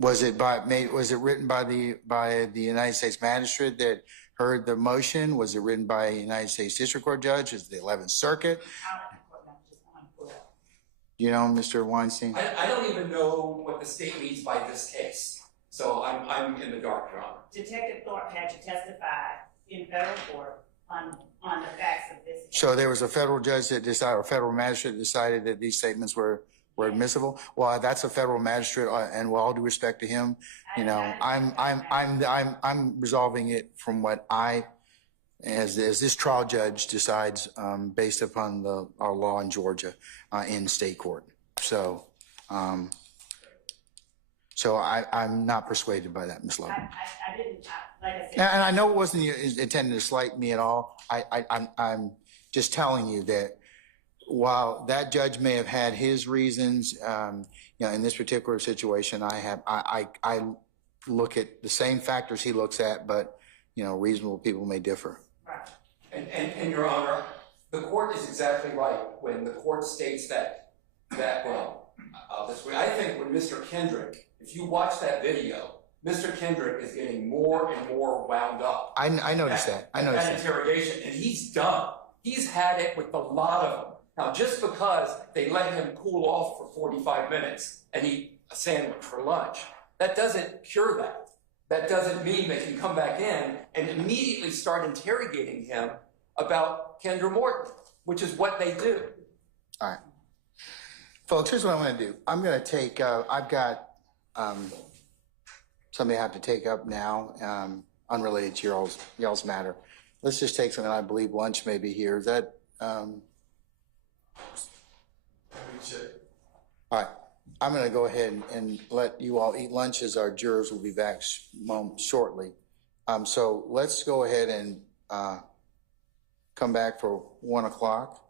Was it written by the United States magistrate that heard the motion? Was it written by a United States District Court judge? Is it the 11th Circuit? You know, Mr. Weinstein? I don't even know what the state means by this case. So I'm in the dark, Your Honor. Detective Thorpe had to testify in federal court on the facts of this case. So there was a federal judge that decided, or federal magistrate decided that these statements were admissible. Well, that's a federal magistrate, and with all due respect to him, you know, I'm resolving it from what as this trial judge decides, based upon our law in Georgia, in state court. So, I'm not persuaded by that, Ms. Love. I didn't, like I said. And I know it wasn't intended to slight me at all. I'm just telling you that while that judge may have had his reasons, you know, in this particular situation, I look at the same factors he looks at, but, you know, reasonable people may differ. Right. And Your Honor, the court is exactly right when the court states that this way. I think when Mr. Kendrick, if you watch that video, Mr. Kendrick is getting more and more wound up. I noticed that. I noticed that. Interrogation, and he's done. He's had it with a lot of them. Now, just because they let him cool off for 45 minutes and eat a sandwich for lunch, that doesn't cure that. That doesn't mean that you come back in and immediately start interrogating him about Kendra Morton, which is what they do. All right. Folks, here's what I'm going to do. I'm going to take, I've got something I have to take up now, unrelated to y'all's matter. Let's just take something. I believe lunch may be here. Is that, all right. I'm going to go ahead and let you all eat lunch, as our jurors will be back shortly. So let's go ahead and come back for 1 o'clock,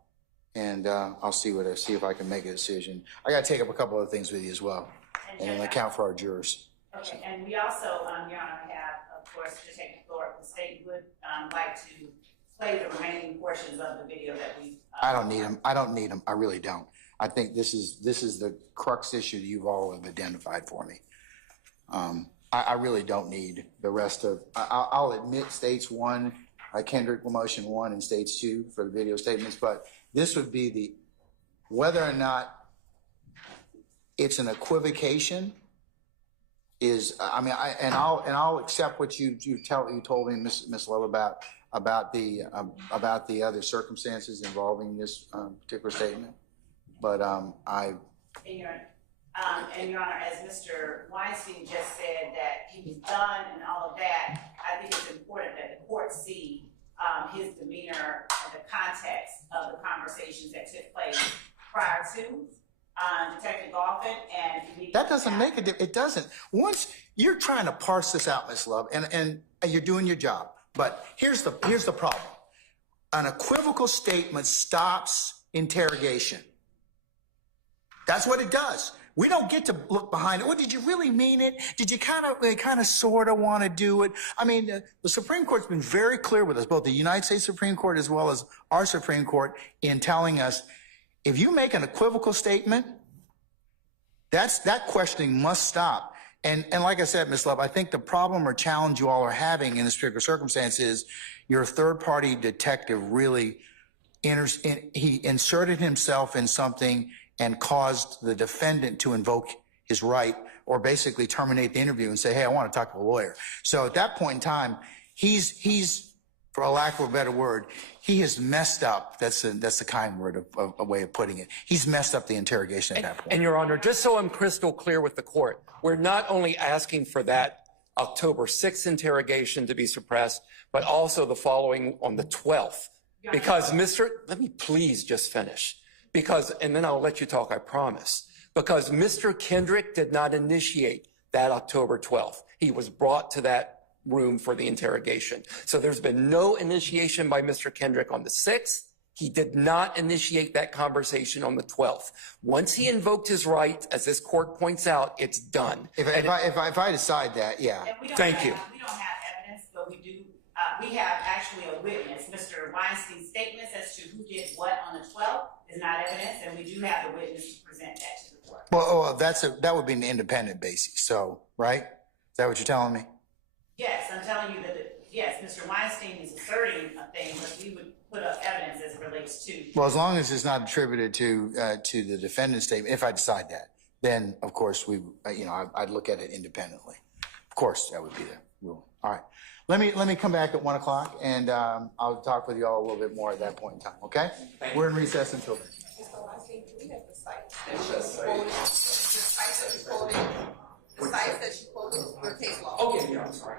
and I'll see if I can make a decision. I got to take up a couple other things with you as well, and account for our jurors. Okay, and we also, Your Honor, have, of course, Detective Thorpe. The state would like to play the remaining portions of the video that we. I don't need them. I don't need them. I really don't. I think this is the crux issue that you've all have identified for me. I really don't need the rest of. I'll admit states 1, Kendrick motion 1, and states 2 for the video statements, but this would be whether or not it's an equivocation. I'll accept what you told me, Ms. Love, about the other circumstances involving this particular statement. But And Your Honor, as Mr. Weinstein just said that he was done and all of that, I think it's important that the court see his demeanor and the context of the conversations that took place prior to Detective Goffin, and that doesn't make a difference. It doesn't. Once you're trying to parse this out, Ms. Love, and you're doing your job. But here's the problem. An equivocal statement stops interrogation. That's what it does. We don't get to look behind it. Well, did you really mean it? Did you kind of sort of want to do it? I mean, the Supreme Court's been very clear with us, both the United States Supreme Court as well as our Supreme Court, in telling us, if you make an equivocal statement, that questioning must stop. And like I said, Ms. Love, I think the problem or challenge you all are having in this particular circumstance is your third-party detective really he inserted himself in something and caused the defendant to invoke his right, or basically terminate the interview and say, hey, I want to talk to a lawyer. So at that point in time, he's, for a lack of a better word, he has messed up. That's the kind word of a way of putting it. He's messed up the interrogation at that point. And Your Honor, just so I'm crystal clear with the court, we're not only asking for that October 6th interrogation to be suppressed, but also the following on the 12th. Because let me please just finish. And then I'll let you talk, I promise. Because Mr. Kendrick did not initiate that October 12th. He was brought to that room for the interrogation. So there's been no initiation by Mr. Kendrick on the 6th. He did not initiate that conversation on the 12th. Once he invoked his right, as this court points out, it's done. If I decide that, yeah. Thank you. We don't have evidence, but we do. We have actually a witness. Mr. Weinstein's statements as to who did what on the 12th is not evidence, and we do have a witness to present that to the court. Well, that would be an independent basis. So, right? Is that what you're telling me? Yes, I'm telling you that, yes, Mr. Weinstein is asserting a thing, but we would put up evidence as it relates to. Well, as long as it's not attributed to the defendant's statement, if I decide that, then of course I'd look at it independently. Of course, that would be the rule. All right. Let me come back at 1 o'clock and I'll talk with you all a little bit more at that point in time. Okay? We're in recess until then. Mr. Weinstein, do we have the sites that you quoted? The sites that you quoted for case law? Oh, yeah, I'm sorry.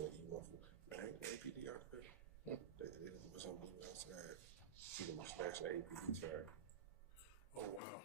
APD out there. They was on blue outside. See them snatching the APD tag. Oh wow.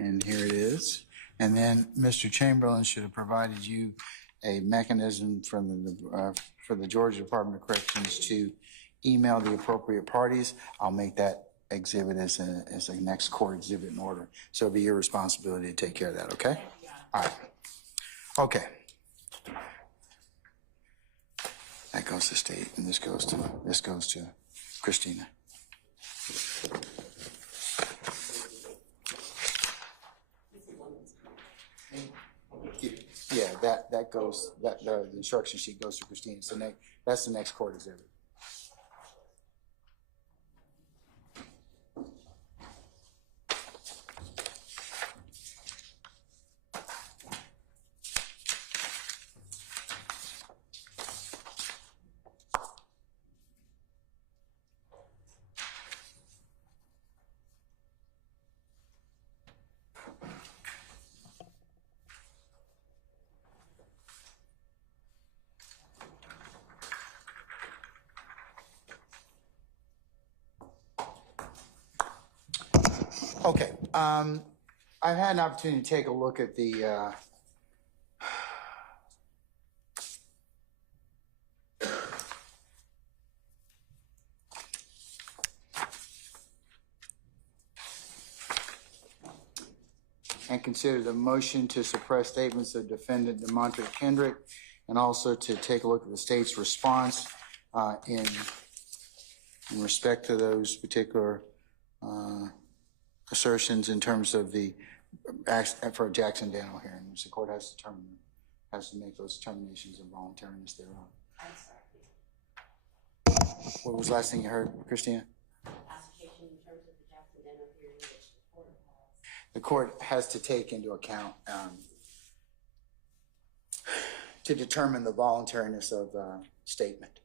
And here it is. And then Mr. Chamberlain should have provided you a mechanism from for the Georgia Department of Corrections to email the appropriate parties. I'll make that exhibit as a next court exhibit in order. So it'll be your responsibility to take care of that, okay? All right. Okay. That goes to state, and this goes to Christina. that goes, the instruction sheet goes to Christine. So that's the next court exhibit. Okay, I've had an opportunity to take a look at the and consider the motion to suppress statements of defendant DeMontre Kendrick, and also to take a look at the state's response in respect to those particular assertions in terms of the for Jackson Daniel hearing, which the court has to make those determinations of voluntariness thereof. I'm sorry. What was the last thing you heard, Christina? Application in terms of the Jackson Daniel hearing, which The court has to take into account to determine the voluntariness of statement.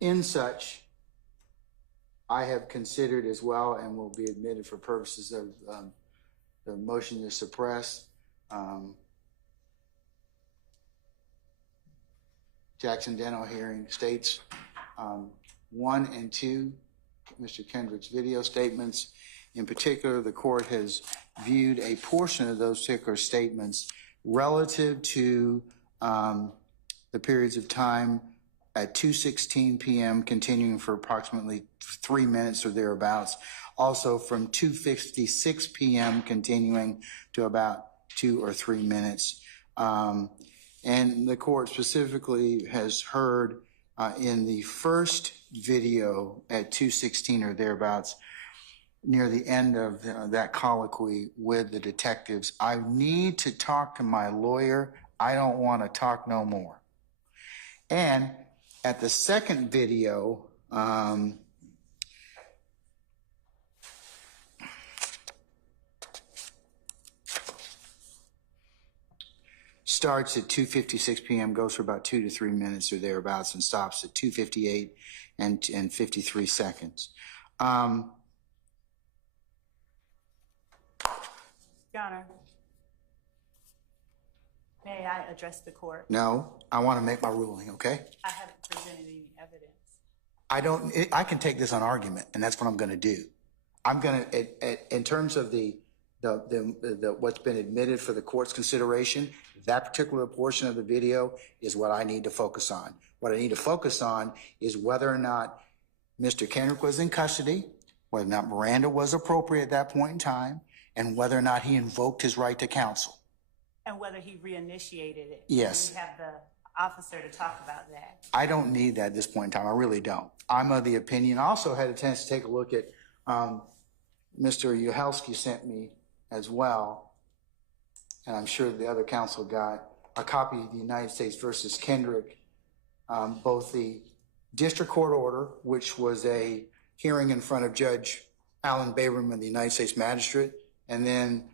In such, I have considered as well, and will be admitted for purposes of the motion to suppress, Jackson Daniel hearing states 1 and 2, Mr. Kendrick's video statements. In particular, the court has viewed a portion of those particular statements relative to the periods of time at 2:16 p.m. continuing for approximately 3 minutes or thereabouts. Also from 2:56 p.m. continuing to about 2 or 3 minutes. And the court specifically has heard in the first video at 2:16 or thereabouts, near the end of that colloquy with the detectives, I need to talk to my lawyer. I don't want to talk no more. And at the second video, starts at 2:56 p.m., goes for about 2 to 3 minutes or thereabouts, and stops at 2:58 and 53 seconds. Your Honor, may I address the court? No, I want to make my ruling, okay? I haven't presented any evidence. I can take this on argument, and that's what I'm going to do. I'm going to, in terms of the what's been admitted for the court's consideration, that particular portion of the video is what I need to focus on. What I need to focus on is whether or not Mr. Kendrick was in custody, whether or not Miranda was appropriate at that point in time, and whether or not he invoked his right to counsel. And whether he reinitiated it. Yes. We have the officer to talk about that. I don't need that at this point in time. I really don't. I'm of the opinion. I also had a chance to take a look at Mr. Uhelski sent me as well, and I'm sure the other counsel got a copy of the United States versus Kendrick, both the district court order, which was a hearing in front of Judge Alan Baberman, the United States magistrate, and then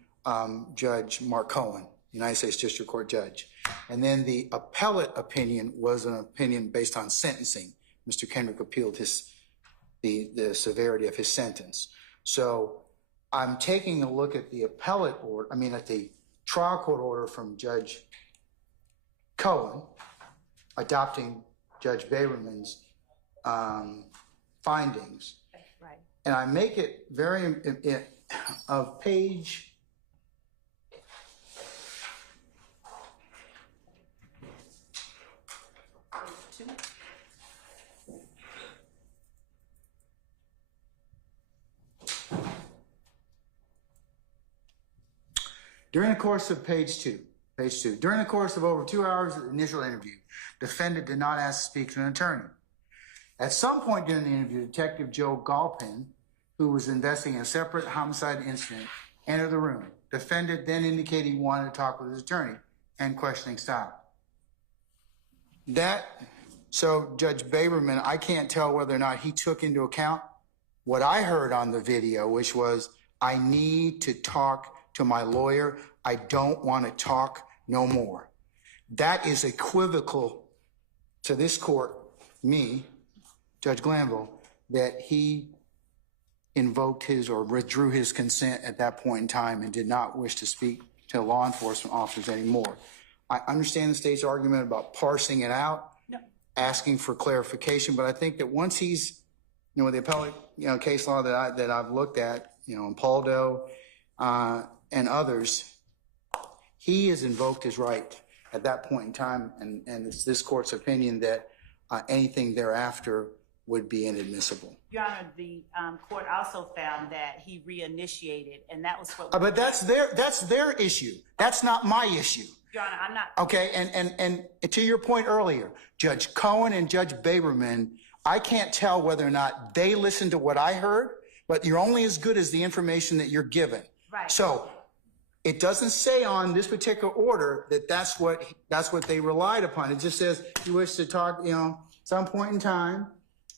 Judge Mark Cohen, United States District Court judge. And then the appellate opinion was an opinion based on sentencing. Mr. Kendrick appealed the severity of his sentence. So I'm taking a look at the appellate order, at the trial court order from Judge Cohen, adopting Judge Baberman's findings. Right. And I make it very, of page 2. During the course of page 2, during the course of over 2 hours of the initial interview, defendant did not ask to speak to an attorney. At some point during the interview, Detective Joe Galpin, who was investigating a separate homicide incident, entered the room. Defendant then indicated he wanted to talk with his attorney, and questioning stopped. So Judge Baberman, I can't tell whether or not he took into account what I heard on the video, which was, I need to talk to my lawyer. I don't want to talk no more. That is equivocal to this court, me, Judge Glanville, that he invoked his or withdrew his consent at that point in time and did not wish to speak to law enforcement officers anymore. I understand the state's argument about parsing it out, asking for clarification, but I think that once he's, the appellate, case law that I've looked at, in Paul Doe and others, he has invoked his right at that point in time, and it's this court's opinion that anything thereafter would be inadmissible. Your Honor, the court also found that he reinitiated, and that was what. But that's their issue. That's not my issue. Your Honor, I'm not. Okay, and to your point earlier, Judge Cohen and Judge Baberman, I can't tell whether or not they listened to what I heard, but you're only as good as the information that you're given. Right. So it doesn't say on this particular order that that's what they relied upon. It just says he wished to talk, some point in time,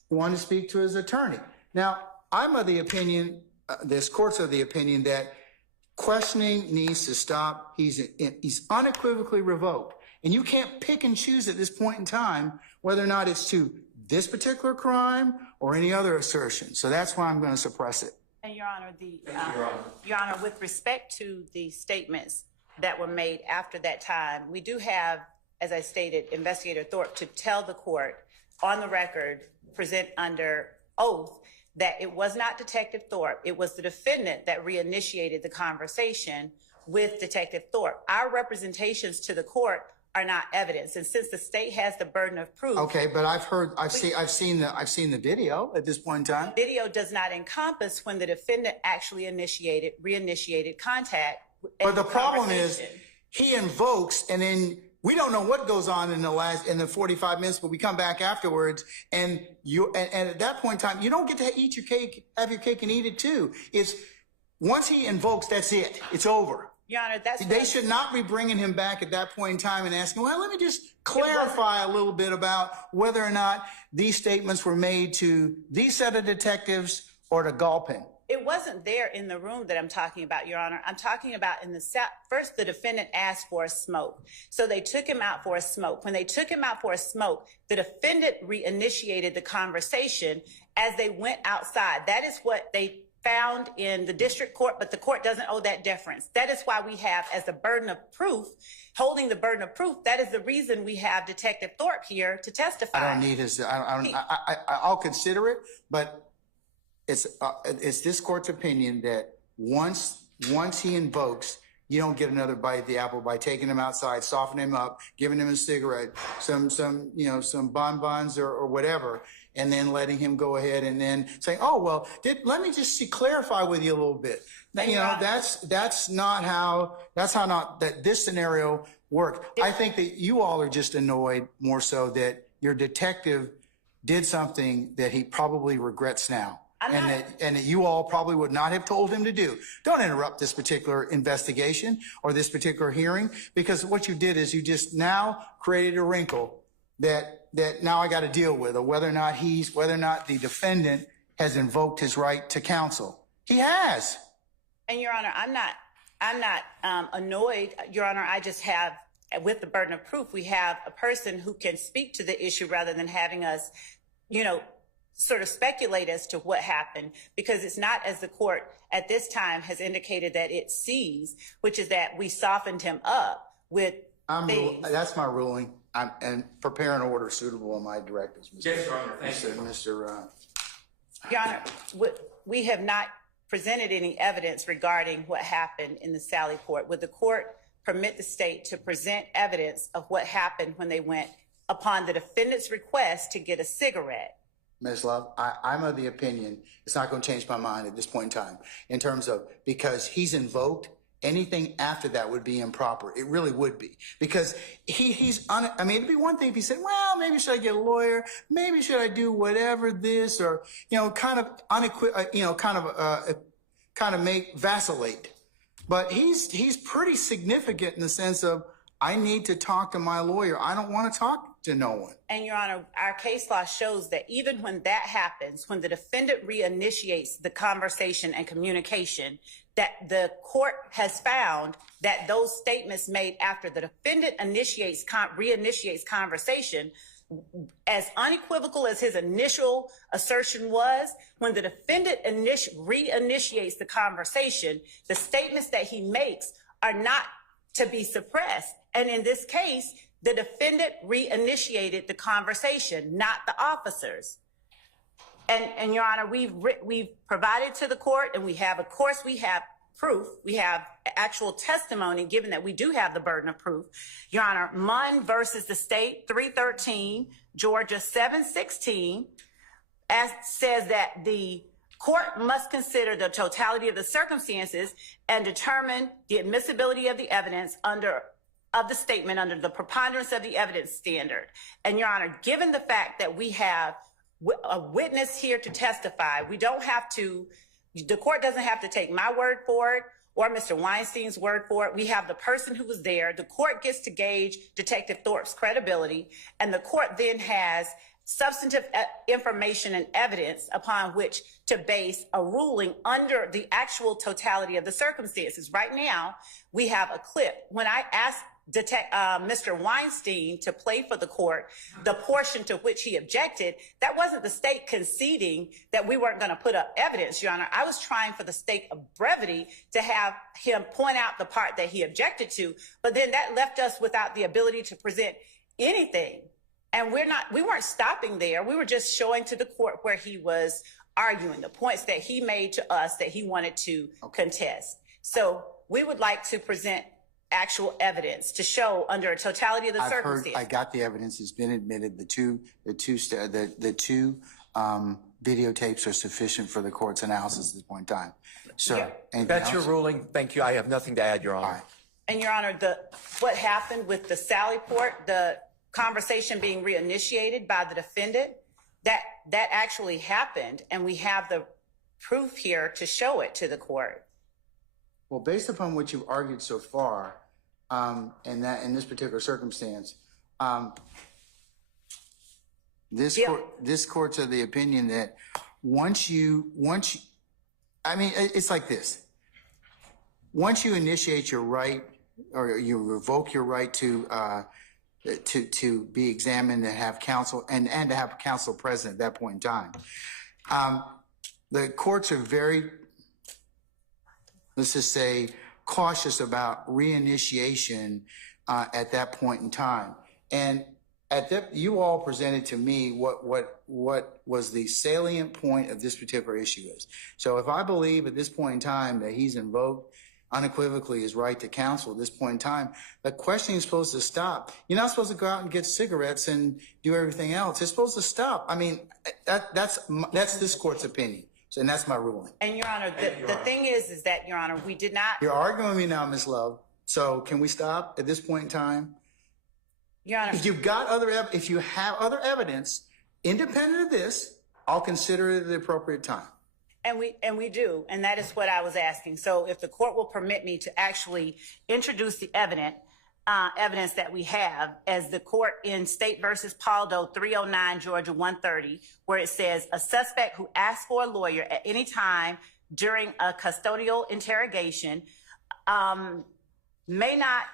he wanted to speak to his attorney. Now, I'm of the opinion, this court's of the opinion that questioning needs to stop. He's unequivocally revoked. And you can't pick and choose at this point in time whether or not it's to this particular crime or any other assertion. So that's why I'm going to suppress it. And Your Honor, Your Honor, with respect to the statements that were made after that time, we do have, as I stated, Investigator Thorpe to tell the court on the record, present under oath, that it was not Detective Thorpe, it was the defendant that reinitiated the conversation with Detective Thorpe. Our representations to the court are not evidence, and since the state has the burden of proof. Okay, but I've seen the video at this point in time. Video does not encompass when the defendant actually reinitiated contact. But the problem is, he invokes, and then we don't know what goes on in the 45 minutes, but we come back afterwards, and at that point in time, you don't get to eat your cake, have your cake and eat it too. It's once he invokes, that's it. It's over. Your Honor, they should not be bringing him back at that point in time and asking, well, let me just clarify a little bit about whether or not these statements were made to these set of detectives or to Galpin. It wasn't there in the room that I'm talking about, Your Honor. I'm talking about in the first, the defendant asked for a smoke. So they took him out for a smoke. When they took him out for a smoke, the defendant reinitiated the conversation as they went outside. That is what they found in the district court, but the court doesn't owe that deference. That is why we have, as the burden of proof, holding the burden of proof, that is the reason we have Detective Thorpe here to testify. I don't need his, I'll consider it, but it's this court's opinion that once he invokes, you don't get another bite at the apple by taking him outside, softening him up, giving him a cigarette, some bonbons or whatever, and then letting him go ahead and then saying, oh, well, let me just clarify with you a little bit. That's not how this scenario worked. I think that you all are just annoyed more so that your detective did something that he probably regrets now. And that you all probably would not have told him to do. Don't interrupt this particular investigation or this particular hearing, because what you did is you just now created a wrinkle that now I got to deal with, or whether or not the defendant has invoked his right to counsel. He has. And Your Honor, I'm not annoyed, Your Honor. I just have, with the burden of proof, we have a person who can speak to the issue rather than having us, sort of speculate as to what happened, because it's not, as the court at this time has indicated that it sees, which is that we softened him up with things. That's my ruling. And prepare an order suitable on my directives, Mr. Yes, Your Honor. Thank you. Mr. Your Honor, we have not presented any evidence regarding what happened in the Sally court. Would the court permit the state to present evidence of what happened when they went upon the defendant's request to get a cigarette? Ms. Love, I'm of the opinion it's not going to change my mind at this point in time in terms of, because he's invoked, anything after that would be improper. It really would be, because it'd be one thing if he said, well, maybe should I get a lawyer? Maybe should I do vacillate. but he's pretty significant in the sense of, I need to talk to my lawyer. I don't want to talk to no one. And Your Honor, our case law shows that even when that happens, when the defendant reinitiates the conversation and communication, that the court has found that those statements made after the defendant reinitiates conversation, as unequivocal as his initial assertion was, when the defendant reinitiates the conversation, the statements that he makes are not to be suppressed. And in this case, the defendant reinitiated the conversation, not the officers. And Your Honor, we've provided to the court, and we have proof. We have actual testimony, given that we do have the burden of proof. Your Honor, Munn versus the state, 313, Georgia 716, says that the court must consider the totality of the circumstances and determine the admissibility of the evidence of the statement under the preponderance of the evidence standard. And Your Honor, given the fact that we have a witness here to testify, the court doesn't have to take my word for it or Mr. Weinstein's word for it. We have the person who was there. The court gets to gauge Detective Thorpe's credibility, and the court then has substantive information and evidence upon which to base a ruling under the actual totality of the circumstances. Right now, we have a clip. When I asked Mr. Weinstein to play for the court the portion to which he objected, that wasn't the state conceding that we weren't going to put up evidence, Your Honor. I was trying for the sake of brevity to have him point out the part that he objected to, but then that left us without the ability to present anything. And we weren't stopping there. We were just showing to the court where he was arguing, the points that he made to us that he wanted to contest. So we would like to present actual evidence to show under a totality of the circumstances. I got the evidence. It's been admitted. The two videotapes are sufficient for the court's analysis at this point in time. Sir, That's your ruling. Thank you. I have nothing to add, Your Honor. Right. And Your Honor, what happened with the Sally Port, the conversation being reinitiated by the defendant, that actually happened, and we have the proof here to show it to the court. Well, based upon what you've argued so far, in this particular circumstance, this court's of the opinion that it's like this. Once you initiate your right, or you revoke your right to be examined and have counsel and to have counsel present at that point in time, the courts are very, let's just say, cautious about reinitiation at that point in time. And you all presented to me what was the salient point of this particular issue is. So if I believe at this point in time that he's invoked unequivocally his right to counsel at this point in time, the questioning is supposed to stop. You're not supposed to go out and get cigarettes and do everything else. It's supposed to stop. I mean, that's this court's opinion. So, and that's my ruling. And Your Honor, the thing is that, Your Honor, we did not. You're arguing with me now, Ms. Love. So can we stop at this point in time? Your Honor. If you have other evidence independent of this, I'll consider it at the appropriate time. And we do, and that is what I was asking. So if the court will permit me to actually introduce the evidence that we have, as the court in State versus Paldo 309 Georgia 130, where it says a suspect who asks for a lawyer at any time during a custodial interrogation may not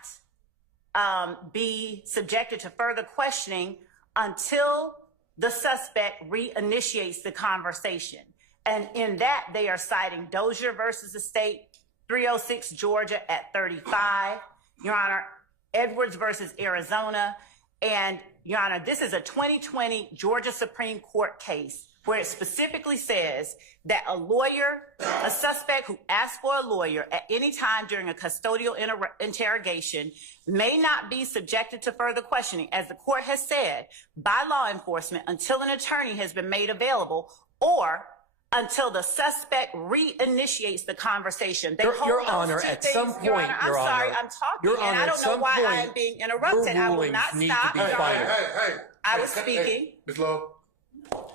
be subjected to further questioning until the suspect reinitiates the conversation. And in that, they are citing Dozier versus the State 306 Georgia at 35. Your Honor, Edwards versus Arizona. And Your Honor, this is a 2020 Georgia Supreme Court case where it specifically says that a suspect who asks for a lawyer at any time during a custodial interrogation may not be subjected to further questioning, as the court has said, by law enforcement until an attorney has been made available or until the suspect reinitiates the conversation. Your Honor, at some point, Your Honor, I'm sorry, I'm talking, and I don't know why I am being interrupted. I will not stop. Hey. I was speaking. Ms. Love,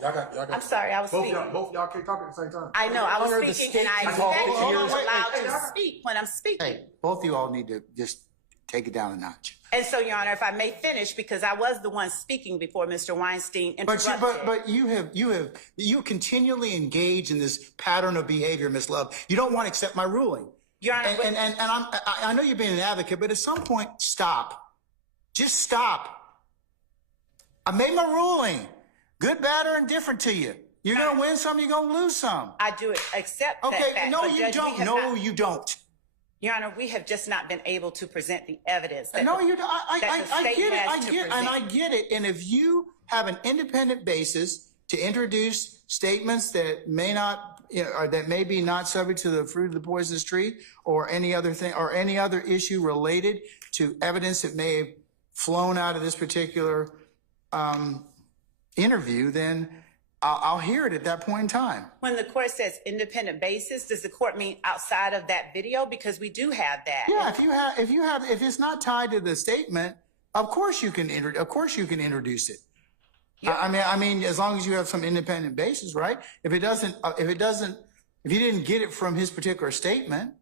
I'm sorry, I was speaking. Both y'all can't talk at the same time. I know, I Honor, was the speaking, and I state expect can to talk be for years. allowed to speak when I'm speaking. Hey, both of you all need to just take it down a notch. And so, Your Honor, if I may finish, because I was the one speaking before Mr. Weinstein interrupted. But you continually engage in this pattern of behavior, Ms. Love. You don't want to accept my ruling. Your Honor, And I know you're being an advocate, but at some point, stop. Just stop. I made my ruling. Good, bad, or indifferent to you. You're going to win some, you're going to lose some. I do accept that Okay, fact. no, but you Judge, we don't. have No, not- you don't. Your Honor, we have just not been able to present the evidence. That No, the- you don't. I state get it. has to I present. get it. And if you have an independent basis to introduce statements that may not, or that may be not subject to the fruit of the poisonous tree, or any other thing, or any other issue related to evidence that may have flown out of this particular interview, then I'll hear it at that point in time. When the court says independent basis, does the court mean outside of that video? Because we do have that. Yeah, if it's not tied to the statement, of course you can introduce it. I mean, as long as you have some independent basis, right? If you didn't get it from his particular statement.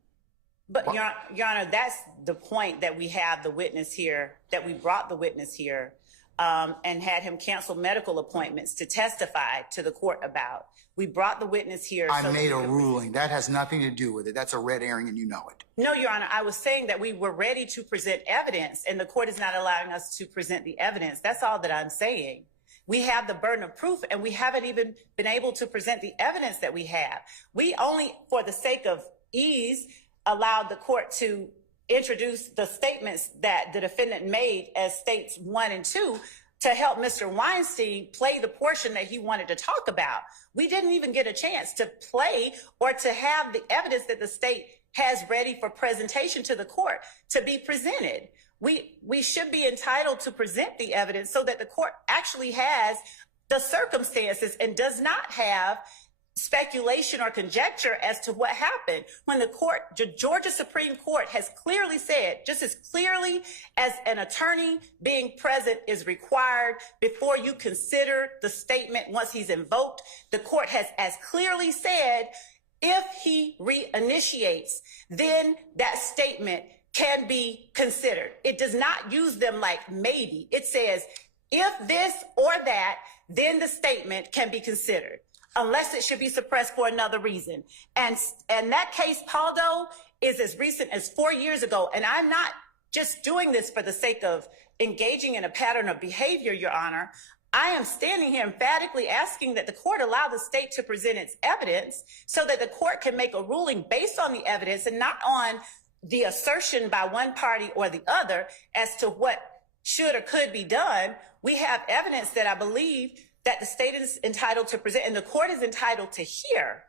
But Your Honor, that's the point, that we have the witness here, that we brought the witness here, and had him cancel medical appointments to testify to the court about. We brought the witness here. I made a ruling. That has nothing to do with it. That's a red herring and you know it. No, Your Honor, I was saying that we were ready to present evidence and the court is not allowing us to present the evidence. That's all that I'm saying. We have the burden of proof and we haven't even been able to present the evidence that we have. We only, for the sake of ease, allowed the court to introduce the statements that the defendant made as states 1 and 2 to help Mr. Weinstein play the portion that he wanted to talk about. We didn't even get a chance to play or to have the evidence that the state has ready for presentation to the court to be presented. We should be entitled to present the evidence so that the court actually has the circumstances and does not have speculation or conjecture as to what happened when the court, the Georgia Supreme Court, has clearly said, just as clearly as an attorney being present is required before you consider the statement once he's invoked, the court has as clearly said, if he reinitiates, then that statement can be considered. It does not use them like maybe. It says, if this or that, then the statement can be considered, unless it should be suppressed for another reason. And that case, Paldo, is as recent as 4 years ago. And I'm not just doing this for the sake of engaging in a pattern of behavior, Your Honor. I am standing here emphatically asking that the court allow the state to present its evidence so that the court can make a ruling based on the evidence and not on the assertion by one party or the other as to what should or could be done. We have evidence that I believe that the state is entitled to present and the court is entitled to hear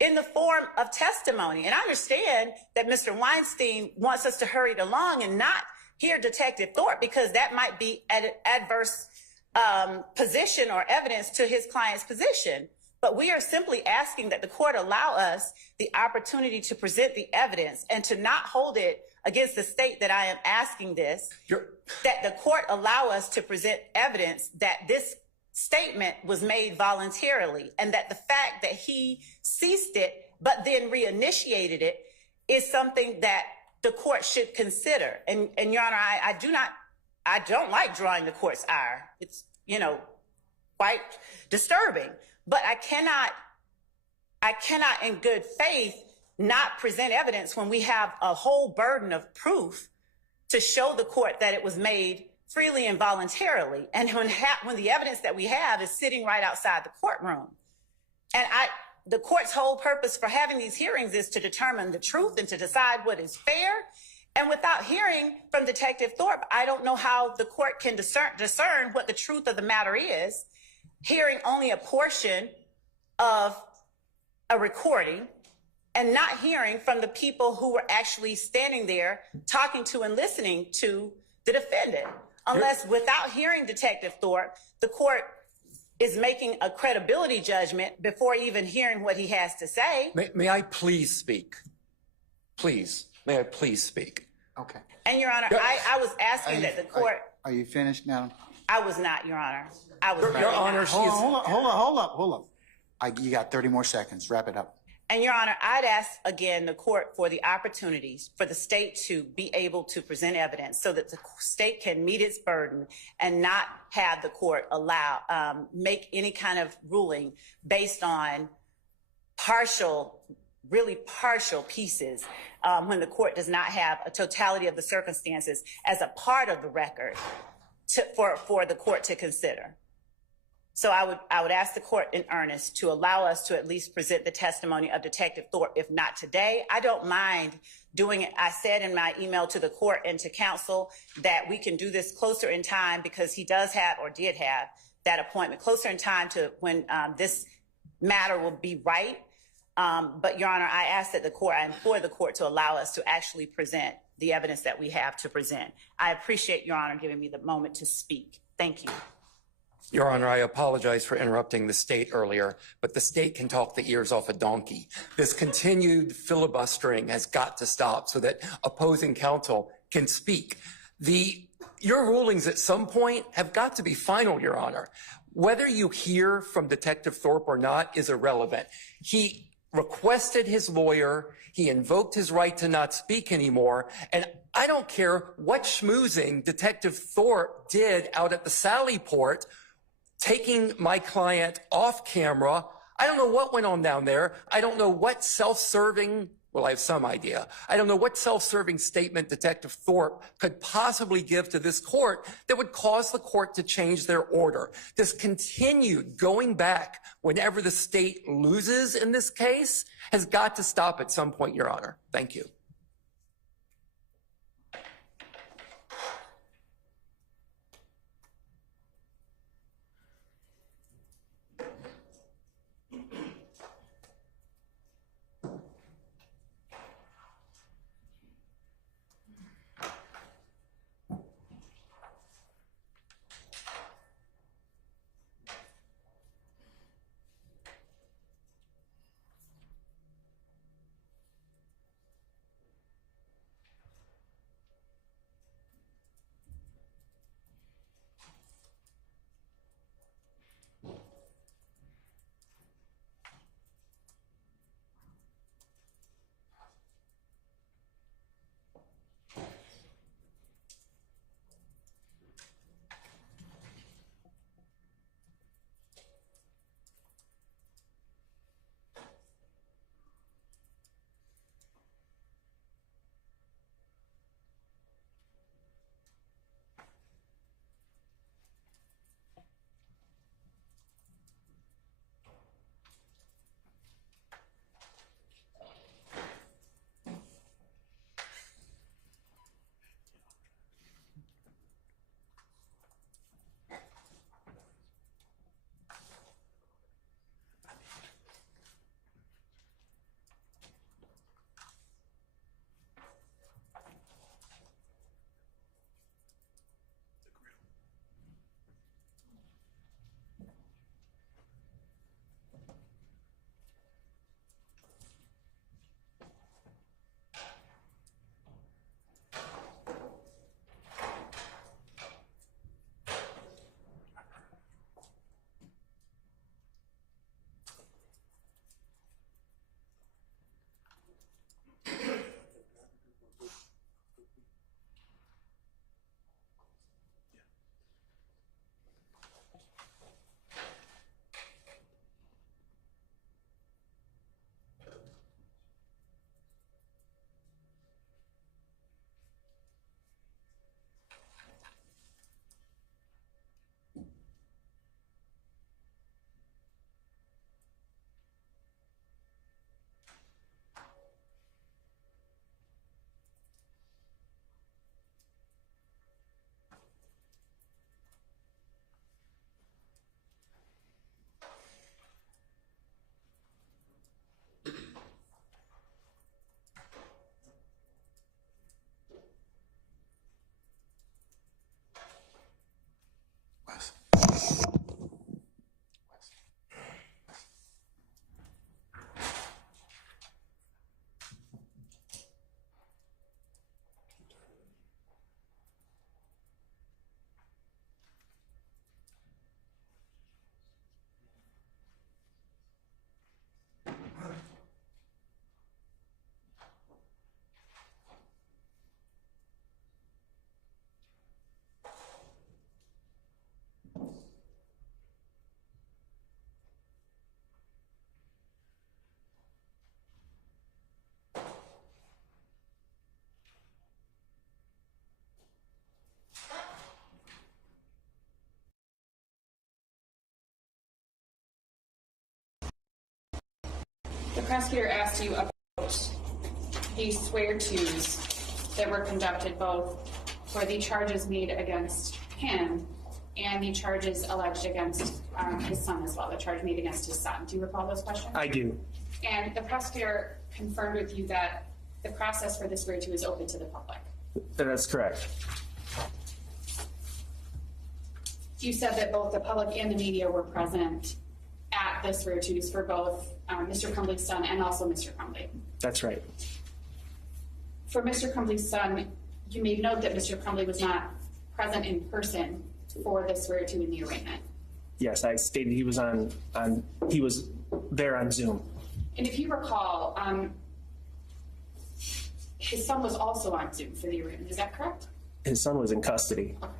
in the form of testimony. And I understand that Mr. Weinstein wants us to hurry it along and not hear Detective Thorpe because that might be an adverse position or evidence to his client's position. But we are simply asking that the court allow us the opportunity to present the evidence and to not hold it against the state that I am asking this, that the court allow us to present evidence that this statement was made voluntarily and that the fact that he ceased it but then reinitiated it is something that the court should consider. And Your Honor, I don't like drawing the court's ire. It's, quite disturbing. But I cannot in good faith not present evidence when we have a whole burden of proof to show the court that it was made freely and voluntarily. And when the evidence that we have is sitting right outside the courtroom. And the court's whole purpose for having these hearings is to determine the truth and to decide what is fair. And without hearing from Detective Thorpe, I don't know how the court can discern what the truth of the matter is. Hearing only a portion of a recording and not hearing from the people who were actually standing there talking to and listening to the defendant. Unless without hearing Detective Thorpe, the court is making a credibility judgment before even hearing what he has to say. May I please speak? Please, may I please speak? Okay. And Your Honor, I was asking that the court Are you finished, madam? I was not, Your Honor. I was Your very Honor, not. she Hold is. on, hold up. You got 30 more seconds. Wrap it up. And Your Honor, I'd ask again the court for the opportunities for the state to be able to present evidence so that the state can meet its burden and not have the court make any kind of ruling based on really partial pieces when the court does not have a totality of the circumstances as a part of the record for the court to consider. So I would ask the court in earnest to allow us to at least present the testimony of Detective Thorpe, if not today. I don't mind doing it. I said in my email to the court and to counsel that we can do this closer in time because he does have or did have that appointment closer in time to when this matter will be right. But Your Honor, I implore the court to allow us to actually present the evidence that we have to present. I appreciate Your Honor giving me the moment to speak. Thank you. Your Honor, I apologize for interrupting the state earlier, but the state can talk the ears off a donkey. This continued filibustering has got to stop so that opposing counsel can speak. Your rulings at some point have got to be final, Your Honor. Whether you hear from Detective Thorpe or not is irrelevant. He requested his lawyer. He invoked his right to not speak anymore. And I don't care what schmoozing Detective Thorpe did out at the Sally Port, taking my client off camera. I don't know what went on down there. I don't know what self-serving, well, I have some idea. I don't know what self-serving statement Detective Thorpe could possibly give to this court that would cause the court to change their order. This continued going back whenever the state loses in this case has got to stop at some point, Your Honor. Thank you. prosecutor asked you about these swear-tos that were conducted both for the charges made against him and the charges alleged against his son as well, the charge made against his son. Do you recall those questions? I do. And the prosecutor confirmed with you that the process for the swear-to is open to the public. That's correct. You said that both the public and the media were present at the swear-tos for both Mr. Crumbly's son and also Mr. Crumbly. That's right. For Mr. Crumbly's son, you made note that Mr. Crumbly was not present in person for the swear-to in the arraignment. Yes, I stated he was he was there on Zoom. And if you recall, his son was also on Zoom for the arraignment. Is that correct? His son was in custody. Okay.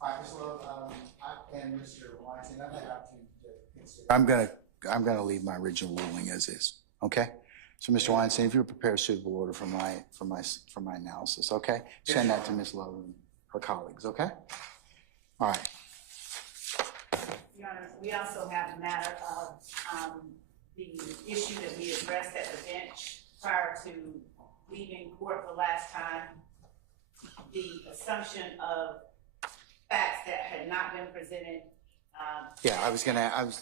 All right, Ms. Love, and Mr. Weinstein, I've had an opportunity to consider. I'm gonna leave my original ruling as is, okay? So, Mr. Weinstein, if you would prepare a suitable order for my analysis, okay? Send that to Ms. Love and her colleagues, okay? All right. Your Honor, we also have the matter of the issue that we addressed at the bench prior to leaving court the last time, the assumption of facts that had not been presented. Yeah,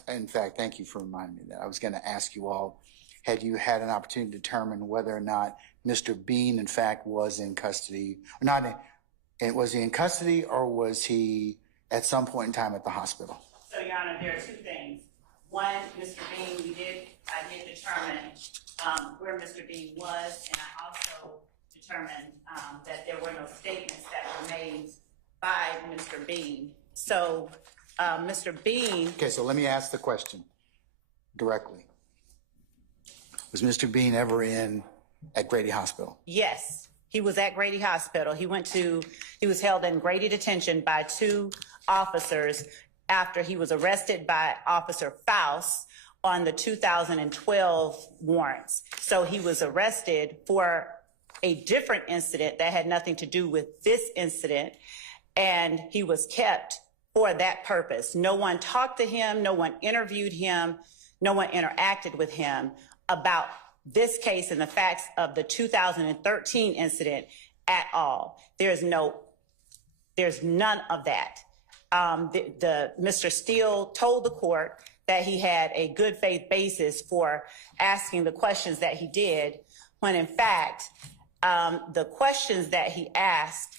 in fact, thank you for reminding me of that. I was gonna ask you all, had you had an opportunity to determine whether or not Mr. Bean, in fact, was in custody, or not, and was he in custody or was he at some point in time at the hospital? So, Your Honor, there are two things. One, Mr. Bean, I did determine where Mr. Bean was, and I also determined that there were no statements that were made by Mr. Bean. So, Mr. Bean. Okay, so let me ask the question directly. Was Mr. Bean ever at Grady Hospital? Yes, he was at Grady Hospital. He was held in Grady detention by 2 officers after he was arrested by Officer Faust on the 2012 warrants. So he was arrested for a different incident that had nothing to do with this incident, and he was kept for that purpose. No one talked to him, no one interviewed him, no one interacted with him about this case and the facts of the 2013 incident at all. There's none of that. Mr. Steele told the court that he had a good faith basis for asking the questions that he did, when in fact, the questions that he asked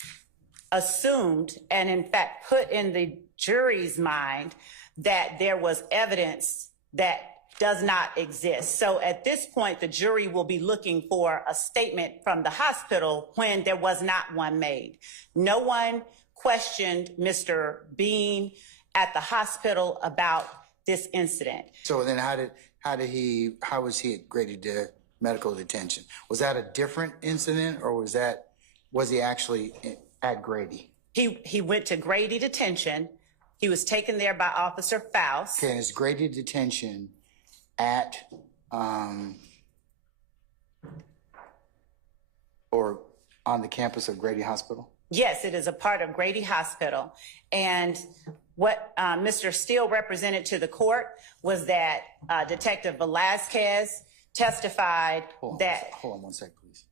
assumed and in fact put in the jury's mind that there was evidence that does not exist. So at this point, the jury will be looking for a statement from the hospital when there was not one made. No one questioned Mr. Bean at the hospital about this incident. So then how was he at Grady medical detention? Was that a different incident, or was he actually at Grady? He went to Grady detention. He was taken there by Officer Faust. Okay, and is Grady detention at or on the campus of Grady Hospital? Yes, it is a part of Grady Hospital. And what Mr. Steele represented to the court was that Detective Velazquez testified that. Hold on one second, please.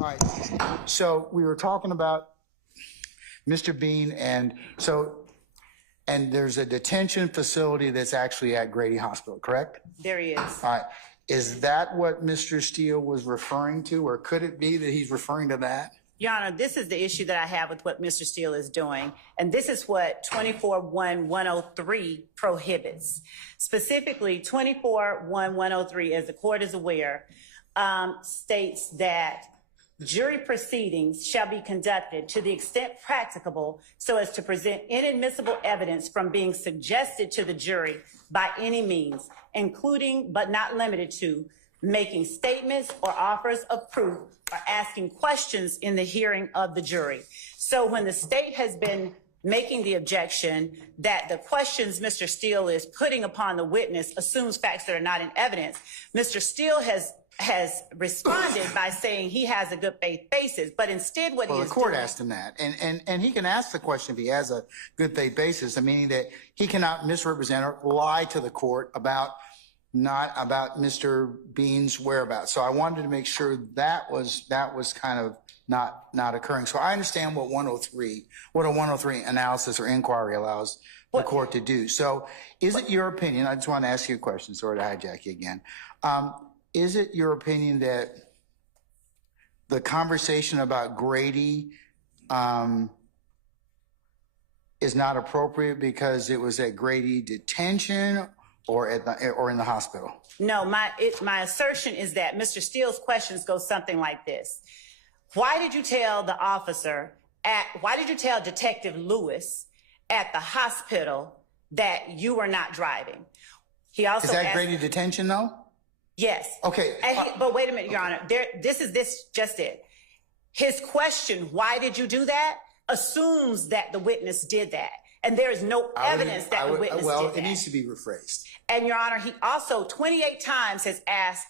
All right. So we were talking about Mr. Bean, and there's a detention facility that's actually at Grady Hospital, correct? There he is. All right. Is that what Mr. Steele was referring to, or could it be that he's referring to that? Your Honor, this is the issue that I have with what Mr. Steele is doing, and this is what 24-1-103 prohibits. Specifically, 24-1-103, as the court is aware, states that jury proceedings shall be conducted to the extent practicable so as to present inadmissible evidence from being suggested to the jury by any means, including but not limited to making statements or offers of proof or asking questions in the hearing of the jury. So when the state has been making the objection that the questions Mr. Steele is putting upon the witness assumes facts that are not in evidence, Mr. Steele has responded by saying he has a good faith basis, but instead what he is doing— Well, the court asked him that, and he can ask the question if he has a good faith basis, meaning that he cannot misrepresent or lie to the court about Mr. Bean's whereabouts. So I wanted to make sure that was kind of not occurring. So I understand what a 103 analysis or inquiry allows the court to do. So is it your opinion, I just want to ask you a question, sorry to hijack you again. Is it your opinion that the conversation about Grady is not appropriate because it was at Grady detention or in the hospital? No, my assertion is that Mr. Steele's questions go something like this. Why did you tell Detective Lewis at the hospital that you were not driving? He also Is that asked— Grady detention though? Yes. Okay. But wait a minute, Your Honor. This is just it. His question, why did you do that, assumes that the witness did that. And there is no evidence that the witness did that. Well, it needs to be rephrased. And Your Honor, he also 28 times has asked,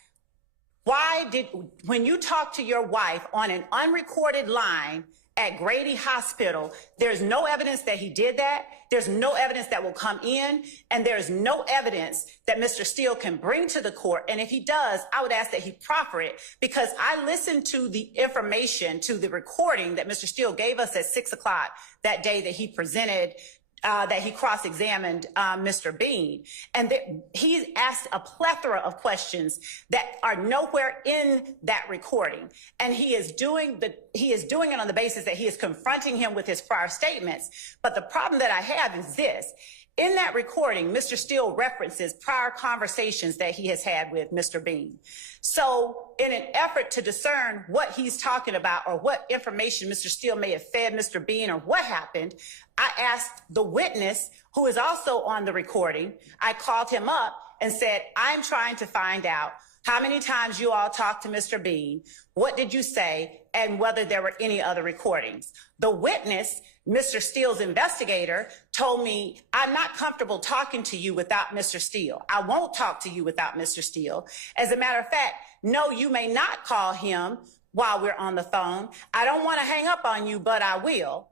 when you talk to your wife on an unrecorded line at Grady Hospital, there's no evidence that he did that. There's no evidence that will come in, and there's no evidence that Mr. Steele can bring to the court. And if he does, I would ask that he proffer it, because I listened to the information, to the recording that Mr. Steele gave us at 6 o'clock that day that he presented, that he cross-examined Mr. Bean. And he asked a plethora of questions that are nowhere in that recording. And he is doing it on the basis that he is confronting him with his prior statements. But the problem that I have is this. In that recording, Mr. Steele references prior conversations that he has had with Mr. Bean. So in an effort to discern what he's talking about or what information Mr. Steele may have fed Mr. Bean or what happened, I asked the witness, who is also on the recording, I called him up and said, I'm trying to find out how many times you all talked to Mr. Bean, what did you say, and whether there were any other recordings. The witness, Mr. Steele's investigator, told me, I'm not comfortable talking to you without Mr. Steele. I won't talk to you without Mr. Steele. As a matter of fact, no, you may not call him while we're on the phone. I don't want to hang up on you, but I will.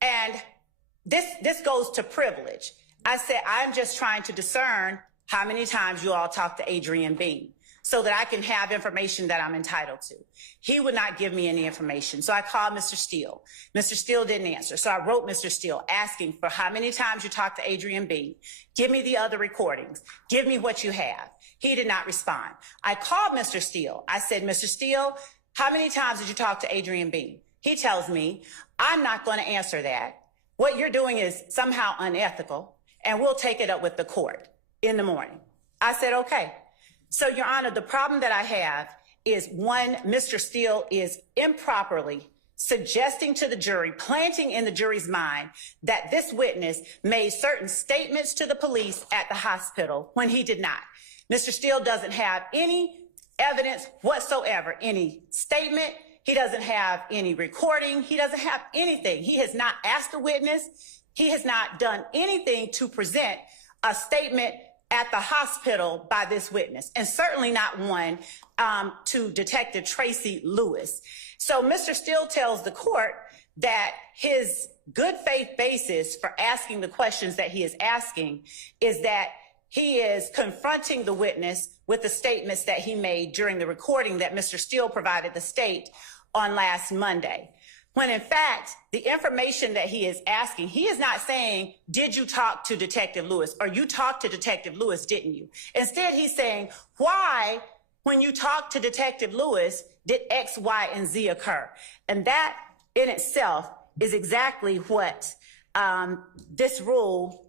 And this goes to privilege. I said, I'm just trying to discern how many times you all talked to Adrian Bean, so that I can have information that I'm entitled to. He would not give me any information. So I called Mr. Steele. Mr. Steele didn't answer. So I wrote Mr. Steele asking for how many times you talked to Adrian Bean. Give me the other recordings. Give me what you have. He did not respond. I called Mr. Steele. I said, Mr. Steele, how many times did you talk to Adrian Bean? He tells me, I'm not going to answer that. What you're doing is somehow unethical, and we'll take it up with the court in the morning. I said, okay. So, Your Honor, the problem that I have is, one, Mr. Steele is improperly suggesting to the jury, planting in the jury's mind, that this witness made certain statements to the police at the hospital when he did not. Mr. Steele doesn't have any evidence whatsoever, any statement. He doesn't have any recording. He doesn't have anything. He has not asked the witness. He has not done anything to present a statement at the hospital by this witness, and certainly not one to Detective Tracy Lewis. So Mr. Steele tells the court that his good faith basis for asking the questions that he is asking is that he is confronting the witness with the statements that he made during the recording that Mr. Steele provided the state on last Monday. When in fact, the information that he is asking, he is not saying, did you talk to Detective Lewis? Or you talked to Detective Lewis, didn't you? Instead, he's saying, why, when you talked to Detective Lewis, did X, Y, and Z occur? And that in itself is exactly what this rule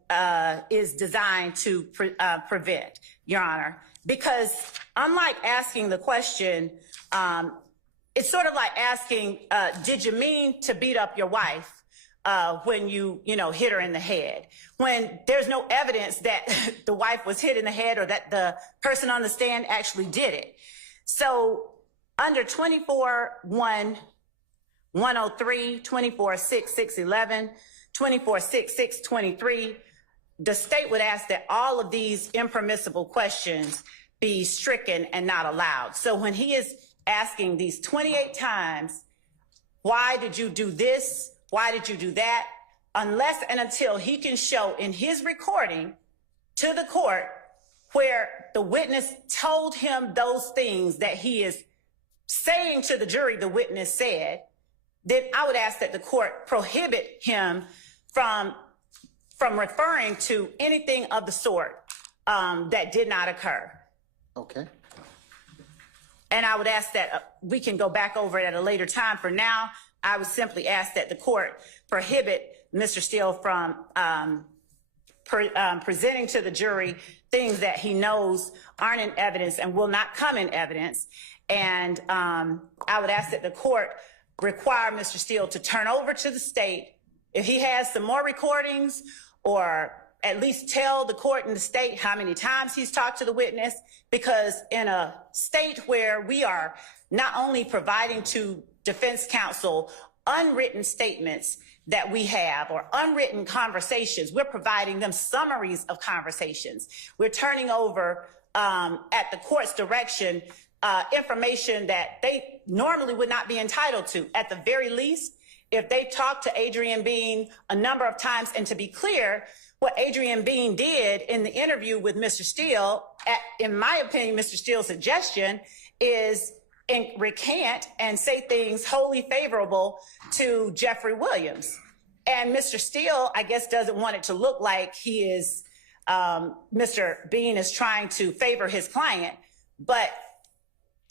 is designed to prevent, Your Honor. Because unlike asking the question, it's sort of like asking, did you mean to beat up your wife when you hit her in the head? When there's no evidence that the wife was hit in the head or that the person on the stand actually did it. So under 24-1-103, 24-6-6-11, 24-6-6-23, the state would ask that all of these impermissible questions be stricken and not allowed. So when he is asking these 28 times, why did you do this? Why did you do that? Unless and until he can show in his recording to the court where the witness told him those things that he is saying to the jury the witness said, then I would ask that the court prohibit him from referring to anything of the sort that did not occur. Okay. And I would ask that we can go back over it at a later time. For now, I would simply ask that the court prohibit Mr. Steele from presenting to the jury things that he knows aren't in evidence and will not come in evidence. And I would ask that the court require Mr. Steele to turn over to the state if he has some more recordings, or at least tell the court and the state how many times he's talked to the witness, because in a state where we are not only providing to defense counsel unwritten statements that we have or unwritten conversations, we're providing them summaries of conversations. We're turning over at the court's direction information that they normally would not be entitled to. At the very least, if they talked to Adrian Bean a number of times, and to be clear, what Adrian Bean did in the interview with Mr. Steele, in my opinion, Mr. Steele's suggestion is recant and say things wholly favorable to Jeffery Williams. And Mr. Steele, I guess, doesn't want it to look like he is, Mr. Bean is trying to favor his client. But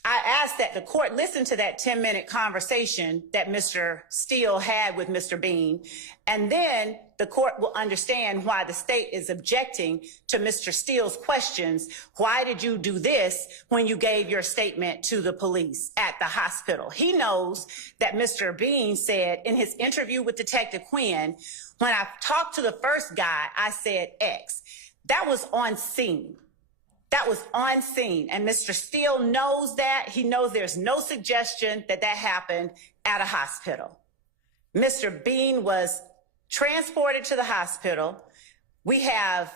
I ask that the court listen to that 10-minute conversation that Mr. Steele had with Mr. Bean, and then the court will understand why the state is objecting to Mr. Steele's questions. Why did you do this when you gave your statement to the police at the hospital? He knows that Mr. Bean said in his interview with Detective Quinn, when I talked to the first guy, I said X. That was on scene. That was on scene. And Mr. Steele knows that. He knows there's no suggestion that that happened at a hospital. Mr. Bean was transported to the hospital. We have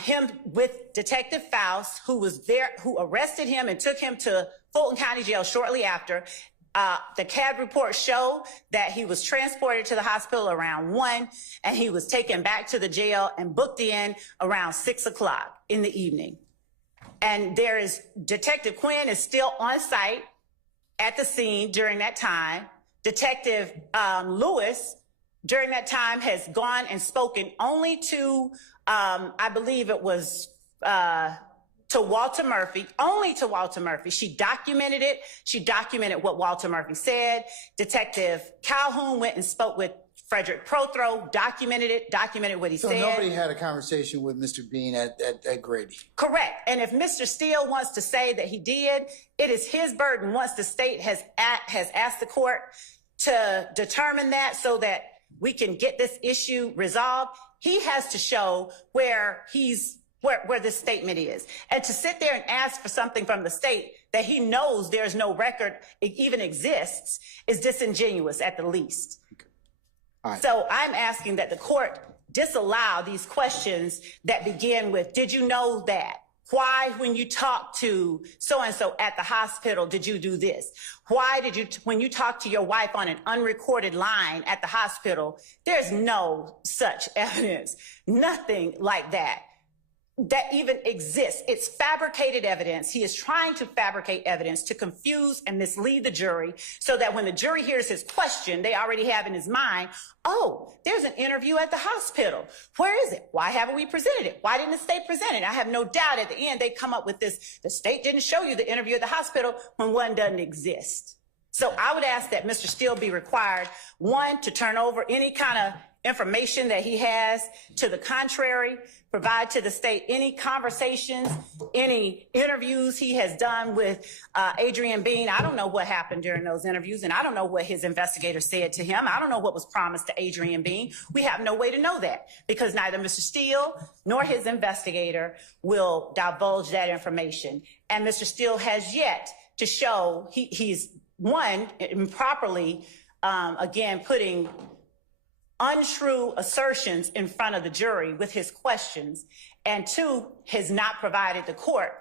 him with Detective Faust, who was there, who arrested him and took him to Fulton County Jail shortly after. The CAD reports show that he was transported to the hospital around 1, and he was taken back to the jail and booked in around 6 o'clock in the evening. And there is Detective Quinn is still on site at the scene during that time. Detective Lewis during that time has gone and spoken only to, I believe it was to Walter Murphy, only to Walter Murphy. She documented it. She documented what Walter Murphy said. Detective Calhoun went and spoke with Frederick Prothro, documented it, documented what he said. So nobody had a conversation with Mr. Bean at Grady? Correct. And if Mr. Steele wants to say that he did, it is his burden once the state has asked the court to determine that so that we can get this issue resolved. He has to show where this statement is. And to sit there and ask for something from the state that he knows there's no record it even exists is disingenuous at the least. All right. So I'm asking that the court disallow these questions that begin with, did you know that? Why, when you talked to so-and-so at the hospital, did you do this? Why did you, when you talked to your wife on an unrecorded line at the hospital, there's no such evidence, nothing like that. that even exists. It's fabricated evidence. He is trying to fabricate evidence to confuse and mislead the jury so that when the jury hears his question, they already have in his mind, oh, there's an interview at the hospital. Where is it? Why haven't we presented it? Why didn't the state present it? I have no doubt at the end they come up with this. The state didn't show you the interview at the hospital when one doesn't exist. So I would ask that Mr. Steele be required, one, to turn over any kind of information that he has to the contrary, provide to the state any conversations, any interviews he has done with Adrian Bean. I don't know what happened during those interviews, and I don't know what his investigator said to him. I don't know what was promised to Adrian Bean. We have no way to know that because neither Mr. Steele nor his investigator will divulge that information. And Mr. Steele has yet to show he's, one, improperly, again, putting untrue assertions in front of the jury with his questions, and two, has not provided the court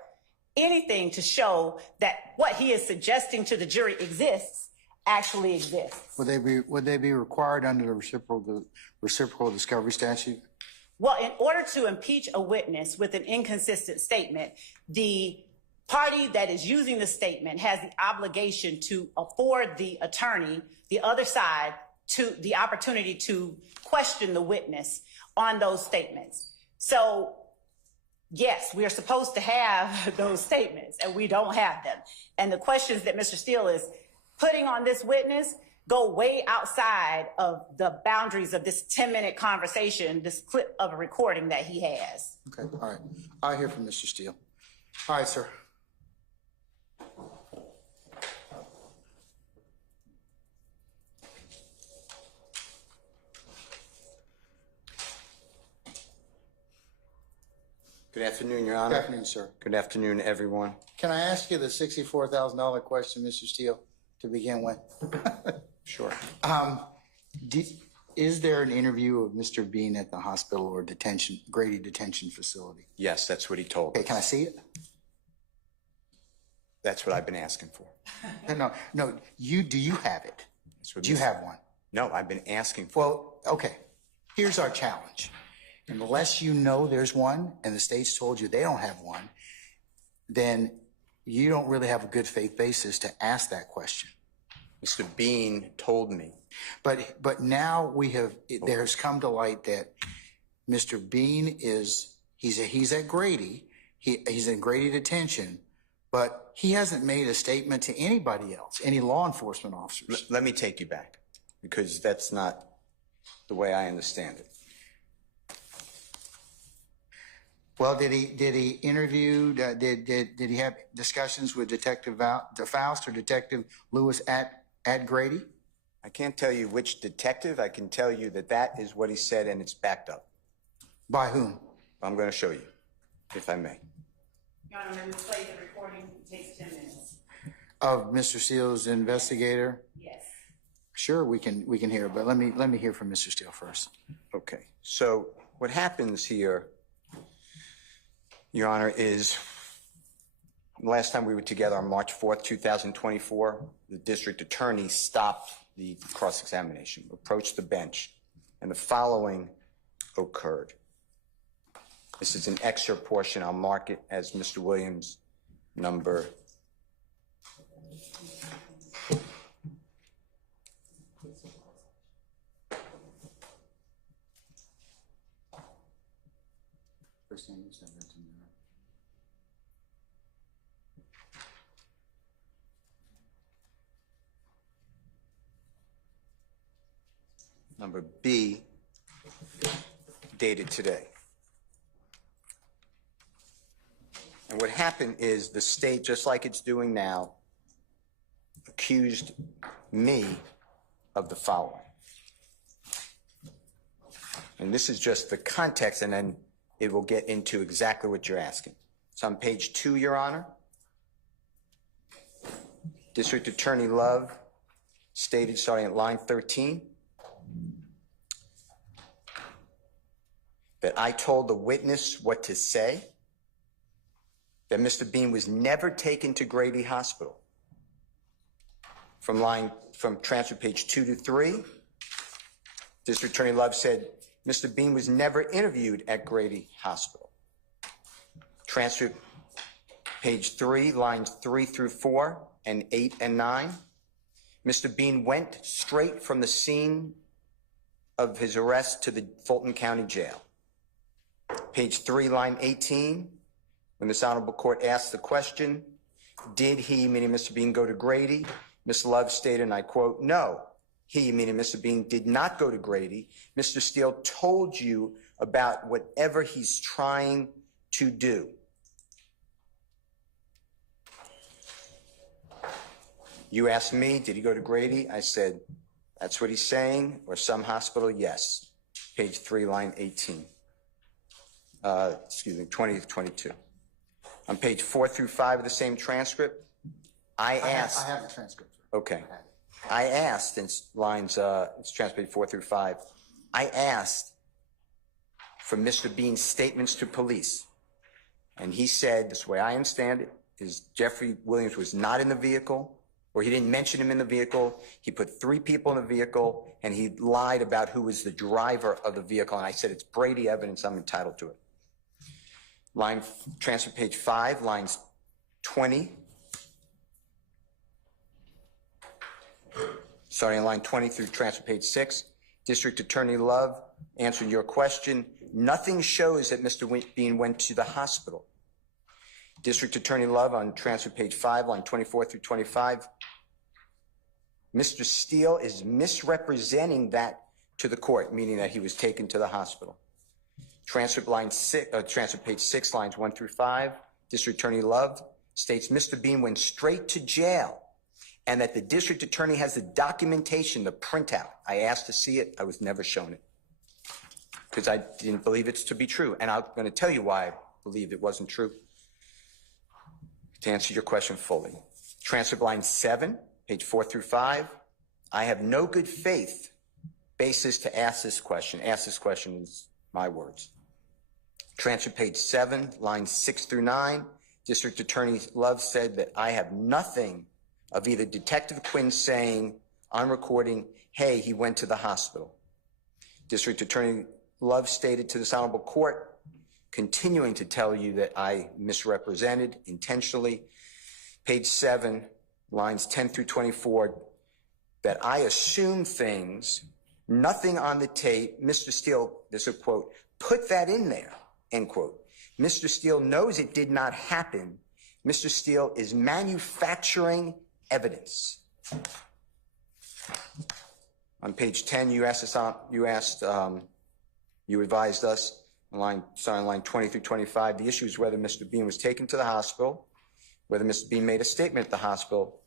anything to show that what he is suggesting to the jury exists actually exists. Would they be required under the reciprocal discovery statute? Well, in order to impeach a witness with an inconsistent statement, the party that is using the statement has the obligation to afford the attorney, the other side, to the opportunity to question the witness on those statements. So yes, we are supposed to have those statements and we don't have them. And the questions that Mr. Steele is putting on this witness go way outside of the boundaries of this 10-minute conversation, this clip of a recording that he has. Okay, all right. I'll hear from Mr. Steele. All right, sir. Good afternoon, Your Honor. Good afternoon, sir. Good afternoon, everyone. Can I ask you the $64,000 question, Mr. Steele, to begin with? Sure. Is there an interview of Mr. Bean at the hospital or Grady detention facility? Yes, that's what he told Okay, us. can I see it? That's what I've been asking for. No. Do you have it? Do you have one? No, I've been asking for. Well, okay. Here's our challenge. Unless you know there's one and the state's told you they don't have one, then you don't really have a good faith basis to ask that question. Mr. Bean told me. But now there has come to light that Mr. Bean he's at Grady. He's in Grady detention, but he hasn't made a statement to anybody else, any law enforcement officers. Let me take you back, because that's not the way I understand it. Well, did he interview? Did he have discussions with Detective Faust or Detective Lewis at Grady? I can't tell you which detective. I can tell you that is what he said, and it's backed up. By whom? I'm going to show you, if I may. Your Honor, when we play the recording, it takes 10 minutes. Of Mr. Steele's investigator? Yes. Sure, we can hear it, but let me hear from Mr. Steele first. Okay. So what happens here, Your Honor, is last time we were together on March 4th, 2024, the district attorney stopped the cross-examination, approached the bench, and the following occurred. This is an excerpt portion. I'll mark it as Mr. Williams, number number B, dated today. And what happened is the state, just like it's doing now, accused me of the following. And this is just the context, and then it will get into exactly what you're asking. It's on page 2, Your Honor. District Attorney Love stated, starting at line 13, that I told the witness what to say, that Mr. Bean was never taken to Grady Hospital. From transfer page 2 to 3, District Attorney Love said, Mr. Bean was never interviewed at Grady Hospital. Transcript, page 3, lines 3 through 4, and 8 and 9. Mr. Bean went straight from the scene of his arrest to the Fulton County Jail. Page 3, line 18, when this honorable court asked the question, did he, meaning Mr. Bean, go to Grady? Ms. Love stated, and I quote, no, he, meaning Mr. Bean, did not go to Grady. Mr. Steele told you about whatever he's trying to do. You asked me, did he go to Grady? I said, that's what he's saying, or some hospital, yes. Page 3, line 18. 20 to 22. On page 4 through 5 of the same transcript, I asked. I have the transcript. Okay. I asked, in lines, it's transcript 4 through 5, I asked for Mr. Bean's statements to police. And he said, this way I understand it, is Jeffery Williams was not in the vehicle, or he didn't mention him in the vehicle. He put 3 people in the vehicle, and he lied about who was the driver of the vehicle. And I said, it's Brady evidence, I'm entitled to it. Transfer page 5, lines 20. Starting in line 20 through transfer page 6. District Attorney Love, answering your question, nothing shows that Mr. Bean went to the hospital. District Attorney Love on transfer page 5, line 24 through 25. Mr. Steele is misrepresenting that to the court, meaning that he was taken to the hospital. Transfer page 6, lines 1 through 5. District Attorney Love states Mr. Bean went straight to jail and that the district attorney has the documentation, the printout. I asked to see it. I was never shown it because I didn't believe it to be true. And I'm going to tell you why I believe it wasn't true. To answer your question fully. Transcript line 7, page 4 through 5. I have no good faith basis to ask this question. Ask this question is my words. Transcript page 7, lines 6 through 9. District Attorney Love said that I have nothing of either Detective Quinn saying on recording, hey, he went to the hospital. District Attorney Love stated to this honorable court, continuing to tell you that I misrepresented intentionally. Page 7, lines 10 through 24, that I assume things, nothing on the tape. Mr. Steele, this is a quote, put that in there, end quote. Mr. Steele knows it did not happen. Mr. Steele is manufacturing evidence. On page 10, you advised us, starting line 20 through 25, the issue is whether Mr. Bean was taken to the hospital, whether Mr. Bean made a statement at the hospital,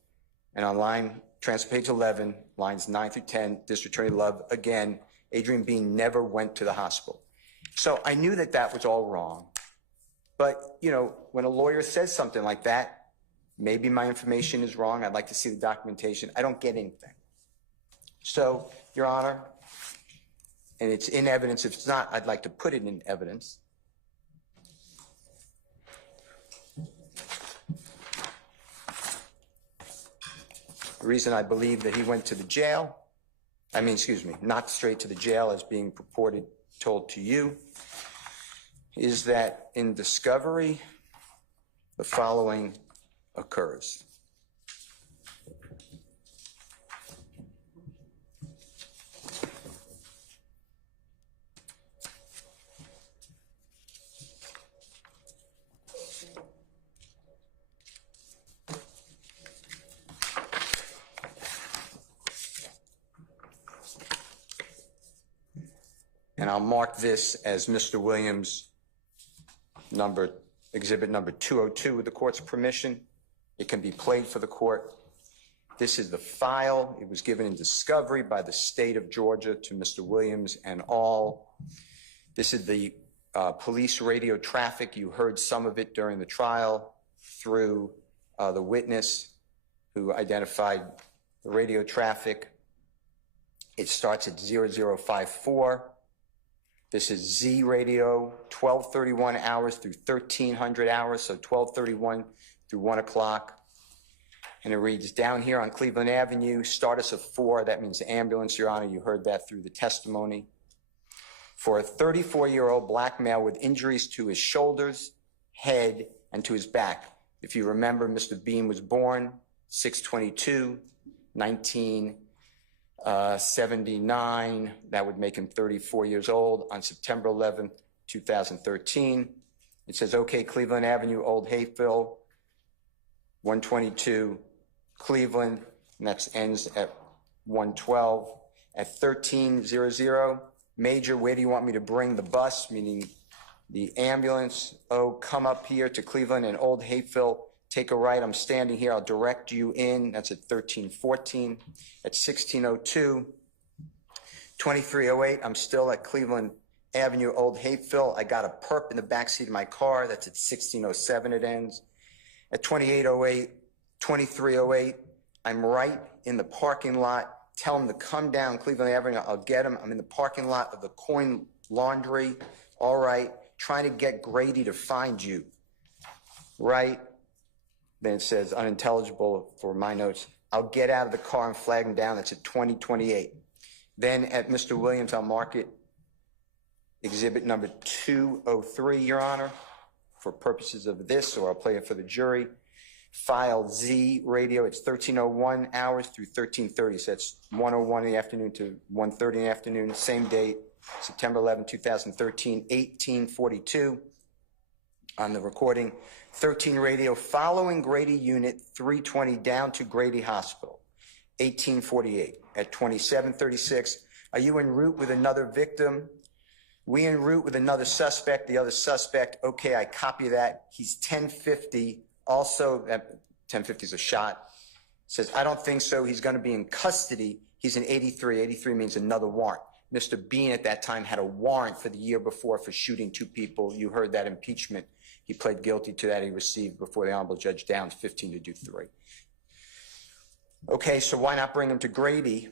and on transfer page 11, lines 9 through 10, District Attorney Love, again, Adrian Bean never went to the hospital. So I knew that that was all wrong. But, you know, when a lawyer says something like that, maybe my information is wrong. I'd like to see the documentation. I don't get anything. So, Your Honor, and it's in evidence. If it's not, I'd like to put it in evidence. The reason I believe that he went to the jail, not straight to the jail as being told to you, is that in discovery, the following occurs. And I'll mark this as Mr. Williams' exhibit number 202 with the court's permission. It can be played for the court. This is the file. It was given in discovery by the state of Georgia to Mr. Williams and all. This is the police radio traffic. You heard some of it during the trial through the witness who identified the radio traffic. It starts at 0054. This is Z radio, 1231 hours through 1300 hours, so 1231 through 1 o'clock. And it reads, down here on Cleveland Avenue, start us at 4. That means ambulance, Your Honor. You heard that through the testimony. For a 34-year-old black male with injuries to his shoulders, head, and to his back. If you remember, Mr. Bean was born 6/22/1979. That would make him 34 years old on September 11th, 2013. It says, okay, Cleveland Avenue, Old Hayfield, 122, Cleveland, and that ends at 112. At 1300, Major, where do you want me to bring the bus, meaning the ambulance? Oh, come up here to Cleveland and Old Hayfield, take a right, I'm standing here, I'll direct you in. That's at 1314. At 1602, 2308, I'm still at Cleveland Avenue, Old Hayfield. I got a perp in the backseat of my car. That's at 1607 it ends. At 2808, 2308, I'm right in the parking lot. Tell him to come down Cleveland Avenue. I'll get him. I'm in the parking lot of the Coin Laundry. All right. Trying to get Grady to find you. Right. Then it says unintelligible for my notes. I'll get out of the car and flag him down. That's at 2028. Then at Mr. Williams, I'll mark it exhibit number 203, Your Honor, for purposes of this, or I'll play it for the jury. File Z radio, it's 1301 hours through 1330. So that's 1:01 in the afternoon to 1:30 in the afternoon. Same date, September 11, 2013, 1842. On the recording, 13 radio, following Grady Unit 320 down to Grady Hospital, 1848. At 2736, are you en route with another victim? We en route with another suspect. The other suspect, okay, I copy that. He's 1050. Also, 1050 is a shot. Says, I don't think so. He's going to be in custody. He's in 83. 83 means another warrant. Mr. Bean at that time had a warrant for the year before for shooting 2 people. You heard that impeachment. He pled guilty to that. He received before the Honorable Judge Downs 15 to do 3. Okay, so why not bring him to Grady?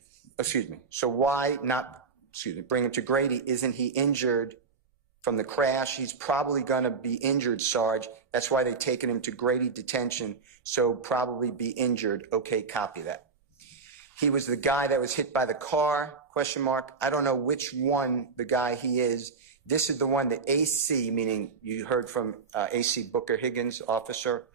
So why not, bring him to Grady? Isn't he injured from the crash? He's probably going to be injured, Sarge. That's why they've taken him to Grady detention, so probably be injured. Okay, copy that. He was the guy that was hit by the car, question mark. I don't know which one the guy he is. This is the one that AC, meaning you heard from AC Booker Higgins, officer,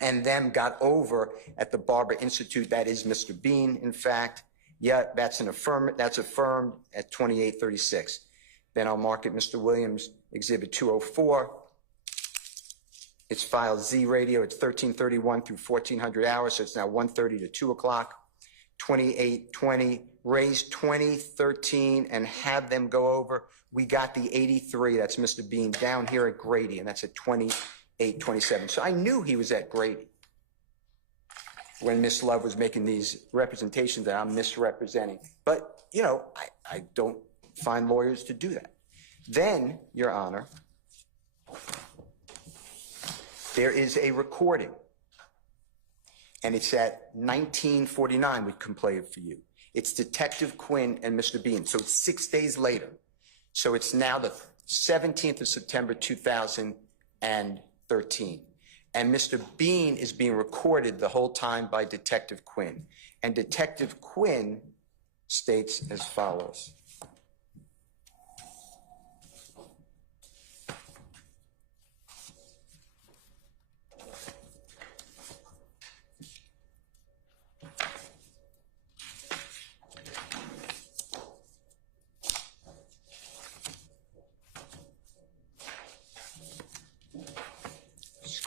and them got over at the Barber Institute. That is Mr. Bean, in fact. Yeah, that's affirmed at 2836. Then I'll mark it Mr. Williams, Exhibit 204. It's file Z radio. It's 1331 through 1400 hours, so it's now 1:30 to 2 o'clock. 2820, raise 2013 and have them go over. We got the 83, that's Mr. Bean, down here at Grady, and that's at 2827. So I knew he was at Grady when Miss Love was making these representations that I'm misrepresenting. But, you know, I don't find lawyers to do that. Then, Your Honor, there is a recording, and it's at 1949. We can play it for you. It's Detective Quinn and Mr. Bean. So it's 6 days later. So it's now the 17th of September, 2013. And Mr. Bean is being recorded the whole time by Detective Quinn. And Detective Quinn states as follows.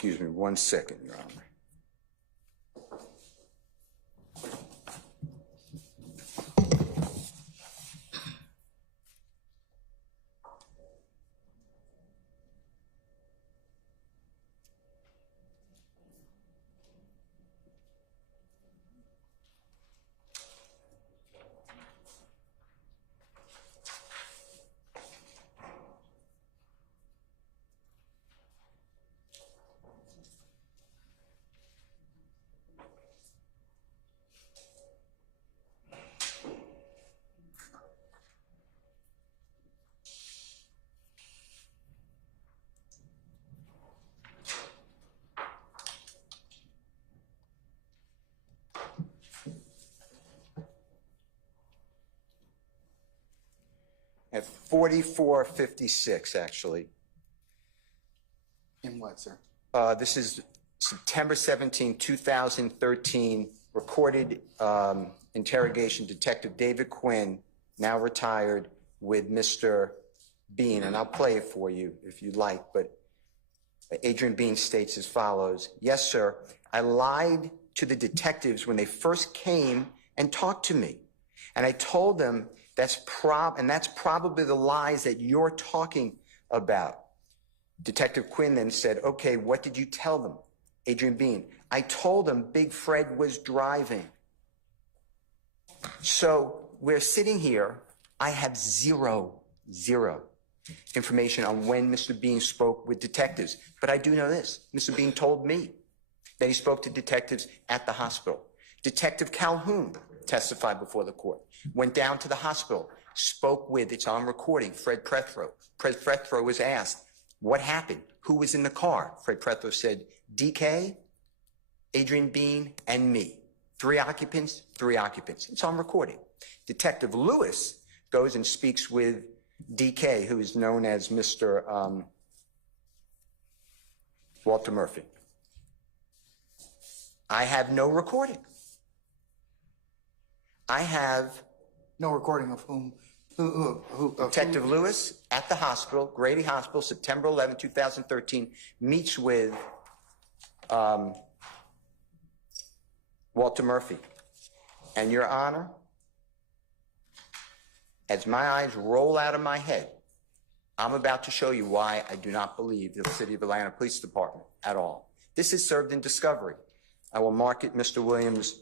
Excuse me 1 second, Your Honor. At 44:56, actually. And what, sir? This is September 17, 2013, recorded interrogation. Detective David Quinn, now retired, with Mr. Bean, and I'll play it for you if you like, but Adrian Bean states as follows. Yes, sir, I lied to the detectives when they first came and talked to me. And I told them that's probably the lies that you're talking about. Detective Quinn then said, okay, what did you tell them? Adrian Bean, I told them Big Fred was driving. So we're sitting here. I have zero information on when Mr. Bean spoke with detectives. But I do know this. Mr. Bean told me that he spoke to detectives at the hospital. Detective Calhoun testified before the court, went down to the hospital, spoke with, it's on recording, Fred Prethrow. Fred Prethrow was asked, what happened? Who was in the car? Fred Prethrow said, DK, Adrian Bean, and me. 3 occupants, 3 occupants. It's on recording. Detective Lewis goes and speaks with DK, who is known as Mr. Walter Murphy. I have no recording. I have No recording of whom? Detective Lewis at the hospital, Grady Hospital, September 11, 2013, meets with Walter Murphy. And Your Honor, as my eyes roll out of my head, I'm about to show you why I do not believe the City of Atlanta Police Department at all. This is served in discovery. I will mark it Mr. Williams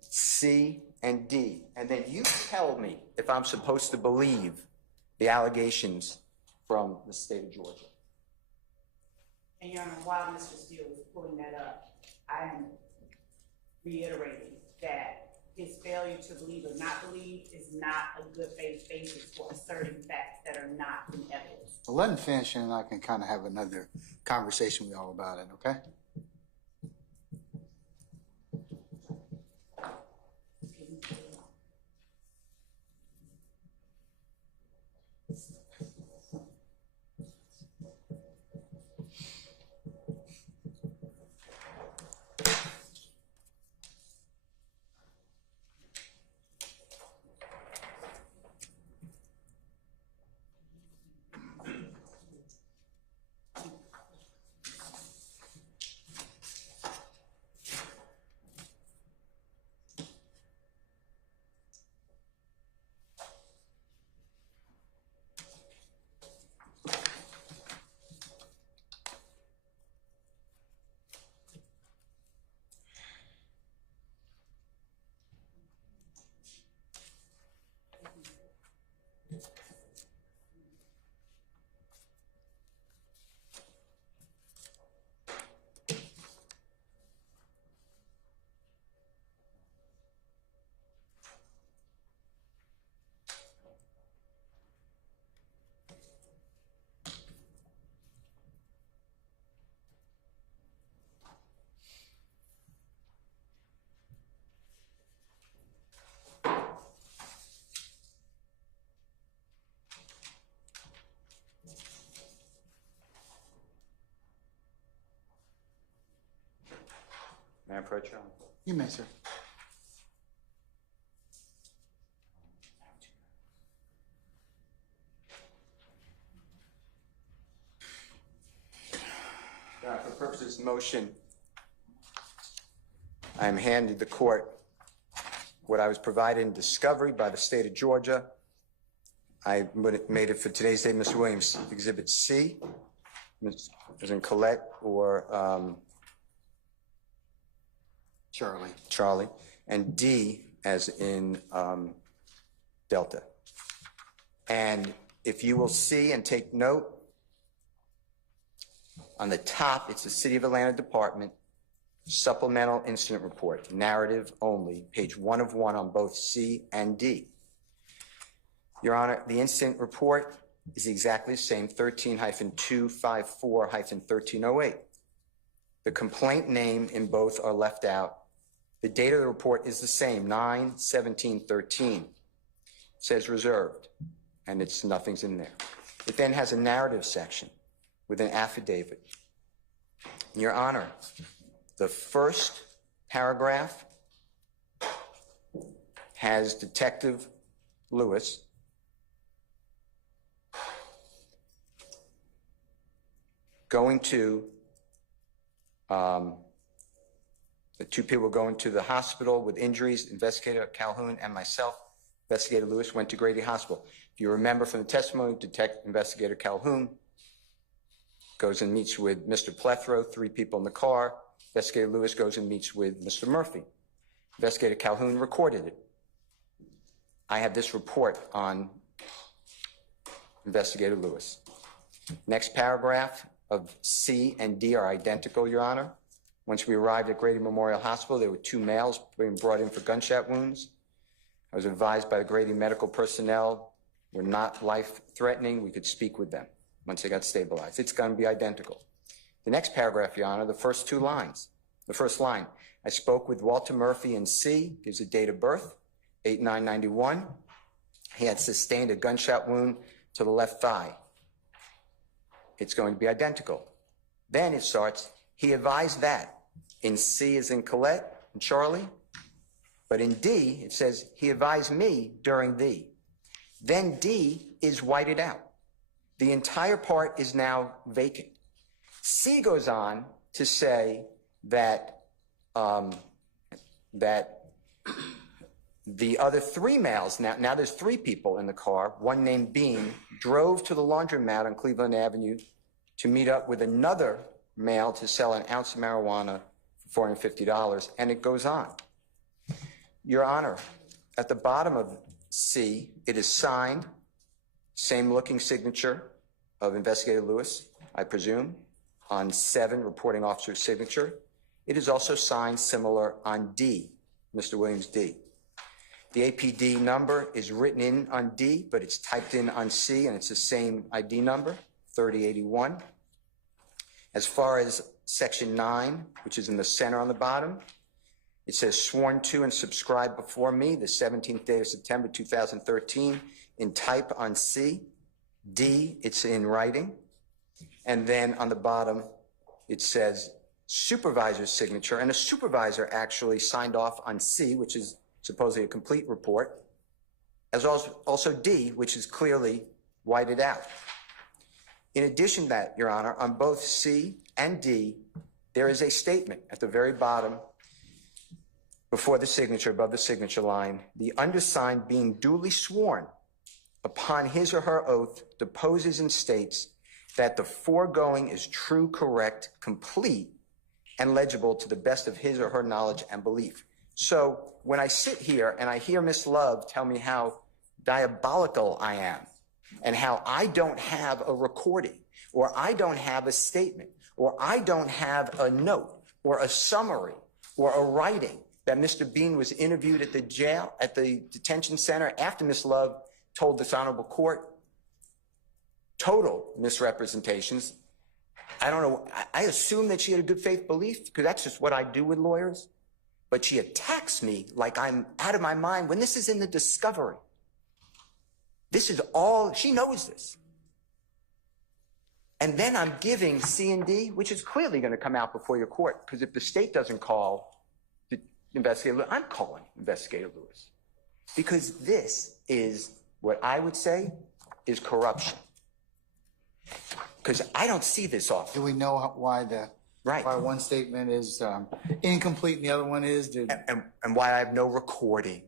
C and D, and then you tell me if I'm supposed to believe the allegations from the state of Georgia. And Your Honor, while Mr. Steele was pulling that up, I am reiterating that his failure to believe or not believe is not a good faith basis for asserting facts that are not in evidence. Well, let him finish, and I can kind of have another conversation with y'all about it, okay? May I approach you? You may, sir. For purposes of this motion, I am handing the court what I was provided in discovery by the state of Georgia. I made it for today's date, Mr. Williams, Exhibit C, as in Colette or Charlie, and D as in Delta. And if you will see and take note, on the top, it's the City of Atlanta Department Supplemental Incident Report, narrative only, page 1 of 1 on both C and D. Your Honor, the incident report is exactly the same, 13-254-1308. The complaint name in both are left out. The date of the report is the same, 9/17/13. It says reserved, and nothing's in there. It then has a narrative section with an affidavit Your Honor, the first paragraph has Detective Lewis going to, the two people going to the hospital with injuries, Investigator Calhoun and myself. Investigator Lewis went to Grady Hospital. If you remember from the testimony, Investigator Calhoun goes and meets with Mr. Plethro, 3 people in the car. Investigator Lewis goes and meets with Mr. Murphy. Investigator Calhoun recorded it. I have this report on Investigator Lewis. Next paragraph of C and D are identical, Your Honor. Once we arrived at Grady Memorial Hospital, there were 2 males being brought in for gunshot wounds. I was advised by the Grady medical personnel were not life-threatening. We could speak with them once they got stabilized. It's going to be identical. The next paragraph, Your Honor, the first 2 lines. The first line, I spoke with Walter Murphy in C, gives a date of birth, 8/9/91. He had sustained a gunshot wound to the left thigh. It's going to be identical. Then it starts, he advised that. In C as in Colette and Charlie. But in D, it says, he advised me during the. Then D is whited out. The entire part is now vacant. C goes on to say that, that the other 3 males, now there's 3 people in the car, one named Bean, drove to the laundromat on Cleveland Avenue to meet up with another male to sell an ounce of marijuana for $450, and it goes on. Your Honor, at the bottom of C, it is signed, same looking signature of Investigator Lewis, I presume, on 7, reporting officer's signature. It is also signed similar on D, Mr. Williams D. The APD number is written in on D, but it's typed in on C, and it's the same ID number, 3081. As far as section 9, which is in the center on the bottom, it says sworn to and subscribed before me the 17th day of September 2013 in type on C. D, it's in writing. And then on the bottom, it says supervisor's signature, and a supervisor actually signed off on C, which is supposedly a complete report, as also D, which is clearly whited out. In addition to that, Your Honor, on both C and D, there is a statement at the very bottom before the signature, above the signature line, the undersigned being duly sworn upon his or her oath deposes and states that the foregoing is true, correct, complete, and legible to the best of his or her knowledge and belief. So when I sit here and I hear Ms. Love tell me how diabolical I am and how I don't have a recording or I don't have a statement or I don't have a note or a summary or a writing that Mr. Bean was interviewed at the jail, at the detention center after Ms. Love told this honorable court total misrepresentations. I don't know. I assume that she had a good faith belief because that's just what I do with lawyers. But she attacks me like I'm out of my mind when this is in the discovery. This is all, she knows this. And then I'm giving C and D, which is clearly going to come out before your court, because if the state doesn't call the investigator Lewis, I'm calling Investigator Lewis. Because this is what I would say is corruption. Because I don't see this often. Do we know why why one statement is incomplete and the other one is? And why I have no recording.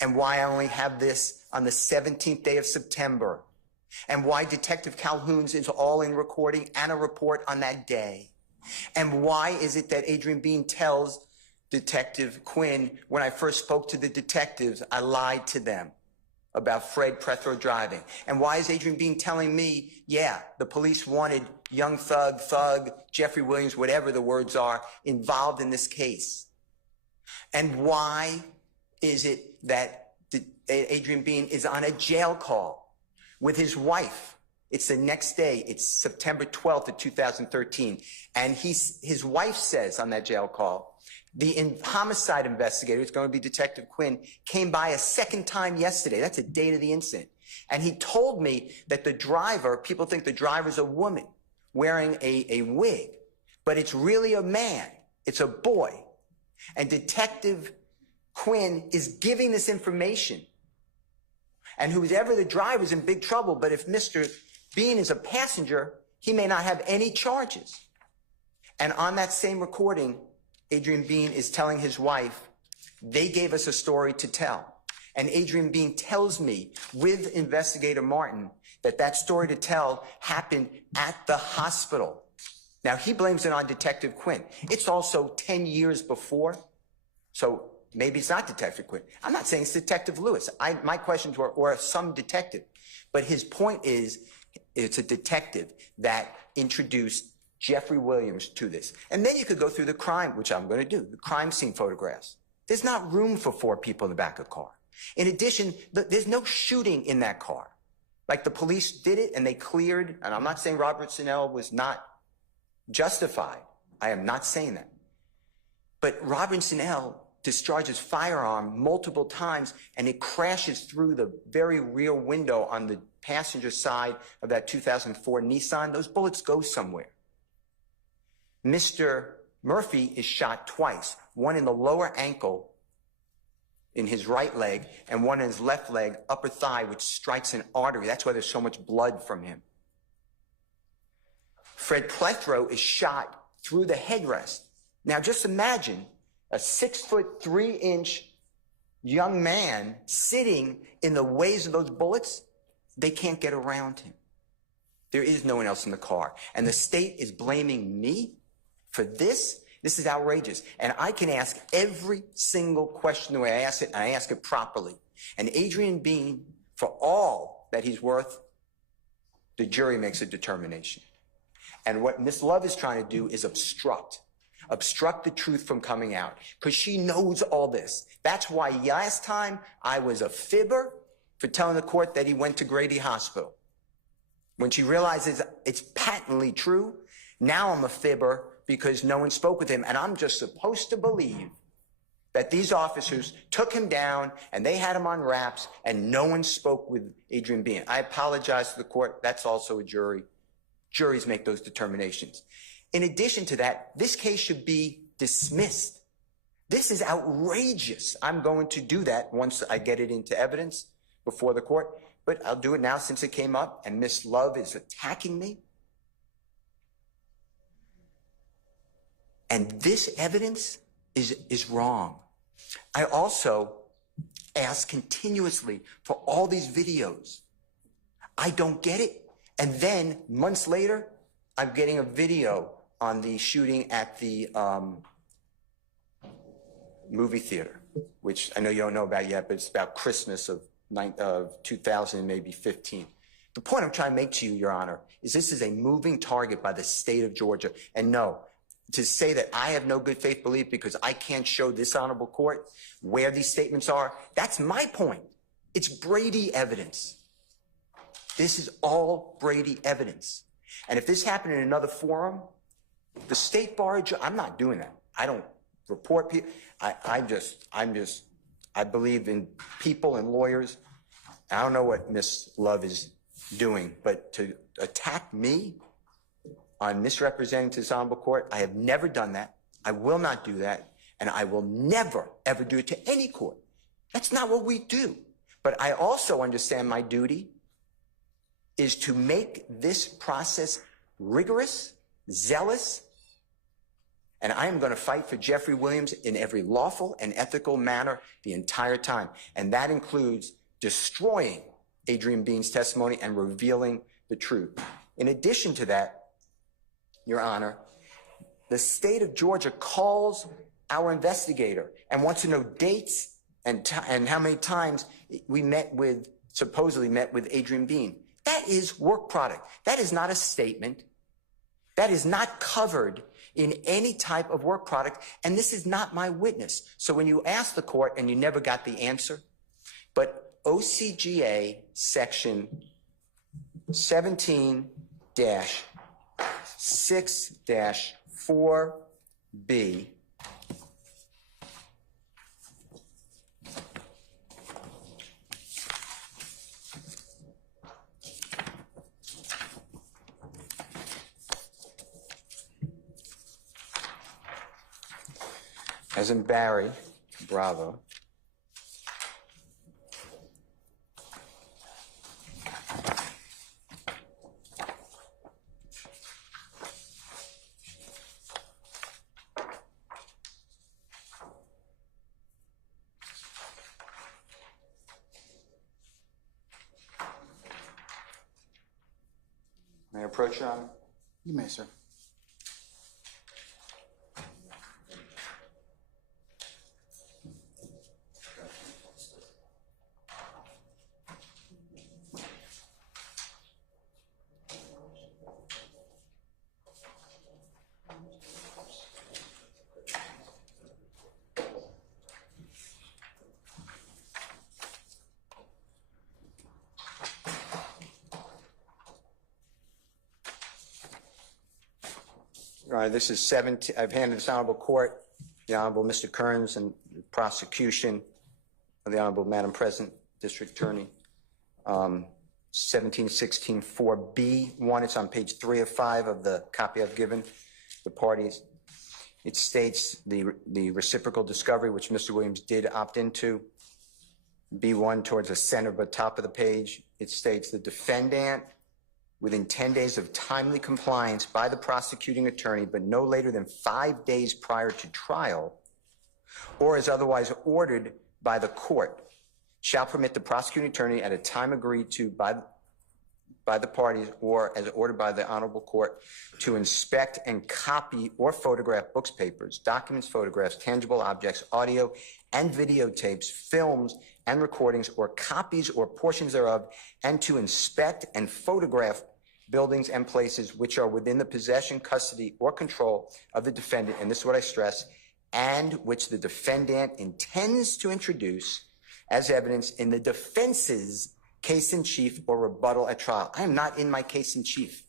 And why I only have this on the 17th day of September. And why Detective Calhoun's is all in recording and a report on that day. And why is it that Adrian Bean tells Detective Quinn, when I first spoke to the detectives, I lied to them about Fred Prethro driving? And why is Adrian Bean telling me, yeah, the police wanted young thug, Jeffery Williams, whatever the words are, involved in this case? And why is it that Adrian Bean is on a jail call with his wife? It's the next day. It's September 12th of 2013. And his wife says on that jail call, the homicide investigator, it's going to be Detective Quinn, came by a second time yesterday. That's the date of the incident. And he told me that the driver, people think the driver's a woman wearing a wig. but it's really a man. It's a boy. And Detective Quinn is giving this information. And whoever the driver is in big trouble, but if Mr. Bean is a passenger, he may not have any charges. And on that same recording, Adrian Bean is telling his wife, they gave us a story to tell. And Adrian Bean tells me with Investigator Martin that that story to tell happened at the hospital. Now, he blames it on Detective Quinn. It's also 10 years before, so maybe it's not Detective Quinn. I'm not saying it's Detective Lewis. My questions were, or some detective. But his point is, it's a detective that introduced Jeffery Williams to this. And then you could go through the crime, which I'm going to do, the crime scene photographs. There's not room for 4 people in the back of the car. In addition, there's no shooting in that car. Like the police did it and they cleared, and I'm not saying Robert Sinnell was not justified. I am not saying that. But Robert Sinnell discharges firearm multiple times and it crashes through the very rear window on the passenger side of that 2004 Nissan. Those bullets go somewhere. Mr. Murphy is shot twice, one in the lower ankle in his right leg and one in his left leg, upper thigh, which strikes an artery. That's why there's so much blood from him. Fred Plethro is shot through the headrest. Now just imagine a 6'3" young man sitting in the ways of those bullets. They can't get around him. There is no one else in the car. And the state is blaming me for this. This is outrageous. And I can ask every single question the way I ask it, and I ask it properly. And Adrian Bean, for all that he's worth, the jury makes a determination. And what Ms. Love is trying to do is obstruct the truth from coming out, because she knows all this. That's why last time I was a fibber for telling the court that he went to Brady Hospital. When she realizes it's patently true, now I'm a fibber because no one spoke with him, and I'm just supposed to believe that these officers took him down and they had him on wraps and no one spoke with Adrian Bean. I apologize to the court. That's also a jury. Juries make those determinations. In addition to that, this case should be dismissed. This is outrageous. I'm going to do that once I get it into evidence before the court, but I'll do it now since it came up and Ms. Love is attacking me. And this evidence is wrong. I also ask continuously for all these videos. I don't get it. And then months later, I'm getting a video on the shooting at the movie theater, which I know you don't know about yet, but it's about Christmas of 2000, maybe 15. The point I'm trying to make to you, Your Honor, is this is a moving target by the state of Georgia. And no, to say that I have no good faith belief because I can't show this honorable court where these statements are, that's my point. It's Brady evidence. This is all Brady evidence. And if this happened in another forum, the state bar, I'm not doing that. I don't report people. I believe in people and lawyers. I don't know what Ms. Love is doing, but to attack me on misrepresenting to this honorable court, I have never done that. I will not do that. And I will never, ever do it to any court. That's not what we do. But I also understand my duty is to make this process rigorous, zealous, and I am going to fight for Jeffery Williams in every lawful and ethical manner the entire time. And that includes destroying Adrian Bean's testimony and revealing the truth. In addition to that, Your Honor, the state of Georgia calls our investigator and wants to know dates and how many times we supposedly met with Adrian Bean. That is work product. That is not a statement. That is not covered in any type of work product, and this is not my witness. So when you ask the court and you never got the answer, but OCGA section 17-6-4B as in Barry, Bravo. May I approach, Your Honor? You may, sir. All right, this is 17. I've handed this honorable court, the Honorable Mr. Kearns, and the prosecution of the Honorable Madam President, District Attorney. 1716-4B1. It's on page 3 of 5 of the copy I've given the parties. It states the reciprocal discovery, which Mr. Williams did opt into. B1 towards the center but top of the page. It states the defendant, within 10 days of timely compliance by the prosecuting attorney, but no later than 5 days prior to trial, or as otherwise ordered by the court, shall permit the prosecuting attorney at a time agreed to by the parties or as ordered by the honorable court to inspect and copy or photograph books, papers, documents, photographs, tangible objects, audio and videotapes, films and recordings, or copies or portions thereof, and to inspect and photograph buildings and places which are within the possession, custody, or control of the defendant, and this is what I stress, and which the defendant intends to introduce as evidence in the defense's case in chief or rebuttal at trial. I am not in my case in chief.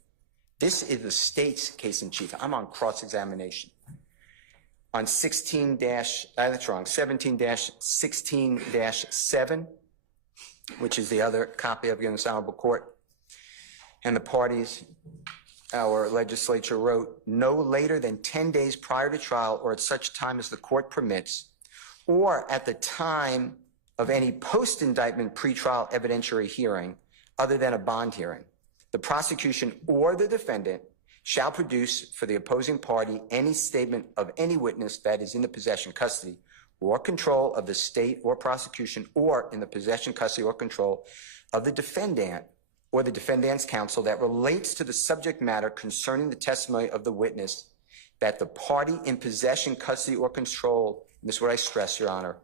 This is the state's case in chief. I'm on cross-examination. On 17-16-7, which is the other copy I've given this honorable court, and the parties, our legislature wrote, no later than 10 days prior to trial or at such time as the court permits, or at the time of any post-indictment pretrial evidentiary hearing other than a bond hearing, the prosecution or the defendant shall produce for the opposing party any statement of any witness that is in the possession, custody, or control of the state or prosecution, or in the possession, custody, or control of the defendant or the defendant's counsel that relates to the subject matter concerning the testimony of the witness that the party in possession, custody, or control, and this is what I stress, Your Honor,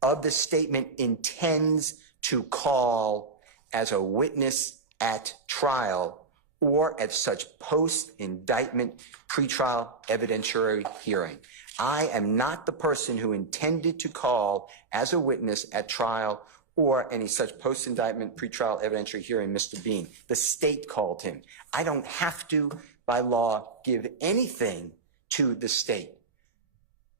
of the statement intends to call as a witness at trial or at such post-indictment pretrial evidentiary hearing. I am not the person who intended to call as a witness at trial or any such post-indictment pretrial evidentiary hearing, Mr. Bean. The state called him. I don't have to, by law, give anything to the state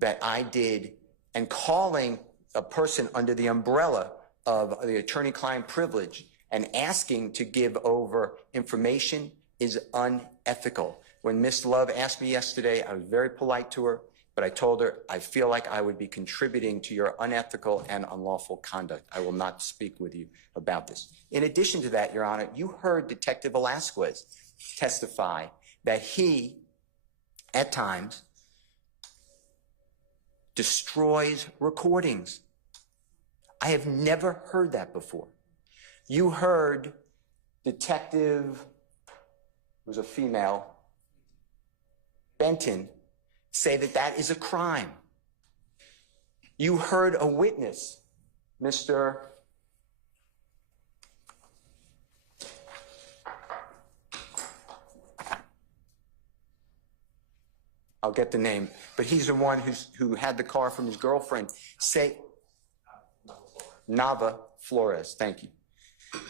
that I did, and calling a person under the umbrella of the attorney-client privilege and asking to give over information is unethical. When Ms. Love asked me yesterday, I was very polite to her, but I told her I feel like I would be contributing to your unethical and unlawful conduct. I will not speak with you about this. In addition to that, Your Honor, you heard Detective Velasquez testify that he, at times, destroys recordings. I have never heard that before. You heard Detective, who was a female, Benton, say that that is a crime. You heard a witness, Mr. I'll get the name, but he's the one who had the car from his girlfriend, say, Nava Flores, thank you,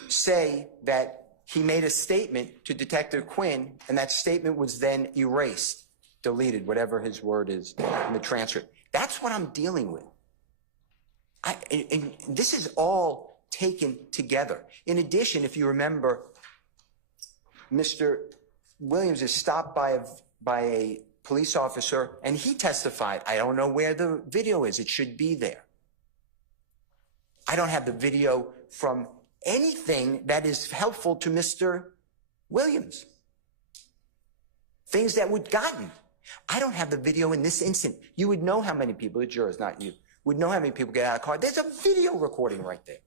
say that he made a statement to Detective Quinn, and that statement was then erased, deleted, whatever his word is in the transcript. That's what I'm dealing with. And this is all taken together. In addition, if you remember, Mr. Williams is stopped by police officer, and he testified, I don't know where the video is. It should be there. I don't have the video from anything that is helpful to Mr. Williams. Things that would gotten. I don't have the video in this instant. You would know how many people, the jurors, not you, would know how many people get out of the car. There's a video recording right there.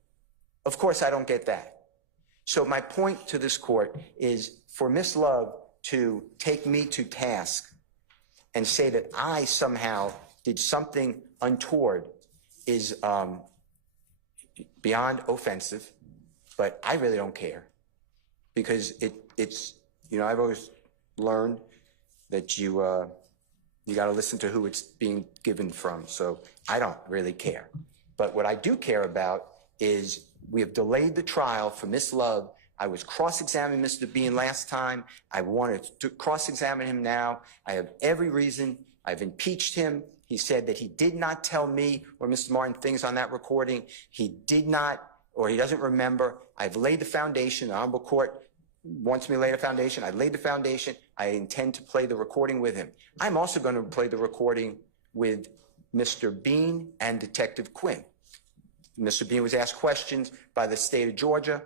Of course, I don't get that. So my point to this court is for Ms. Love to take me to task and say that I somehow did something untoward is beyond offensive, but I really don't care because it's, you know, I've always learned that you got to listen to who it's being given from. So I don't really care. But what I do care about is we have delayed the trial for Ms. Love. I was cross-examining Mr. Bean last time. I wanted to cross-examine him now. I have every reason. I've impeached him. He said that he did not tell me or Mr. Martin things on that recording. He did not, or he doesn't remember. I've laid the foundation. The Honorable Court wants me to lay the foundation. I laid the foundation. I intend to play the recording with him. I'm also going to play the recording with Mr. Bean and Detective Quinn. Mr. Bean was asked questions by the state of Georgia.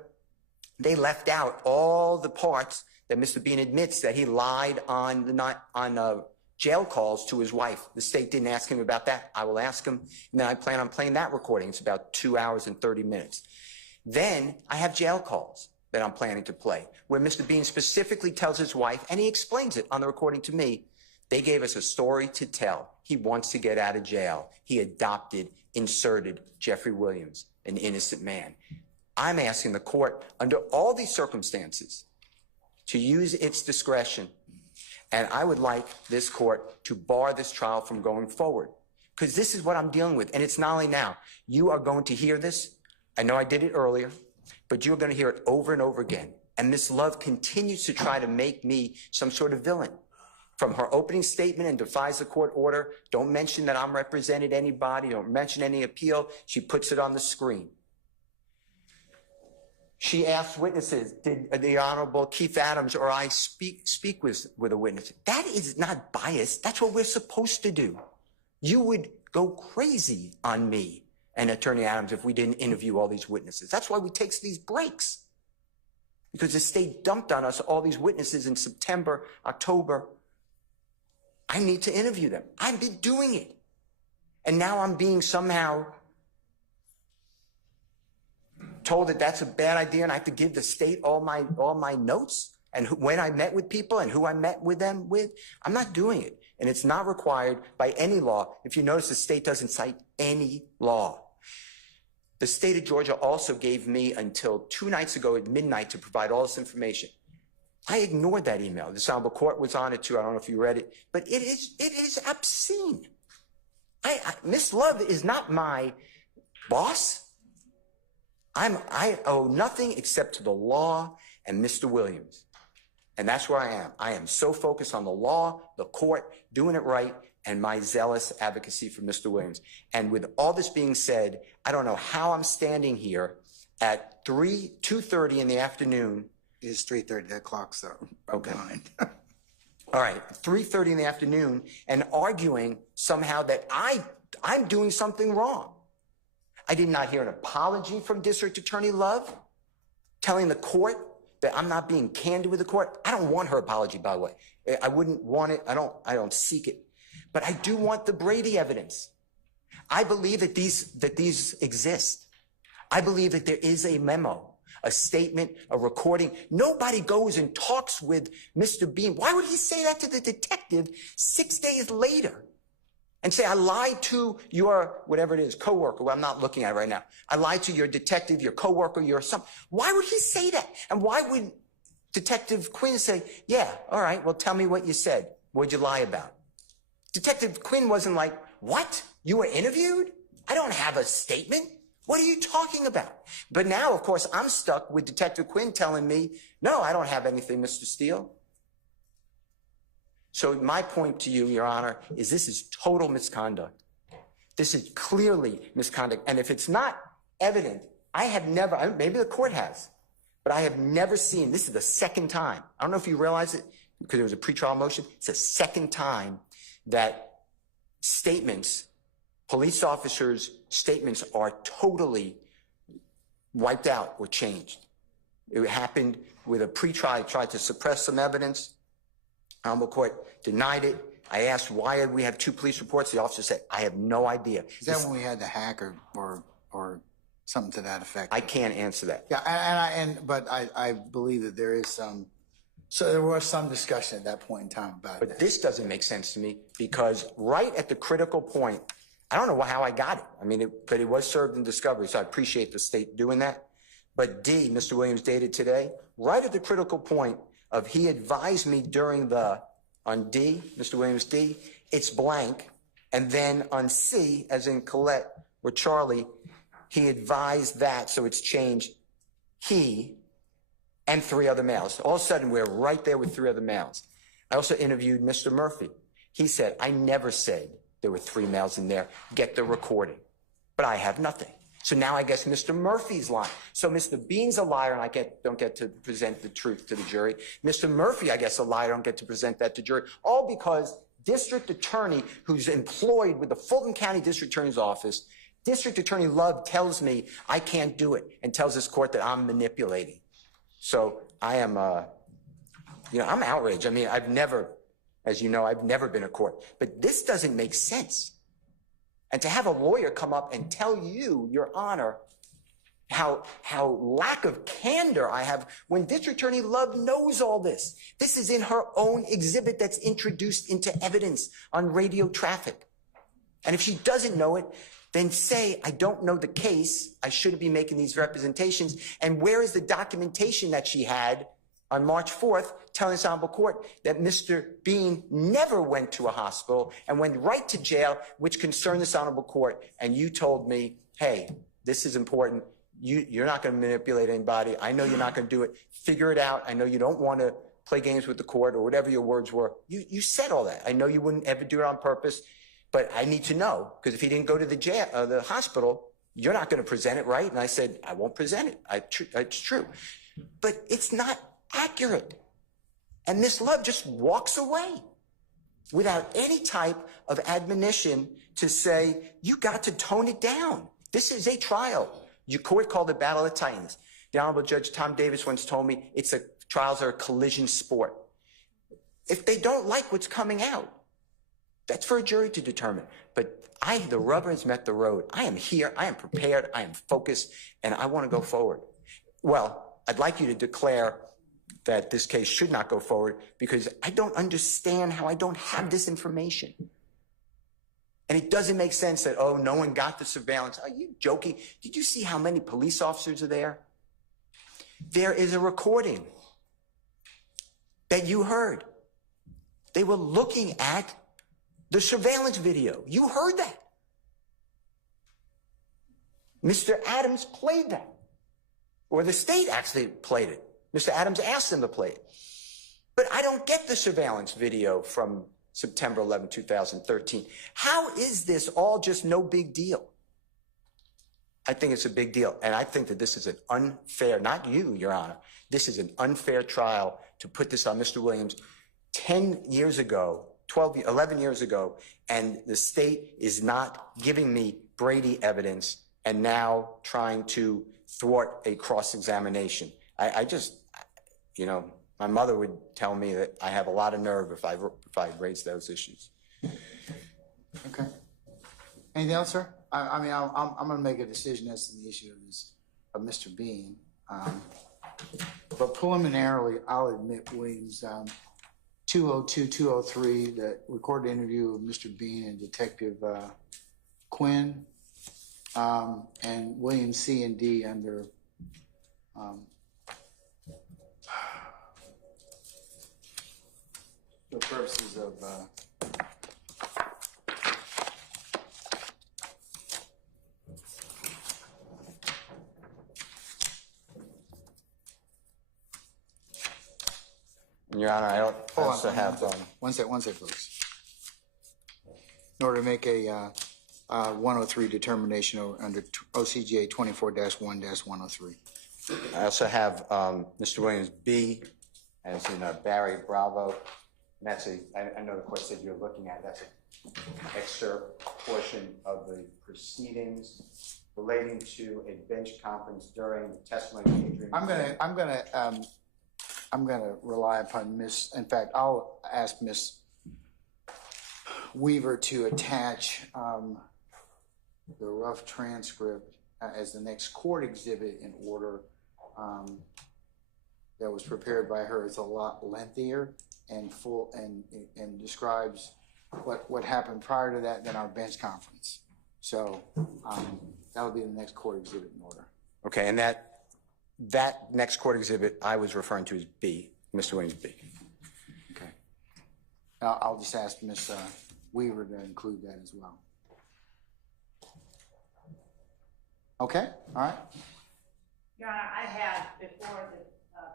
They left out all the parts that Mr. Bean admits that he lied on jail calls to his wife. The state didn't ask him about that. I will ask him, and then I plan on playing that recording. It's about 2 hours and 30 minutes. Then I have jail calls that I'm planning to play, where Mr. Bean specifically tells his wife, and he explains it on the recording to me, they gave us a story to tell. He wants to get out of jail. He adopted, inserted Jeffery Williams, an innocent man. I'm asking the court, under all these circumstances, to use its discretion, and I would like this court to bar this trial from going forward, because this is what I'm dealing with, and it's not only now. You are going to hear this. I know I did it earlier, but you're going to hear it over and over again. And Ms. Love continues to try to make me some sort of villain. From her opening statement and defies the court order, don't mention that I'm represented anybody, don't mention any appeal. She puts it on the screen. She asked witnesses, did the Honorable Keith Adams or I speak with a witness? That is not bias. That's what we're supposed to do. You would go crazy on me and Attorney Adams if we didn't interview all these witnesses. That's why we take these breaks. Because the state dumped on us all these witnesses in September, October. I need to interview them. I've been doing it. And now I'm being somehow told that that's a bad idea and I have to give the state all my notes and when I met with people and who I met with them with. I'm not doing it. And it's not required by any law. If you notice, the state doesn't cite any law. The state of Georgia also gave me until 2 nights ago at midnight to provide all this information. I ignored that email. The Honorable Court was on it too. I don't know if you read it, but it is obscene. Ms. Love is not my boss. I owe nothing except to the law and Mr. Williams. And that's where I am. I am so focused on the law, the court, doing it right, and my zealous advocacy for Mr. Williams. And with all this being said, I don't know how I'm standing here at 2:30 in the afternoon. It's 3:30, that clock's up. Okay. All right, 3:30 in the afternoon, and arguing somehow that I'm doing something wrong. I did not hear an apology from District Attorney Love telling the court that I'm not being candid with the court. I don't want her apology, by the way. I wouldn't want it. I don't seek it. But I do want the Brady evidence. I believe that these exist. I believe that there is a memo, a statement, a recording. Nobody goes and talks with Mr. Bean. Why would he say that to the detective 6 days later? And say, I lied to your, whatever it is, coworker, well, I'm not looking at it right now. I lied to your detective, your coworker, your son. Why would he say that? And why would Detective Quinn say, yeah, all right, well, tell me what you said. What'd you lie about? Detective Quinn wasn't like, what? You were interviewed? I don't have a statement. What are you talking about? But now, of course, I'm stuck with Detective Quinn telling me, no, I don't have anything, Mr. Steele. So my point to you, Your Honor, is this is total misconduct. This is clearly misconduct. And if it's not evident, I have never, maybe the court has, but I have never seen, this is the second time. I don't know if you realize it, because it was a pretrial motion. It's the second time that statements, police officers' statements are totally wiped out or changed. It happened with a pretrial, tried to suppress some evidence. Honorable Court denied it. I asked, why did we have 2 police reports? The officer said, I have no idea. Is that when we had the hack or something to that effect? I can't answer that. Yeah, but I believe that there is some, so there was some discussion at that point in time about But that. this doesn't make sense to me because right at the critical point, I don't know how I got it. I mean, but it was served in discovery, so I appreciate the state doing that. But D, Mr. Williams dated today, right at the critical point of he advised me on D, Mr. Williams D, it's blank. And then on C, as in Colette or Charlie, he advised that, so it's changed he and 3 other males. All of a sudden, we're right there with 3 other males. I also interviewed Mr. Murphy. He said, I never said there were 3 males in there. Get the recording. But I have nothing. So now I guess Mr. Murphy's lying. So Mr. Bean's a liar, and I don't get to present the truth to the jury. Mr. Murphy, I guess, a liar, I don't get to present that to jury. All because district attorney who's employed with the Fulton County District Attorney's Office, District Attorney Love tells me I can't do it and tells this court that I'm manipulating. So I am, I'm outraged. I mean, I've never, as you know, I've never been in court. But this doesn't make sense. And to have a lawyer come up and tell you, Your Honor, how lack of candor I have when District Attorney Love knows all this. This is in her own exhibit that's introduced into evidence on radio traffic. And if she doesn't know it, then say, I don't know the case. I shouldn't be making these representations. And where is the documentation that she had on March 4th telling this honorable court that Mr. Bean never went to a hospital and went right to jail, which concerned this honorable court. And you told me, hey, this is important. You're not going to manipulate anybody. I know you're not going to do it. Figure it out. I know you don't want to play games with the court or whatever your words were. You said all that. I know you wouldn't ever do it on purpose, but I need to know, because if he didn't go to the hospital, you're not going to present it, right? And I said, I won't present it. It's true. But it's not accurate. And Ms. Love just walks away without any type of admonition to say, you got to tone it down. This is a trial. Your court called it Battle of the Titans. The Honorable Judge Tom Davis once told me trials are a collision sport. If they don't like what's coming out, that's for a jury to determine. But the rubber has met the road. I am here, I am prepared, I am focused, and I want to go forward. Well, I'd like you to declare that this case should not go forward because I don't understand how I don't have this information. And it doesn't make sense that, oh, no one got the surveillance. Are you joking? Did you see how many police officers are there? There is a recording that you heard. They were looking at the surveillance video. You heard that. Mr. Adams played that. Or the state actually played it. Mr. Adams asked them to play it. But I don't get the surveillance video from September 11, 2013. How is this all just no big deal? I think it's a big deal. And I think that this is an unfair, not you, Your Honor, this is an unfair trial to put this on Mr. Williams 10 years ago, 11 years ago, and the state is not giving me Brady evidence and now trying to thwart a cross-examination. I just, my mother would tell me that I have a lot of nerve if I raise those issues. Okay. Anything else, sir? I'm going to make a decision as to the issue of Mr. Bean. But preliminarily, I'll admit Williams 202-203, the recorded interview of Mr. Bean and Detective Quinn, and Williams C and D under the purposes of Your Honor, I also have one second, folks. In order to make a 103 determination under OCGA 24-1-103. I also have Mr. Williams B as in Barry Bravo. And that's I know the court said you're looking at, that's an excerpt portion of the proceedings relating to a bench conference during the testimony of Adrian. I'm gonna rely upon Miss. In fact, I'll ask Miss Weaver to attach the rough transcript as the next court exhibit in order. That was prepared by her. It's a lot lengthier and full and describes what happened prior to that than our bench conference. So that'll be the next court exhibit in order. Okay, and that next court exhibit I was referring to as B, Mr. Williams B. Okay. I'll just ask Miss Weaver to include that as well. Okay, all right. Your Honor, I have before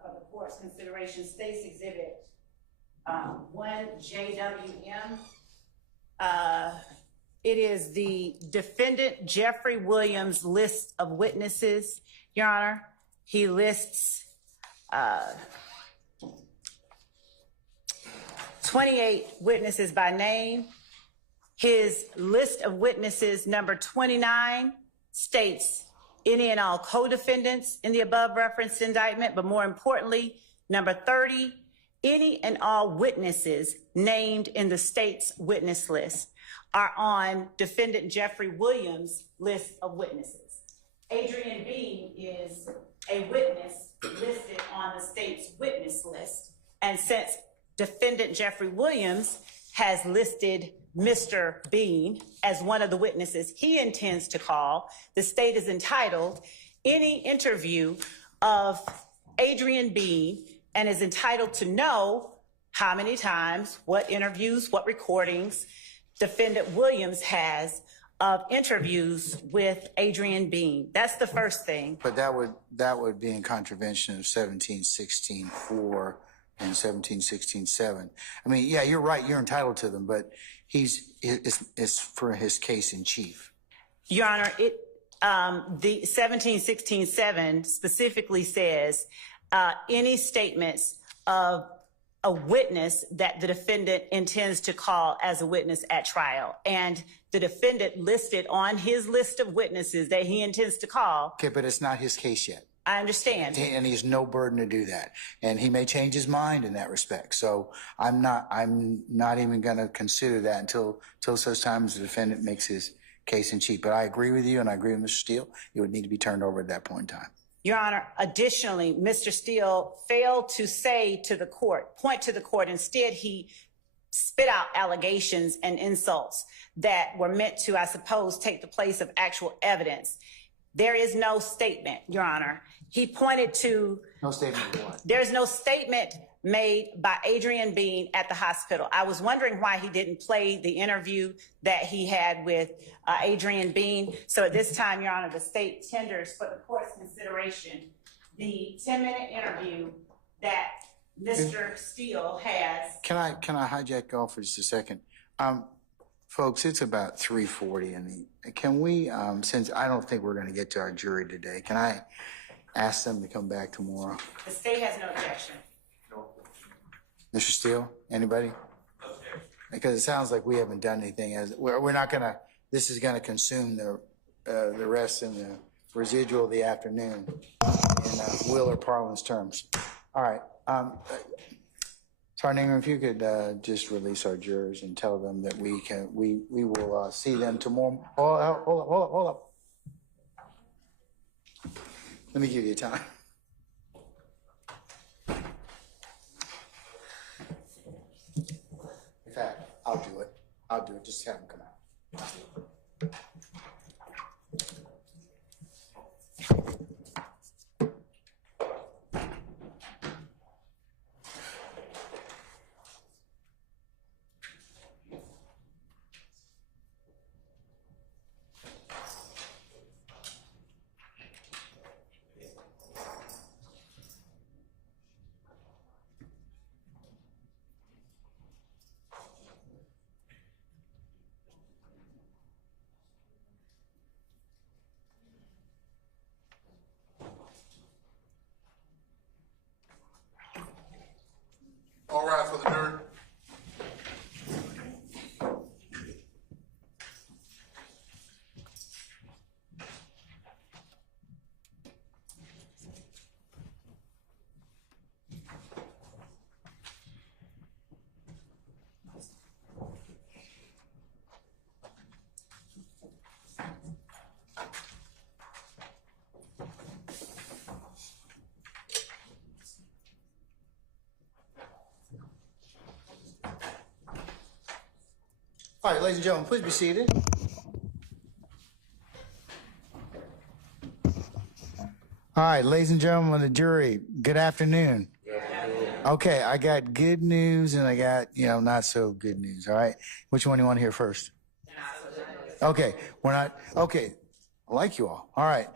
for the court's consideration State's Exhibit 1JWM. It is the defendant Jeffery Williams list of witnesses, Your Honor. He lists 28 witnesses by name. His list of witnesses, number 29, states any and all co-defendants in the above referenced indictment, but more importantly, number 30, any and all witnesses named in the state's witness list are on defendant Jeffery Williams' list of witnesses. Adrian Bean is a witness listed on the state's witness list. And since defendant Jeffery Williams has listed Mr. Bean as one of the witnesses he intends to call, the state is entitled any interview of Adrian Bean and is entitled to know how many times, what interviews, what recordings defendant Williams has of interviews with Adrian Bean. That's the first thing. But that would be in contravention of 1716-4 and 1716-7. I mean, yeah, you're right. You're entitled to them, but it's for his case in chief. Your Honor, the 1716-7 specifically says any statements of a witness that the defendant intends to call as a witness at trial. And the defendant listed on his list of witnesses that he intends to call. Okay, but it's not his case yet. I understand. And he has no burden to do that. And he may change his mind in that respect. So I'm not even going to consider that until such time as the defendant makes his case in chief. But I agree with you, and I agree with Mr. Steele. It would need to be turned over at that point in time. Your Honor, additionally, Mr. Steele failed to say to the court, point to the court. Instead, he spit out allegations and insults that were meant to, I suppose, take the place of actual evidence. There is no statement, Your Honor. He pointed to... No statement of what? There's no statement made by Adrian Bean at the hospital. I was wondering why he didn't play the interview that he had with Adrian Bean. So at this time, Your Honor, the state tenders for the court's consideration the 10-minute interview that Mr. Steele has. Can I hijack off for just a second? Folks, it's about 3:40, and can we, since I don't think we're going to get to our jury today, can I ask them to come back tomorrow? The state has no objection. Mr. Steele, anybody? Because it sounds like we haven't done anything. We're not going to, this is going to consume the rest and the residual of the afternoon in Wheeler parlance terms. All right. Sergeant Ingram, if you could just release our jurors and tell them that we will see them tomorrow. Hold up. Let me give you time. In fact, I'll do it. Just have them come out. All right, ladies and gentlemen, please be seated. All right, ladies and gentlemen of the jury, good afternoon. Okay, I got good news and I got, not so good news, all right? Which one do you want to hear first? Okay, okay, I like you all. All right.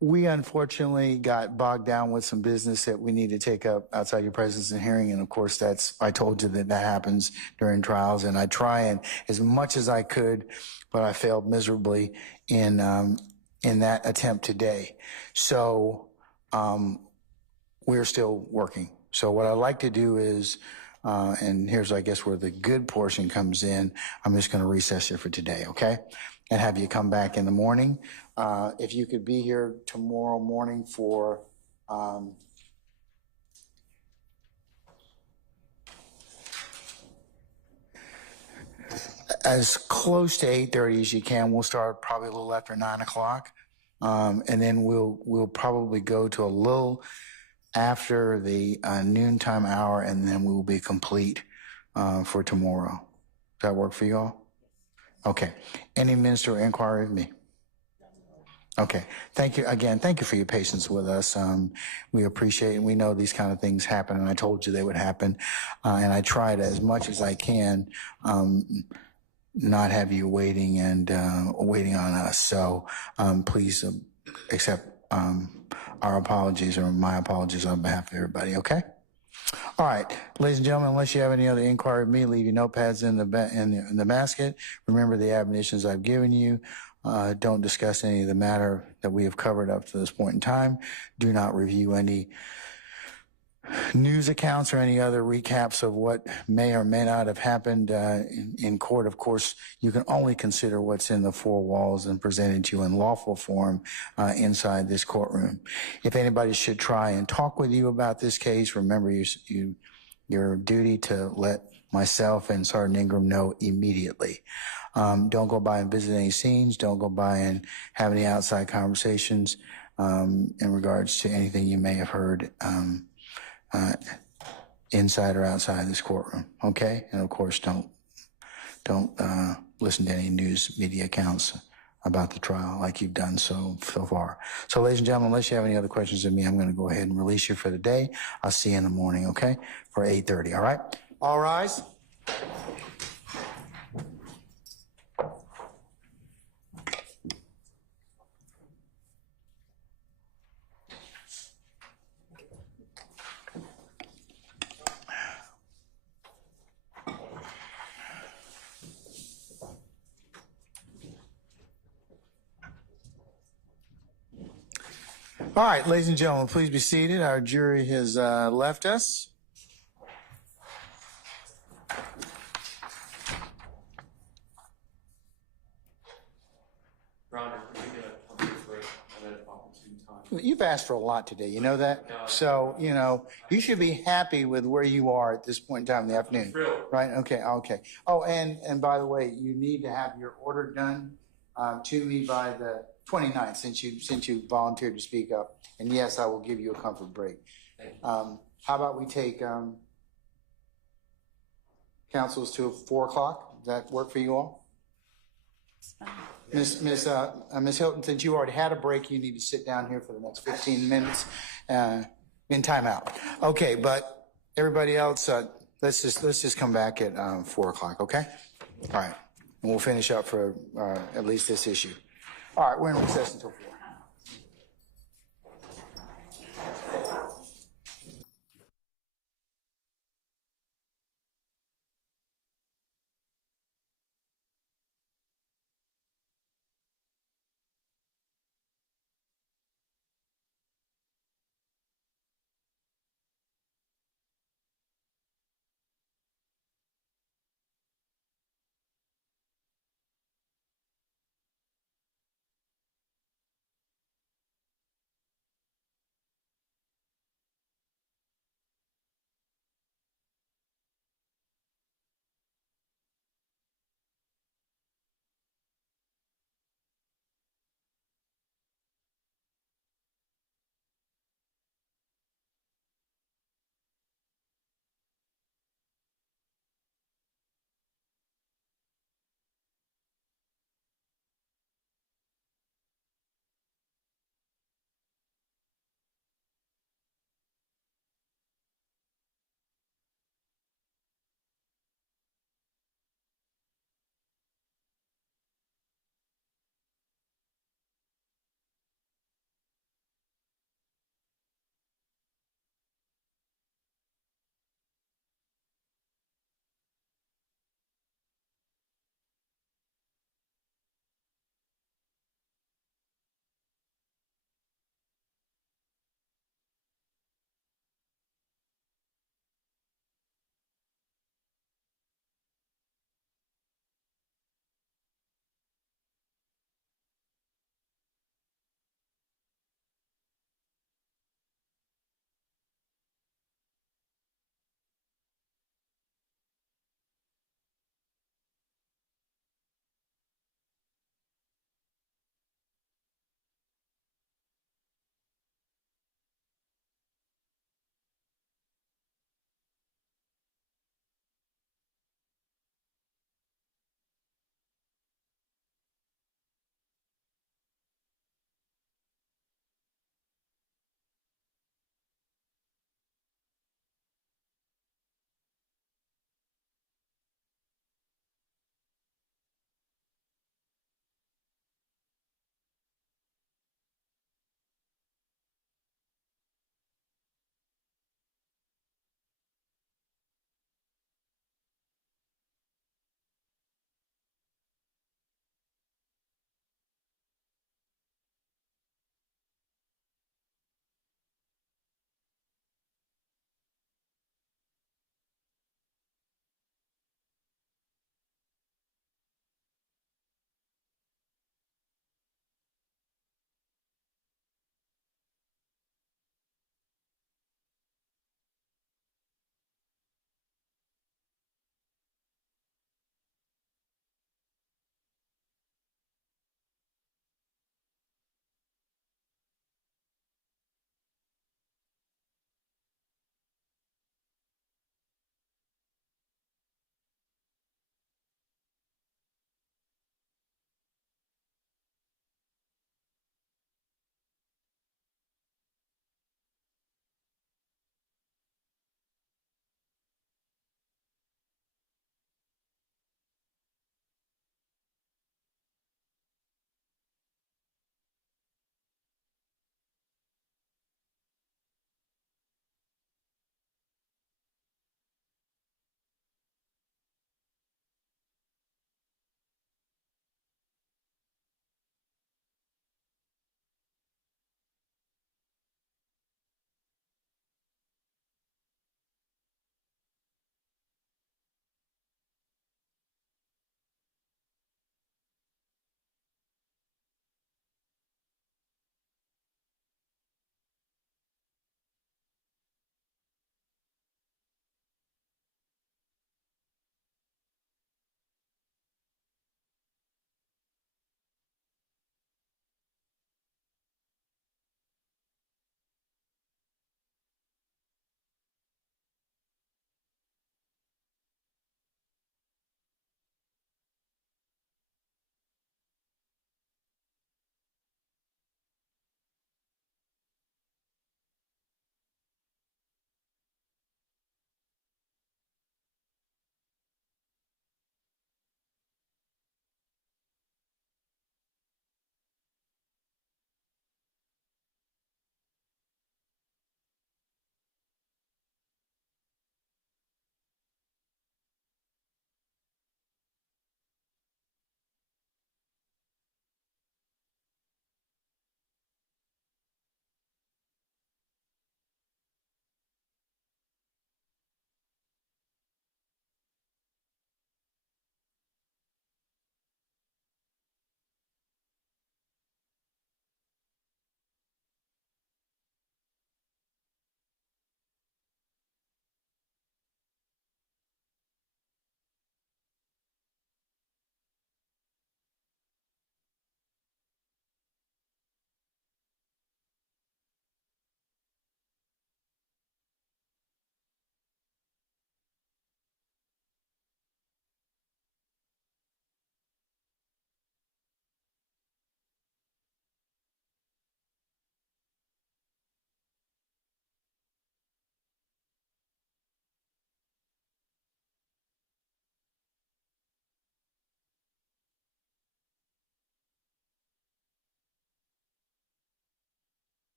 We unfortunately got bogged down with some business that we need to take up outside your presence and hearing. And of course, I told you that happens during trials. And I try and as much as I could, but I failed miserably in that attempt today. So, we're still working. So what I'd like to do is, and here's, I guess, where the good portion comes in. I'm just going to recess here for today, okay? And have you come back in the morning. If you could be here tomorrow morning for as close to 8:30 as you can. We'll start probably a little after 9 o'clock. And then we'll probably go to a little after the noontime hour, and then we will be complete for tomorrow. Does that work for you all? Okay. Any minister inquiry of me? Okay. Thank you again. Thank you for your patience with us. We appreciate it. We know these kind of things happen, and I told you they would happen. And I tried as much as I can not have you waiting and waiting on us. So please accept our apologies, or my apologies, on behalf of everybody. Okay. All right, ladies and gentlemen, unless you have any other inquiry of me, leave your notepads in the basket. Remember the admonitions I've given you. Don't discuss any of the matter that we have covered up to this point in time. Do not review any news accounts or any other recaps of what may or may not have happened in court. Of course, you can only consider what's in the four walls and presented to you in lawful form inside this courtroom. If anybody should try and talk with you about this case, remember your duty to let myself and Sergeant Ingram know immediately. Don't go by and visit any scenes. Don't go by and have any outside conversations in regards to anything you may have heard inside or outside this courtroom, okay? And of course, don't listen to any news media accounts about the trial like you've done so far. So, ladies and gentlemen, unless you have any other questions of me, I'm going to go ahead and release you for the day. I'll see you in the morning, okay? For 8:30. All right? All rise. All right, ladies and gentlemen, please be seated. Our jury has left us. You've asked for a lot today, you know that? So, you should be happy with where you are at this point in time in the afternoon. Right? Okay. Oh, and by the way, you need to have your order done to me by the 29th, since you volunteered to speak up. And yes, I will give you a comfort break. How about we take councils to 4 o'clock? Does that work for you all? Miss Hilton, since you already had a break, you need to sit down here for the next 15 minutes in timeout. Okay, but everybody else, let's just come back at 4 o'clock, okay? All right, and we'll finish up for at least this issue. All right, we're in recess until 4.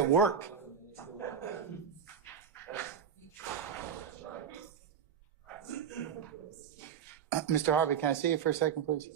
It worked. Mr. Harvey, can I see you for a second, please?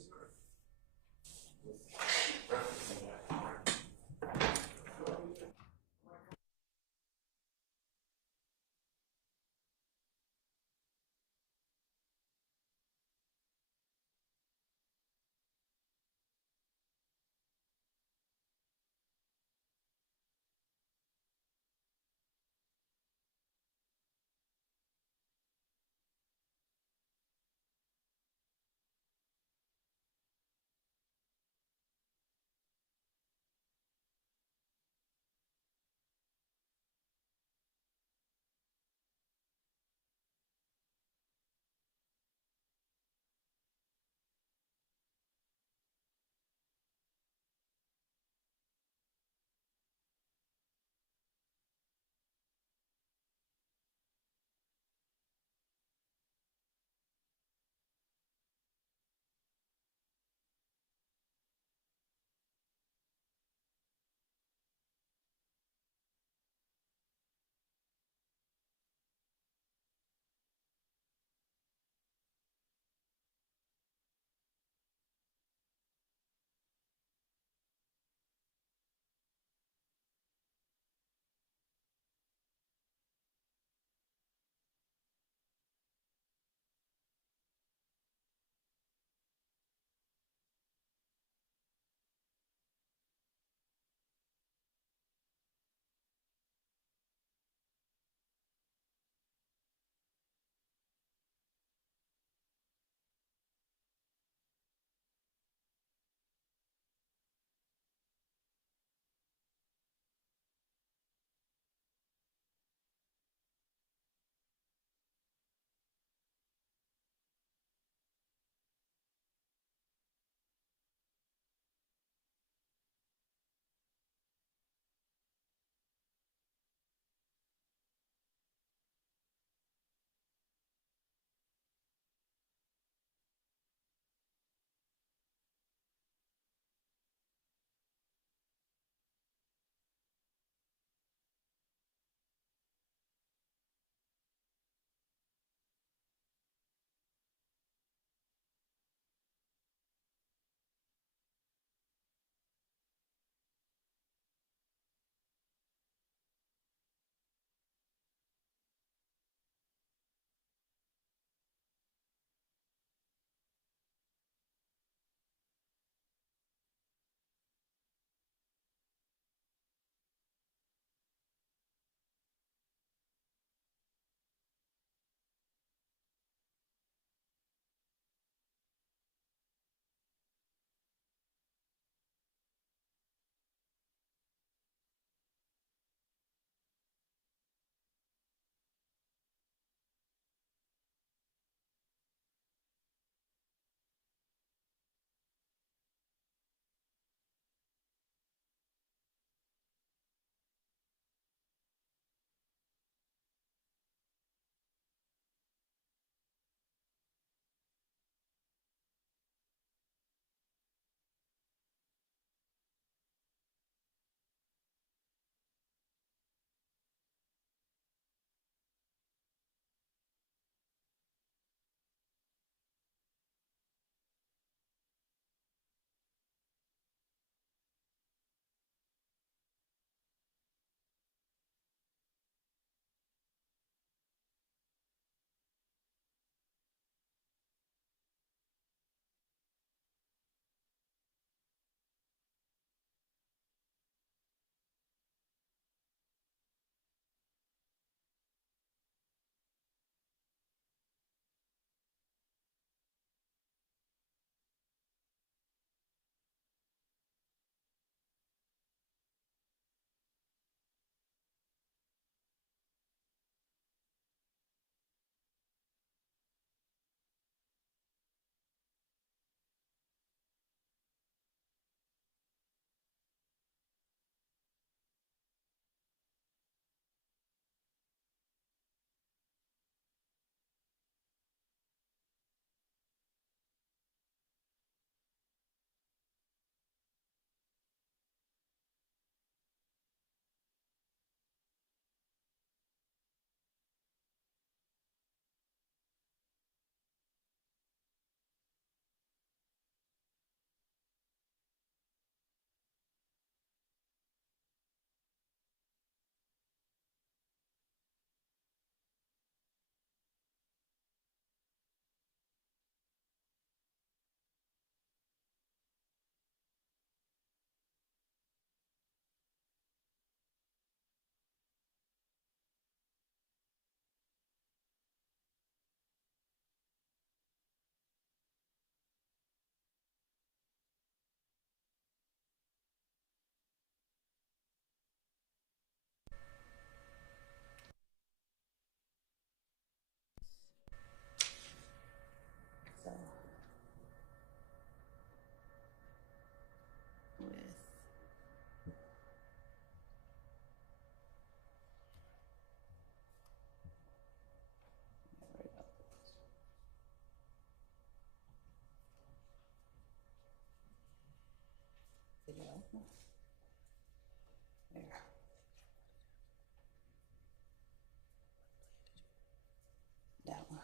That one.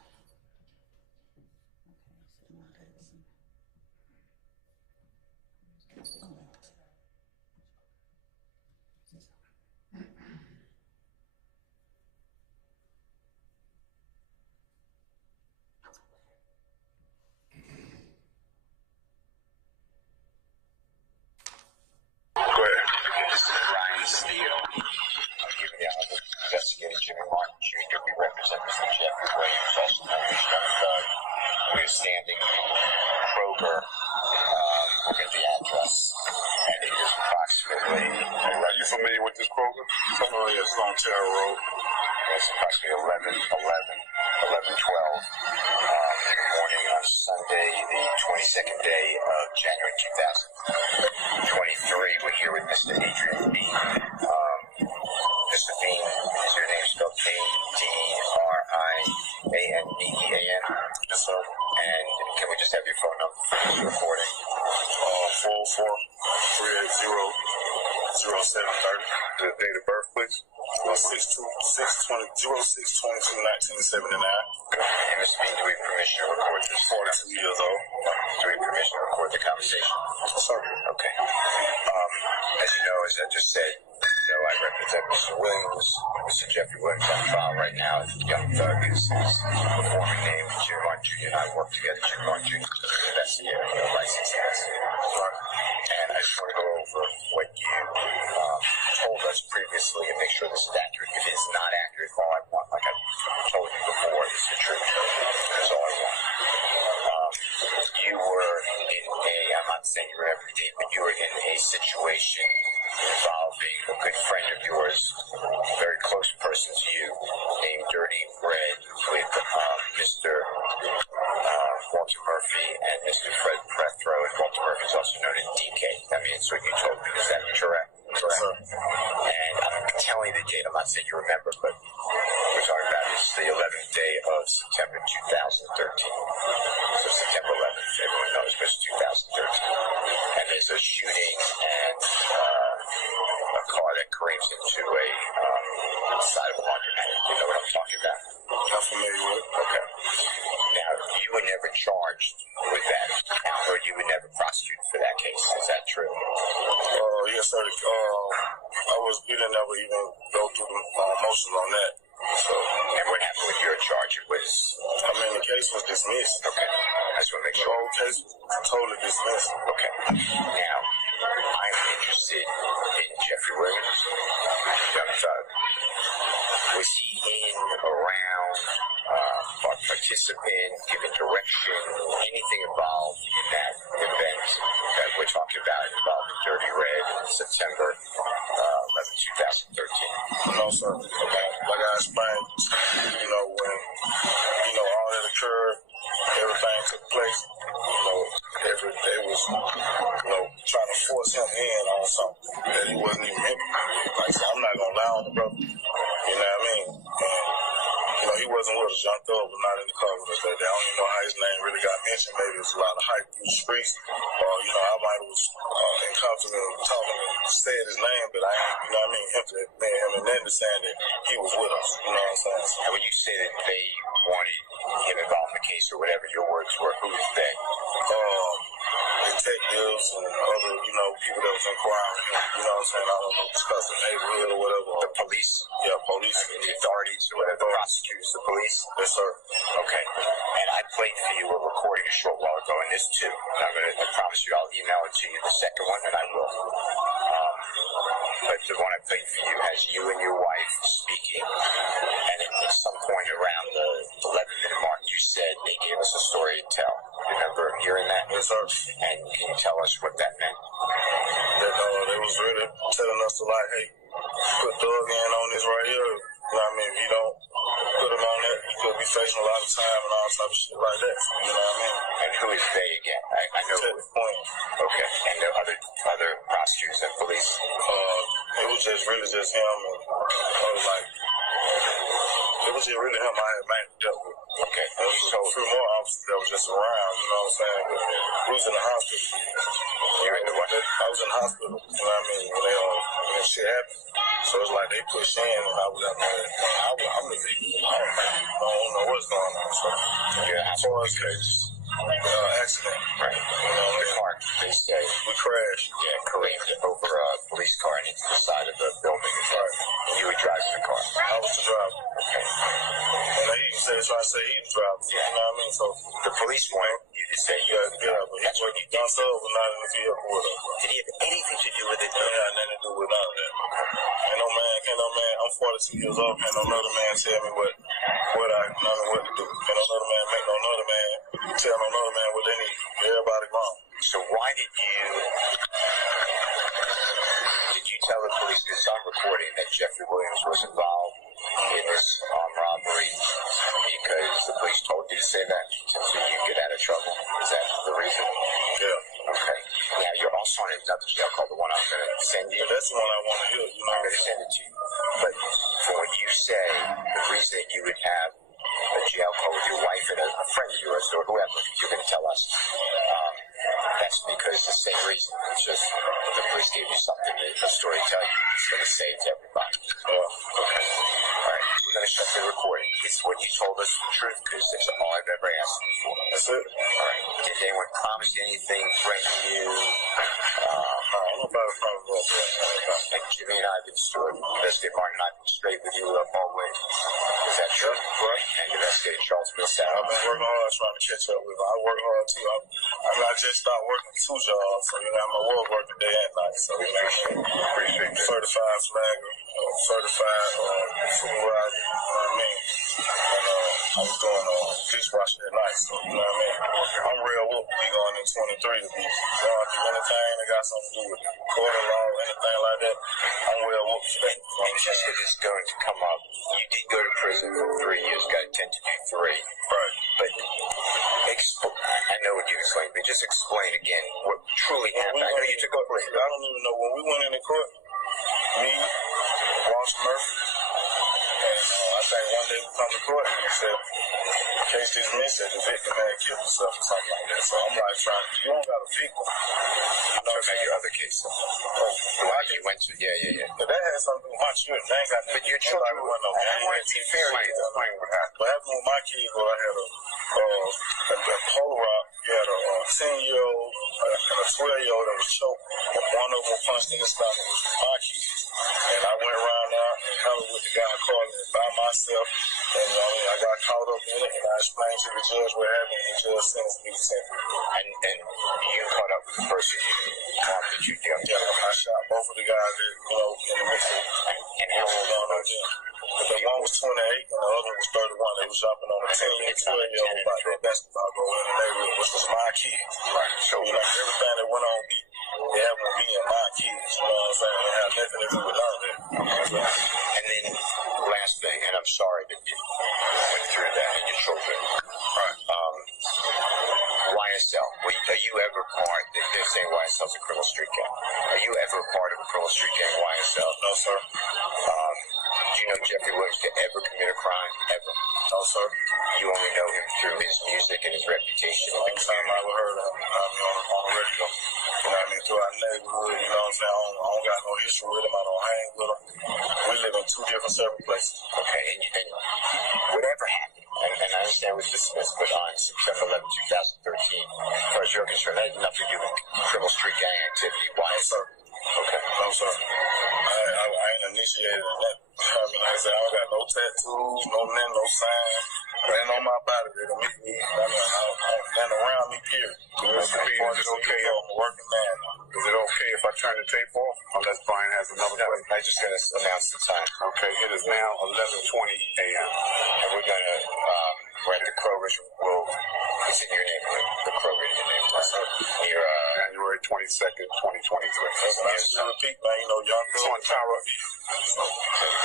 Investigator Jimmy Martin Jr. We represent Mr. Jeffery Williams, also known as Young Thug. We're standing in Kroger. Look at the address. And it is approximately... Are you familiar with this Kroger? Familiar, it's on Terra Road. It's approximately 11:12 morning on Sunday, the 22nd day of January 2023. We're here with Mr. Adrian Bean. Mr. Bean, is your name spelled K-D-R-I-A-N-B-E-A-N? Yes, sir. And can we just have your phone number for this recording? 404-380-0730. The date of birth, please. 06/22/1979. And Mr. Bean, do we have permission to record this? 42 years old. Do we have permission to record the conversation? Sir. Okay. As you know, as I just said, I represent Mr. Williams, Mr. Jeffery Williams on file right now. Young Thug is his performing name. Jimmy Martin Jr. and I work together. Jimmy Martin Jr. is an investigator, a licensed investigator. And I just want to go over what you told us previously and make sure this is accurate. If it is not accurate, all I want, like I told you before, is the truth. That's all I want. You were in I'm not saying you were every day, but you were in a situation involving a good friend of yours, a very close person to you, named Dirty Red, with Mr. Walter Murphy and Mr. Fred Prethro, and Walter Murphy is also known as DK. I mean, it's what you told me. Is that correct? Correct. And I'm telling you the date. I'm not saying you remember, but we're talking about this the 11th day of September 2013. So September 11th, everyone knows, was 2013. And there's a shooting and a car that creeps into a side of a laundromat. You know what I'm talking about? I'm familiar with it. Okay. Now, you were never charged with that, or you were never prosecuted for that case. Is that true? Yes, sir. We didn't ever even go through the motions on that. So, and what happened with your charge? It was... the case was dismissed. Okay. I just want to make sure. The whole case was totally dismissed. Okay. Now, I'm interested in Jeffery Williams, Young Thug. Was he in, around, participant, giving direction, anything involved in that event that we're talking about involving Dirty Red in September 11, 2013? No, sir. Okay. Like I explained, when, all that occurred, everything took place, they was, trying to force him in on something that he wasn't even in. Like I said, I'm not going to lie on the brother. You know what I mean? And, he wasn't with us. Young Thug was not in the car with us that day. I don't even know how his name really got mentioned. Maybe it was a lot of hype through the streets. Or, I might have was in confidence and talking and said his name, but I ain't, him and Linda saying that he was with us. You know what I'm saying? And when you say that they wanted him involved in the case or whatever your words were, who is they? Detectives and other, people that was inquiring, you know what I'm saying? I don't know, discuss the neighborhood or whatever. The police? Yeah, police. The authorities or whatever, the prosecutors, the police? Yes, sir. Okay. And I played for you a recording a short while ago, and this too. And I promise you I'll email it to you, the second one, and I will. But the one I played for you has you and your wife speaking, and at some point around the 11-minute mark, you said they gave us a story to tell. Remember hearing that? Yes, sir. And can you tell us what that meant? That they was really telling us to hey, put Doug in on this right here. You know what I mean? If you don't put him on that, you could be facing a lot of time and all type of shit like that. You know what I mean? And who is they again? I know. At the point. Okay. And the other prosecutors and police? It was just really just him and it It was just really him I had mainly dealt with. Okay. And there was a few more officers that was just around, you know what I'm saying? We was in the hospital. You're in the what? I was in the hospital, you know what I mean, when shit happened. So it's like they push in and I was like, man, I'm really, I don't know what's going on. So, Yeah, as far as case, accident. right. The car, they say, We crashed. yeah, careened over a police car and into the side of the building. Right. And you were driving the car. I was the driver. Okay. And he said, so I said he was driving. Yeah. You know what I mean? So, The police wanted you to say you but he done so was not in the vehicle with us. Did he have anything to do with it? It had nothing to do with none of that. Can't no man, I'm 42 years old, can't no another man tell me what to do. Can't no other man make no other man tell no other man what they need. Everybody wrong. So why did you tell the police, because I'm recording, that Jeffery Williams was involved in this armed robbery because the police told you to say that so you get out of trouble? Is that the reason? Yeah. Okay. Now, you're also on another jail call, the one I'm going to send you. That's the one I want to hear, you know. I'm going to send it to you. But for what you say, the reason that you would have a jail call with your wife and a friend of yours or whoever, you're going to tell us, that's because the same reason. It's just the police gave you something, a story to tell you. It's going to say it to everybody. Okay. All right. We're going to shut the recording. It's what you told us the truth because that's all I've ever asked you for. That's it. All right. Did anyone promise you anything, threaten you? Nobody probably will. And Jimmy and I have been straight. Investigator Martin and I have been straight with you all way. Is that true? Right. And Investigator Charles been sound. I've been working hard trying to catch up with it. I work hard too. I just started working 2 jobs, so I'm a work working day and night. So appreciate it. Certified flagger, certified supervisor, you know what I mean? And I was doing dishwashing at night, so you know what I mean? I'm real whoop to be going in 23 to be going through anything that got something to do with court of law or anything like that. I'm real whoop for that. And just because it's going to come up, you did go to prison for 3 years, got intended to do 3. Right. But I know what you explained, but just explain again what truly happened. I know you took a break. I don't even know. When we went in the court, me, Walsh Murphy, and I think one day we come to court and he said, case dismissed, said the victim had killed himself or something like that. So I'm like, you don't got a victim. I'm talking about your other case. Well, you went to, yeah. But that had something to do with my children. They ain't got nothing. But your children, I wanted to be fair. explain what happened. What happened with my kids was I had a Polaroid. You had a 10-year-old and a 12-year-old that was choked. One of them was punched in the stomach. It was my kids. And I went around there and held with the guy calling it by myself. And I got caught up in it, and I explained to the judge what happened, and the judge sentenced me to 10. And you caught up with the person you harmed that you jumped. Yeah, I shot both of the guys that, in the mix. And how long ago? The one was 28 and the other was 31. They was jumping on a 10-year, 12-year-old about their basketball goal in the neighborhood, which was my kids. Right. So everything that went on me, it happened to me and my kids. You know what I'm saying? It had nothing to do with none of that. Okay. And then last thing, and I'm sorry that you went through that in your children. Right. YSL. Are you ever part? They're saying YSL's a criminal street gang. Are you ever part of a criminal street gang, YSL? No, sir. Do you know Jeffery Williams to ever commit a crime? Ever? No, sir. You only know him through his music and his reputation. The only time I ever heard of him, on the radio. You know what I mean? Through our neighborhood, you know what I'm saying? I don't got no history with him. I don't hang with him. We live in 2 different separate places. Okay, and whatever happened, and I understand it was dismissed, but on September 11, 2013, as far as you're concerned, that had nothing to do with criminal street gang activity. Why? Sir. Okay. No, sir. I ain't initiated in that. I mean, like I said, I don't got no tattoos, no nothing, no sign. Ain't on my body that'll make me, nothing around me, period. Is it okay? I'm a working man. Is it okay if I turn the tape off? Unless Brian has another one. I'm just going to announce the time. Okay, it is now 11:20 a.m. And we're at the Kroger's Road. It's in your neighborhood. The Kroger in your neighborhood. Near January 22nd, 2023. I still repeat, man, Young Thug on Tower.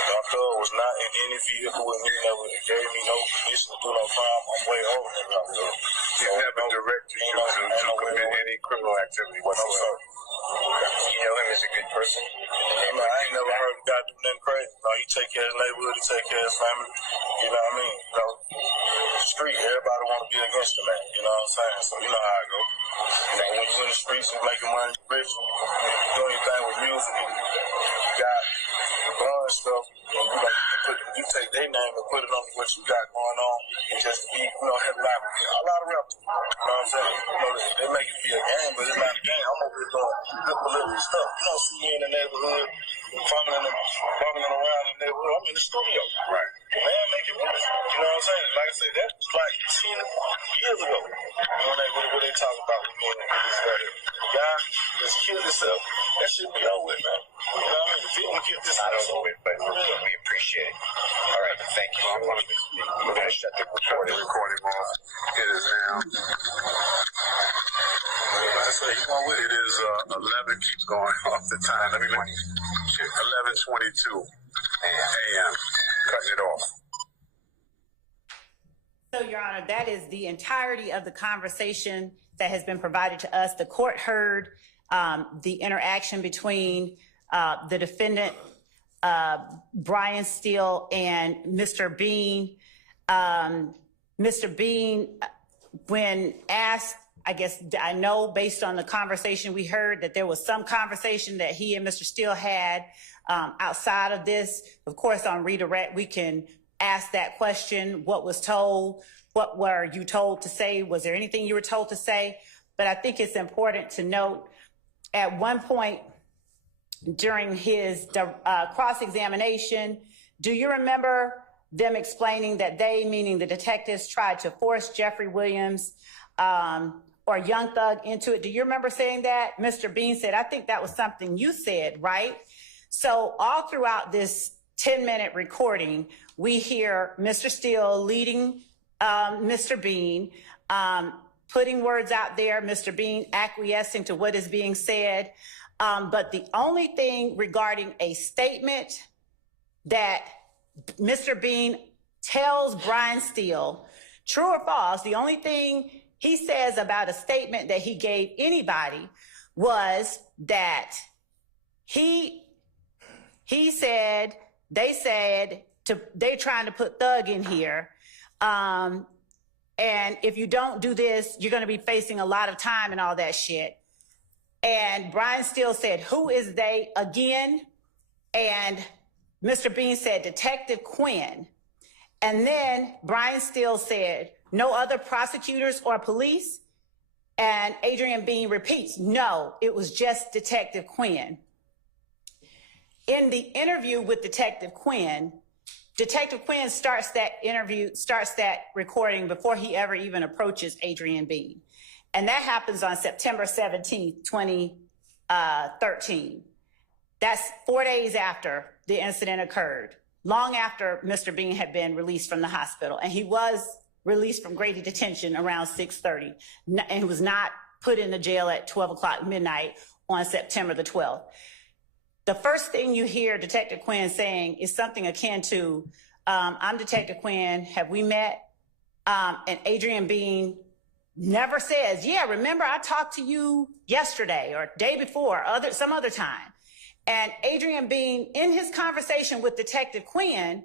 Young Thug was not in any vehicle with me. Never gave me no permission to do no crime. I'm way over him, Young Thug. He never directed you to commit any criminal activity whatsoever. You know him as a good person? I ain't never heard a guy do nothing crazy. No, he take care of his neighborhood, he take care of his family. You know what I mean? You know, the street, everybody want to be against the man. You know what I'm saying? So you know how it go. You know, when you in the streets and making money, rich, you do anything with music, you got the gun stuff, and you take their name and put it on what you got going on, and just be, help out. A lot of rappers, you know what I'm saying? They make it be a game, but it's not a game. I'm over here doing good political stuff. You don't see me in the neighborhood, bumming around in the neighborhood. I'm in the studio. Right. Man, making music. You know what I'm saying? Like I said, that was like 10 years ago. What they talk about with me and this right here. Guy just killed himself. That should be over with, man. You know what I mean? If he don't kill this not over with, but we appreciate it. All right, thank you. We're going to shut the recording off. It is now. So it is 11. Keep going off the time. Let me 11:22 a.m. Cutting it off. So, Your Honor, that is the entirety of the conversation that has been provided to us. The court heard the interaction between the defendant, Brian Steele, and Mr. Bean. Mr. Bean, when asked, I know based on the conversation we heard that there was some conversation that he and Mr. Steele had outside of this. Of course, on redirect, we can ask that question. What was told? What were you told to say? Was there anything you were told to say? But I think it's important to note at one point during his cross-examination, do you remember them explaining that they, meaning the detectives, tried to force Jeffery Williams or Young Thug into it? Do you remember saying that? Mr. Bean said, I think that was something you said, right? So all throughout this 10-minute recording, we hear Mr. Steele leading Mr. Bean, putting words out there, Mr. Bean acquiescing to what is being said. But the only thing regarding a statement that Mr. Bean tells Brian Steele, true or false, the only thing he says about a statement that he gave anybody was that he said, they're trying to put Thug in here. And if you don't do this, you're going to be facing a lot of time and all that shit. And Brian Steele said, who is they again? And Mr. Bean said, Detective Quinn. And then Brian Steele said, no other prosecutors or police? And Adrian Bean repeats, no, it was just Detective Quinn. In the interview with Detective Quinn starts that recording before he ever even approaches Adrian Bean. And that happens on September 17th, 2013. That's 4 days after the incident occurred, long after Mr. Bean had been released from the hospital. And he was released from Brady detention around 6:30. And he was not put in the jail at 12 o'clock midnight on September the 12th. The first thing you hear Detective Quinn saying is something akin to, I'm Detective Quinn, have we met? And Adrian Bean never says, yeah, remember I talked to you yesterday or day before, some other time. And Adrian Bean, in his conversation with Detective Quinn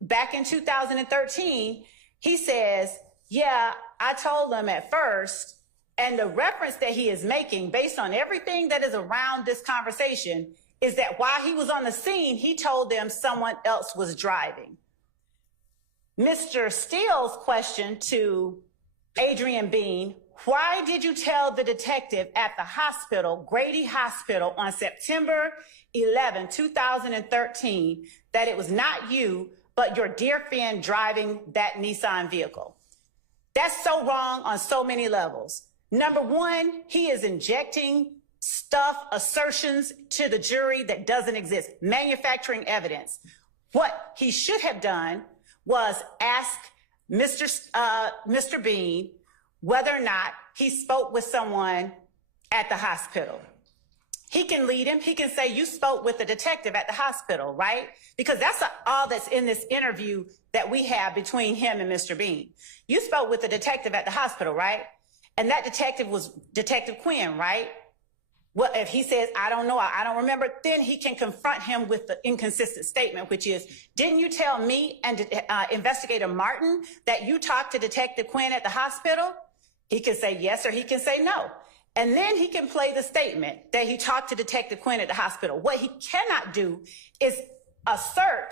back in 2013, he says, yeah, I told them at first. And the reference that he is making based on everything that is around this conversation is that while he was on the scene, he told them someone else was driving. Mr. Steele's question to Adrian Bean, why did you tell the detective at the hospital, Grady Hospital, on September 11, 2013, that it was not you, but your dear friend driving that Nissan vehicle? That's so wrong on so many levels. Number one, he is injecting stuff, assertions to the jury that doesn't exist, manufacturing evidence. What he should have done was ask Mr. Bean whether or not he spoke with someone at the hospital. He can lead him. He can say, you spoke with the detective at the hospital, right? Because that's all that's in this interview that we have between him and Mr. Bean. You spoke with the detective at the hospital, right? And that detective was Detective Quinn, right? Well, if he says, I don't know, I don't remember, then he can confront him with the inconsistent statement, which is, didn't you tell me and Investigator Martin that you talked to Detective Quinn at the hospital? He can say yes or he can say no. And then he can play the statement that he talked to Detective Quinn at the hospital. What he cannot do is assert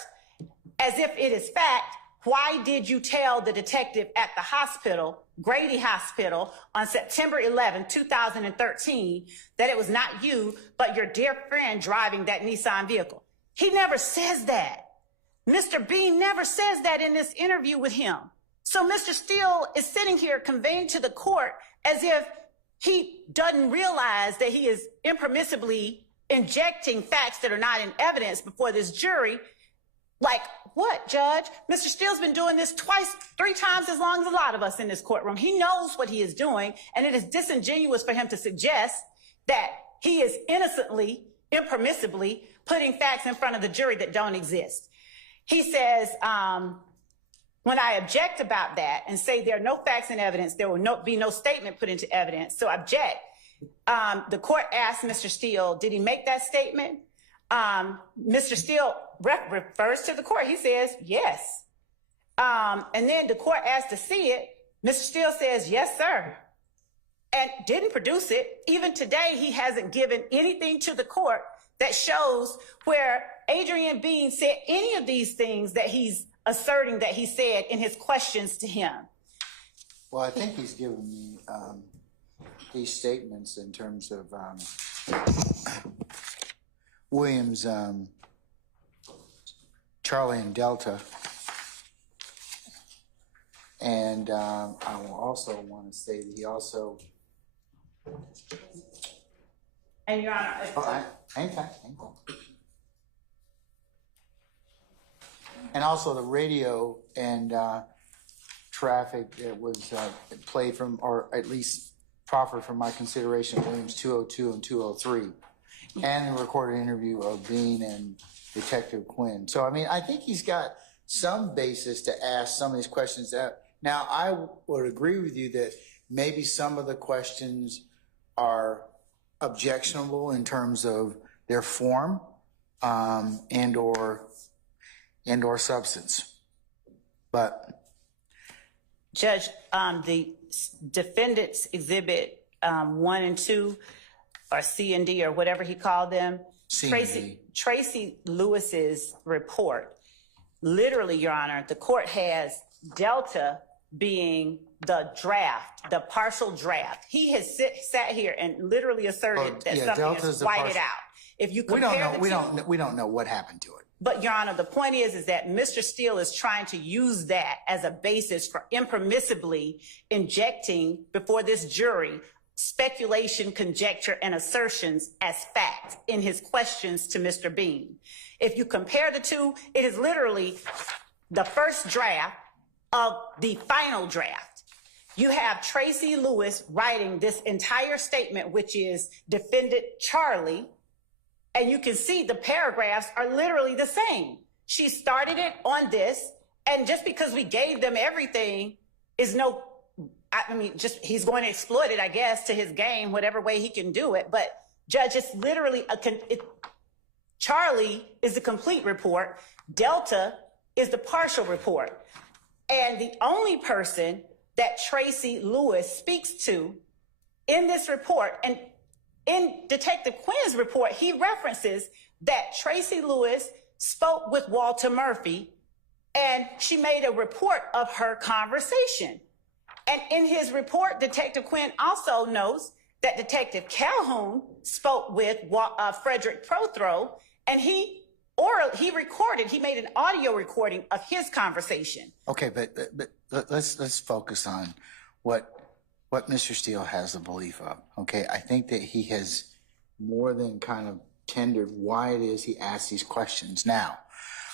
as if it is fact, why did you tell the detective at the hospital, Brady Hospital, on September 11, 2013, that it was not you, but your dear friend driving that Nissan vehicle? He never says that. Mr. Bean never says that in this interview with him. So Mr. Steele is sitting here conveying to the court as if he doesn't realize that he is impermissibly injecting facts that are not in evidence before this jury. Like what, Judge? Mr. Steele's been doing this twice, 3 times as long as a lot of us in this courtroom. He knows what he is doing, and it is disingenuous for him to suggest that he is innocently, impermissibly putting facts in front of the jury that don't exist. He says, when I object about that and say there are no facts in evidence, there will be no statement put into evidence, so object. The court asked Mr. Steele, did he make that statement? Mr. Steele refers to the court. He says, yes. And then the court asked to see it. Mr. Steele says, yes, sir, and didn't produce it. Even today, he hasn't given anything to the court that shows where Adrian Bean said any of these things that he's asserting that he said in his questions to him. Well, I think he's given me these statements in terms of Williams, Charlie and Delta. And I will also want to say that he also... And Your Honor... Hang on. And also the radio and traffic that was played from, or at least proffered from my consideration, Williams 202 and 203, and the recorded interview of Bean and Detective Quinn. So, I mean, I think he's got some basis to ask some of these questions. That now, I would agree with you that maybe some of the questions are objectionable in terms of their form and or substance. But Judge, the defendants exhibit 1 and 2, or C and D, or whatever he called them. Tracy Lewis's report. Literally, Your Honor, the court has Delta being the draft, the partial draft. He has sat here and literally asserted that something is whited out. If you compare we don't know what happened to it. But Your Honor, the point is that Mr. Steele is trying to use that as a basis for impermissibly injecting before this jury speculation, conjecture, and assertions as fact in his questions to Mr. Bean. If you compare the two, it is literally the first draft of the final draft. You have Tracy Lewis writing this entire statement, which is defendant Charlie, and you can see the paragraphs are literally the same. She started it on this, and just because we gave them everything is no, I mean, just he's going to exploit it, I guess, to his game, whatever way he can do it. But Judge, it's literally Charlie is the complete report. Delta is the partial report. And the only person that Tracy Lewis speaks to in this report, and in Detective Quinn's report, he references that Tracy Lewis spoke with Walter Murphy, and she made a report of her conversation. And in his report, Detective Quinn also knows that Detective Calhoun spoke with Frederick Prothro, and he made an audio recording of his conversation. Okay, but let's focus on what Mr. Steele has a belief of. Okay, I think that he has more than kind of tendered why it is he asks these questions. Now,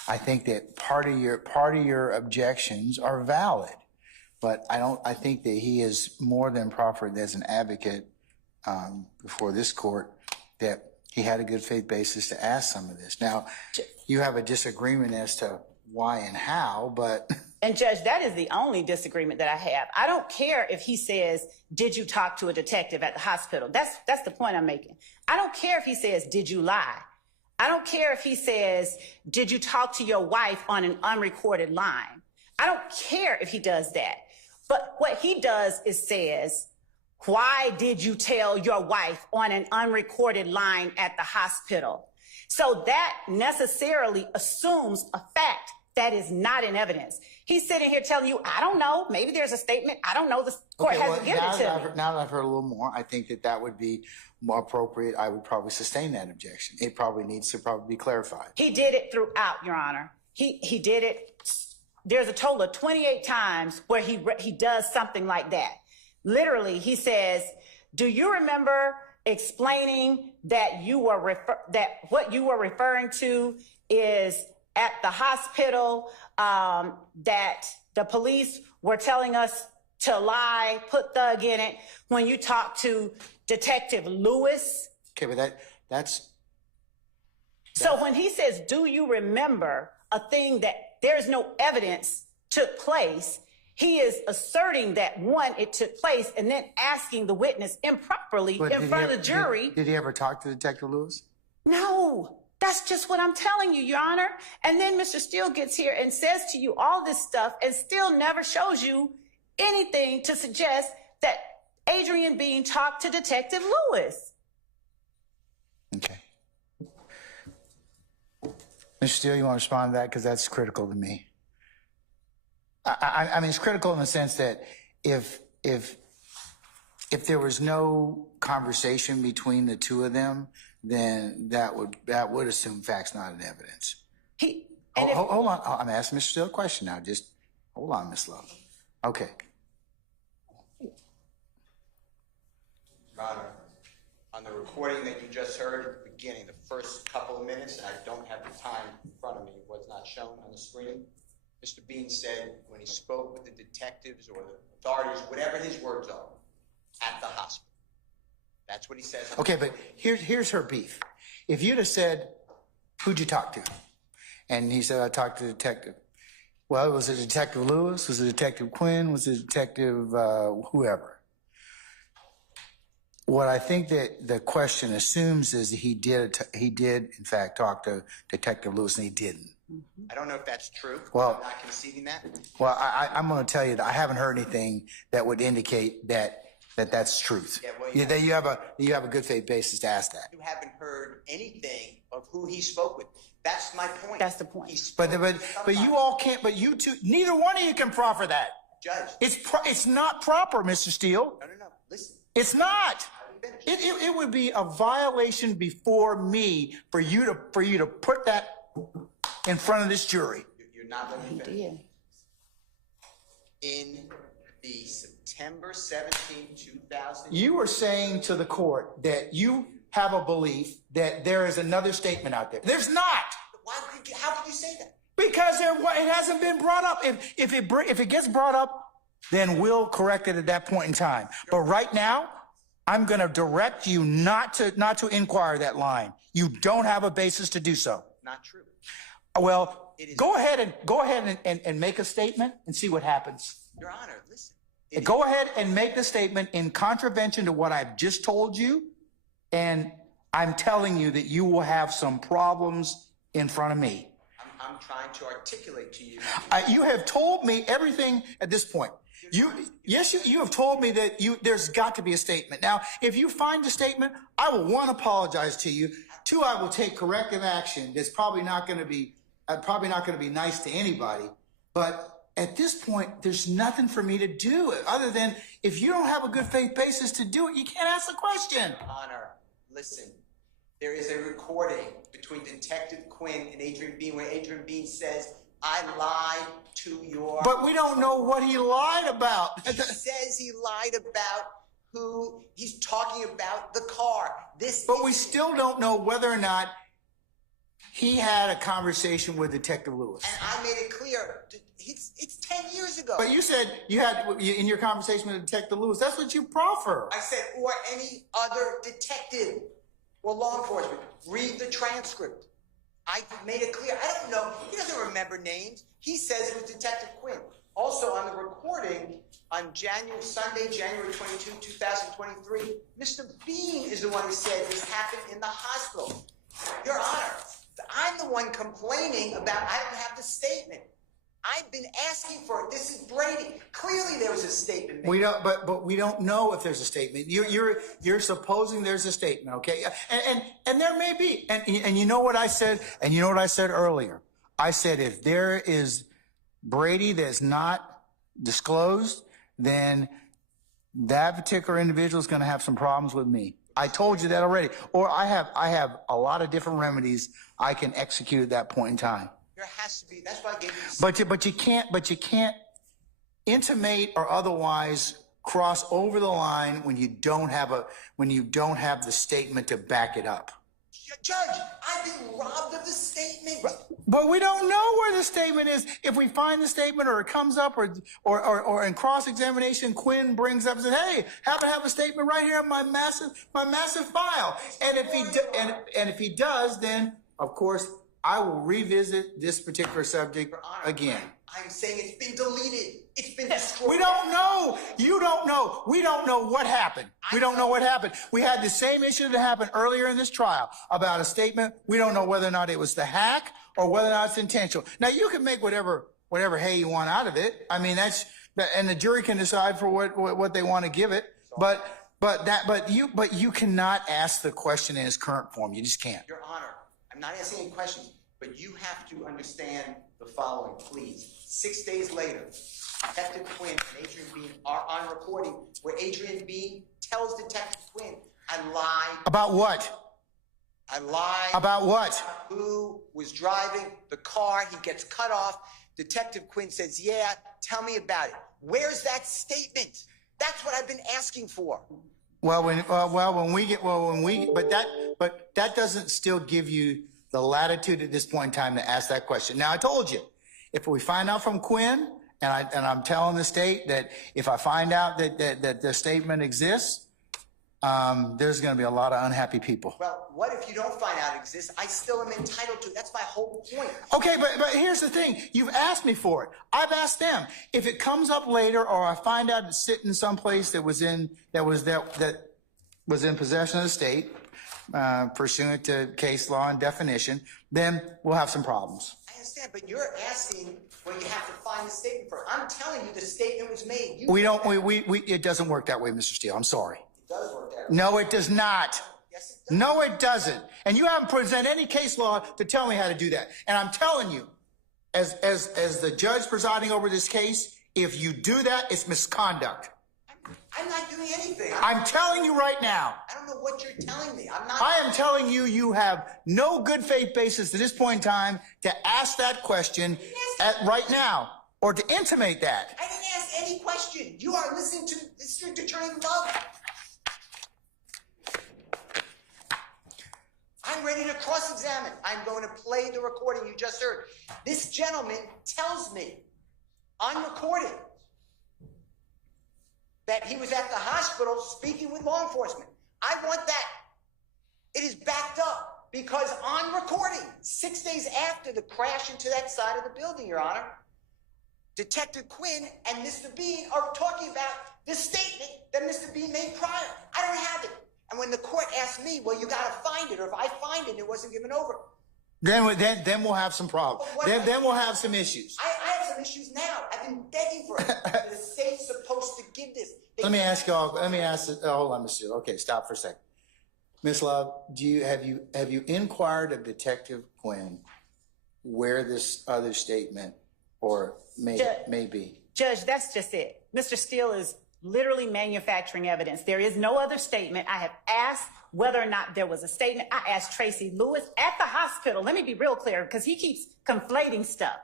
I think that part of your objections are valid, but I think that he is more than proffered as an advocate before this court that he had a good faith basis to ask some of this. Now, you have a disagreement as to why and how, but And Judge, that is the only disagreement that I have. I don't care if he says, did you talk to a detective at the hospital? That's the point I'm making. I don't care if he says, did you lie? I don't care if he says, did you talk to your wife on an unrecorded line? I don't care if he does that. But what he does is says, why did you tell your wife on an unrecorded line at the hospital? So that necessarily assumes a fact that is not in evidence. He's sitting here telling you, I don't know, maybe there's a statement. I don't know. The court hasn't given it to me. Now that I've heard a little more, I think that would be more appropriate. I would probably sustain that objection. It probably needs to be clarified. He did it throughout, Your Honor. He did it. There's a total of 28 times where he does something like that. Literally, he says, do you remember explaining that that what you were referring to is at the hospital, that the police were telling us to lie, put thug in it, when you talked to Detective Lewis? Okay, but that's... So when he says, do you remember a thing that there's no evidence took place, he is asserting that, one, it took place, and then asking the witness improperly in front of the jury. Did he ever talk to Detective Lewis? No. That's just what I'm telling you, Your Honor. And then Mr. Steele gets here and says to you all this stuff and still never shows you anything to suggest that Adrian Bean talked to Detective Lewis. Okay. Mr. Steele, you want to respond to that? Because that's critical to me. I mean, it's critical in the sense that if there was no conversation between the two of them, then that would assume facts not in evidence. Hold on. I'm asking Mr. Steele a question now. Just hold on, Ms. Love. Okay. Your Honor, on the recording that you just heard at the beginning, the first couple of minutes, and I don't have the time in front of me, was not shown on the screen. Mr. Bean said when he spoke with the detectives or the authorities, whatever his words are, at the hospital. That's what he says. Okay, but here's her beef. If you'd have said, who'd you talk to? And he said, I talked to the detective. Well, was it Detective Lewis? Was it Detective Quinn? Was it Detective whoever? What I think that the question assumes is that he did in fact talk to Detective Lewis, and he didn't. I don't know if that's true. Well, I'm not conceding that. Well, I'm going to tell you that I haven't heard anything that would indicate that's truth. Yeah, well, you have a good faith basis to ask that. You haven't heard anything of who he spoke with. That's my point. That's the point. But you all can't. But you two, neither one of you can proffer that. Judge, it's not proper, Mr. Steele. No. Listen. It's not. It would be a violation before me for you to put that in front of this jury. You're not letting me finish. He did. In the September 17, 2000. You are saying to the court that you have a belief that there is another statement out there. There's not. How could you say that? Because it hasn't been brought up. If it gets brought up, then we'll correct it at that point in time. But right now, I'm going to direct you not to inquire that line. You don't have a basis to do so. Not true. Well, go ahead and make a statement and see what happens. Your Honor, listen. Go ahead and make the statement in contravention to what I've just told you, and I'm telling you that you will have some problems in front of me. I'm trying to articulate to you. You have told me everything at this point. You have told me that there's got to be a statement. Now, if you find a statement, I will, one, apologize to you. Two, I will take corrective action. That's probably not going to be nice to anybody. But at this point, there's nothing for me to do other than if you don't have a good faith basis to do it, you can't ask the question. Honor, listen. There is a recording between Detective Quinn and Adrian Bean where Adrian Bean says, I lied to your... But we don't know what he lied about. He says he lied about who he's talking about, the car. But we still don't know whether or not he had a conversation with Detective Lewis. And I made it clear. It's 10 years ago. But you said you had, in your conversation with Detective Lewis, that's what you proffer. I said, or any other detective or law enforcement. Read the transcript. I made it clear. I don't know. He doesn't remember names. He says it was Detective Quinn. Also on the recording on Sunday, January 22, 2023, Mr. Bean is the one who said this happened in the hospital. Your Honor, I'm the one complaining about I don't have the statement. I've been asking for it. This is Brady. Clearly there was a statement made. We don't, but we don't know if there's a statement. You're supposing there's a statement, okay? And there may be. And you know what I said? And you know what I said earlier? I said if there is Brady that's not disclosed, then that particular individual is going to have some problems with me. I told you that already. Or I have a lot of different remedies I can execute at that point in time. There has to be. That's why I gave you. But you can't intimate or otherwise cross over the line when you don't have the statement to back it up. Judge, I've been robbed of the statement. But we don't know where the statement is. If we find the statement or it comes up or in cross-examination, Quinn brings up and says, hey, happen to have a statement right here in my massive file. And if he does, then of course I will revisit this particular subject again. I'm saying it's been deleted. It's been destroyed. We don't know. You don't know. We don't know what happened. We don't know what happened. We had the same issue that happened earlier in this trial about a statement. We don't know whether or not it was the hack or whether or not it's intentional. Now, you can make whatever hay you want out of it. I mean, and the jury can decide for what they want to give it. But you cannot ask the question in its current form. You just can't. Your Honor, I'm not asking any questions, but you have to understand the following, please. 6 days later, Detective Quinn and Adrian Bean are on recording where Adrian Bean tells Detective Quinn, I lied. About what? I lied. About what? Who was driving the car. He gets cut off. Detective Quinn says, yeah, tell me about it. Where's that statement? That's what I've been asking for. But that doesn't still give you the latitude at this point in time to ask that question. Now, I told you, if we find out from Quinn, and I'm telling the state that if I find out that the statement exists, there's going to be a lot of unhappy people. Well, what if you don't find out it exists? I still am entitled to. That's my whole point. Okay, but here's the thing. You've asked me for it. I've asked them. If it comes up later, or I find out it's sitting someplace that was in possession of the state, pursuant to case law and definition, then we'll have some problems. I understand, but you're asking where you have to find the statement for. I'm telling you the statement was made. It doesn't work that way, Mr. Steele. I'm sorry. It does work that way. No, it does not. Yes, it does. No, it doesn't. And you haven't presented any case law to tell me how to do that. And I'm telling you, as the judge presiding over this case, if you do that, it's misconduct. I'm not doing anything. I'm telling you right now. I don't know what you're telling me. I am telling you, you have no good faith basis to this point in time to ask that question right now or to intimate that. I didn't ask any question. You are listening to District Attorney Love. I'm ready to cross-examine. I'm going to play the recording you just heard. This gentleman tells me on recording that he was at the hospital speaking with law enforcement. I want that. It is backed up because on recording, 6 days after the crash into that side of the building, Your Honor, Detective Quinn and Mr. Bean are talking about the statement that Mr. Bean made prior. I don't have it. And when the court asked me, well, you got to find it, or if I find it, it wasn't given over. Then we'll have some problems. Then we'll have some issues. I have some issues now. I've been begging for it. The state's supposed to give this. Let me ask, hold on, Mr. Okay, stop for a second. Miss Love, have you inquired of Detective Quinn where this other statement may be? Judge, that's just it. Mr. Steele is literally manufacturing evidence. There is no other statement. I have asked whether or not there was a statement. I asked Tracy Lewis at the hospital. Let me be real clear because he keeps conflating stuff.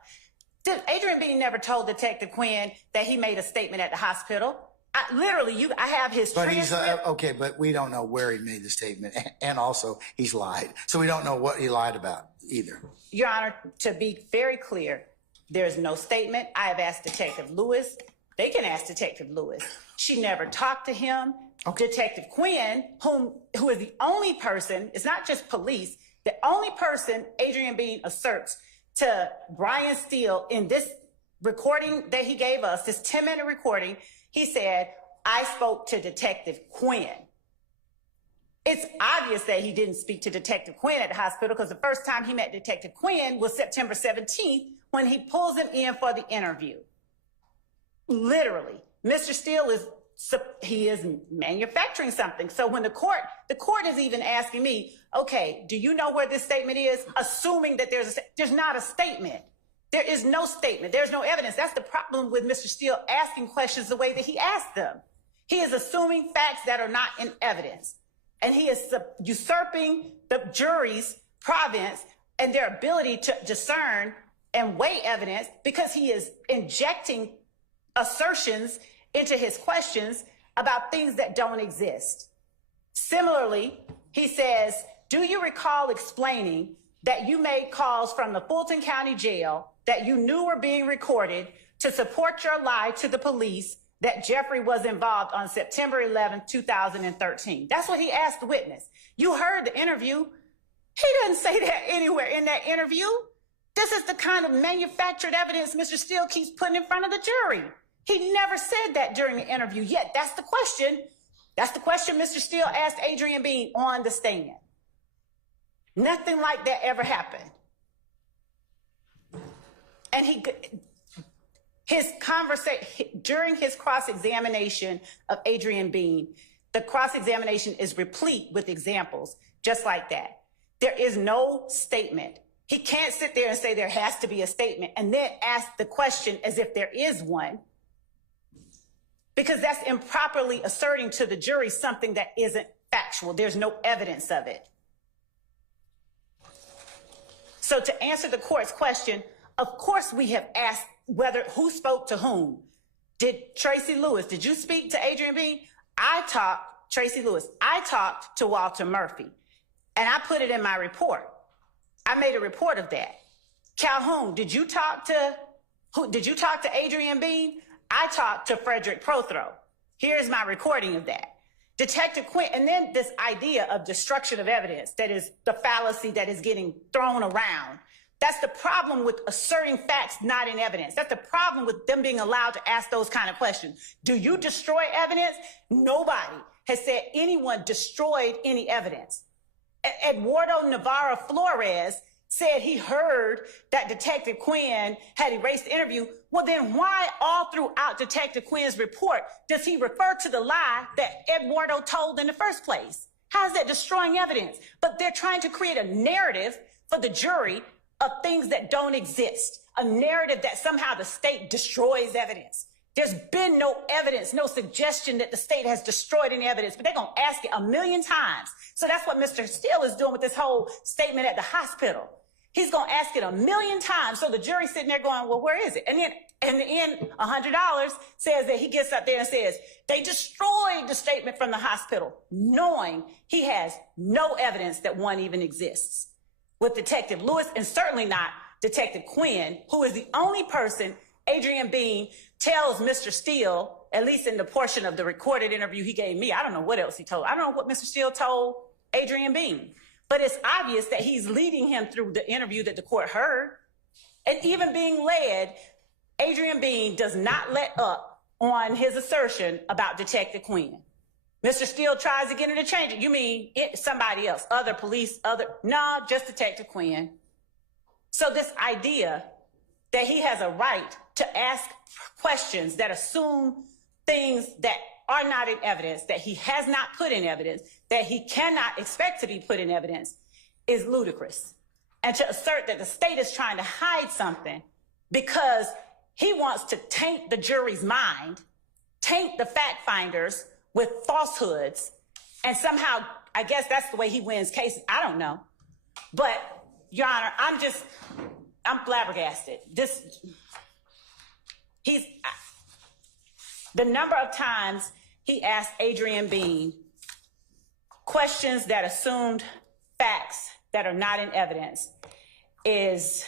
Adrian Bean never told Detective Quinn that he made a statement at the hospital. I have his transcript. Okay, but we don't know where he made the statement, and also he's lied. So we don't know what he lied about either. Your Honor, to be very clear, there's no statement. I have asked Detective Lewis. They can ask Detective Lewis. She never talked to him. Okay. Detective Quinn, who is the only person, it's not just police, the only person Adrian Bean asserts to Brian Steele in this recording that he gave us, this 10-minute recording, he said, I spoke to Detective Quinn. It's obvious that he didn't speak to Detective Quinn at the hospital because the first time he met Detective Quinn was September 17th when he pulls him in for the interview. Literally, Mr. Steele is manufacturing something. So when the court is even asking me, okay, do you know where this statement is? Assuming that there's not a statement. There is no statement. There's no evidence. That's the problem with Mr. Steele asking questions the way that he asked them. He is assuming facts that are not in evidence. And he is usurping the jury's province and their ability to discern and weigh evidence because he is injecting assertions into his questions about things that don't exist. Similarly, he says, do you recall explaining that you made calls from the Fulton County Jail that you knew were being recorded to support your lie to the police that Jeffrey was involved on September 11, 2013? That's what he asked the witness. You heard the interview. He doesn't say that anywhere in that interview. This is the kind of manufactured evidence Mr. Steele keeps putting in front of the jury. He never said that during the interview, yet that's the question. That's the question Mr. Steele asked Adrian Bean on the stand. Nothing like that ever happened. And his conversation, during his cross-examination of Adrian Bean, the cross-examination is replete with examples just like that. There is no statement. He can't sit there and say there has to be a statement and then ask the question as if there is one, because that's improperly asserting to the jury something that isn't factual. There's no evidence of it. So to answer the court's question, of course we have asked who spoke to whom. Did Tracy Lewis, did you speak to Adrian Bean? Tracy Lewis, I talked to Walter Murphy, and I put it in my report. I made a report of that. Calhoun, did you talk to Adrian Bean? I talked to Frederick Prothro. Here's my recording of that. Detective Quinn, and then this idea of destruction of evidence, that is the fallacy that is getting thrown around. That's the problem with asserting facts not in evidence. That's the problem with them being allowed to ask those kind of questions. Do you destroy evidence? Nobody has said anyone destroyed any evidence. Eduardo Navarro Flores said he heard that Detective Quinn had erased the interview. Well, then why all throughout Detective Quinn's report does he refer to the lie that Eduardo told in the first place? How is that destroying evidence? But they're trying to create a narrative for the jury of things that don't exist, a narrative that somehow the state destroys evidence. There's been no evidence, no suggestion that the state has destroyed any evidence, but they're going to ask it 1,000,000 times. So that's what Mr. Steele is doing with this whole statement at the hospital. He's going to ask it 1,000,000 times. So the jury's sitting there going, well, where is it? And then in the end, $100 says that he gets up there and says, they destroyed the statement from the hospital, knowing he has no evidence that one even exists. With Detective Lewis, and certainly not Detective Quinn, who is the only person Adrian Bean tells Mr. Steele, at least in the portion of the recorded interview he gave me. I don't know what else he told. I don't know what Mr. Steele told Adrian Bean. But it's obvious that he's leading him through the interview that the court heard. And even being led, Adrian Bean does not let up on his assertion about Detective Quinn. Mr. Steele tries to get him to change it. You mean somebody else, other police, no, just Detective Quinn. So this idea that he has a right to ask questions that assume things that are not in evidence, that he has not put in evidence, that he cannot expect to be put in evidence is ludicrous. And to assert that the state is trying to hide something because he wants to taint the jury's mind, taint the fact finders with falsehoods, and somehow, I guess that's the way he wins cases. I don't know. But, Your Honor, I'm flabbergasted. The number of times he asked Adrian Bean questions that assumed facts that are not in evidence is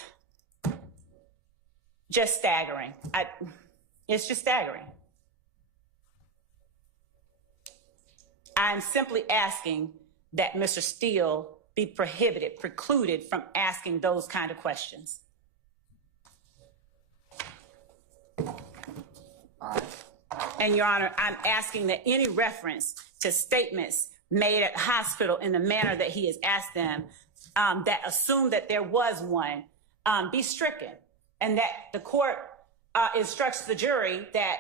just staggering. It's just staggering. I'm simply asking that Mr. Steele be precluded from asking those kind of questions. And, Your Honor, I'm asking that any reference to statements made at the hospital in the manner that he has asked them, that assume that there was one, be stricken, and that the court instructs the jury that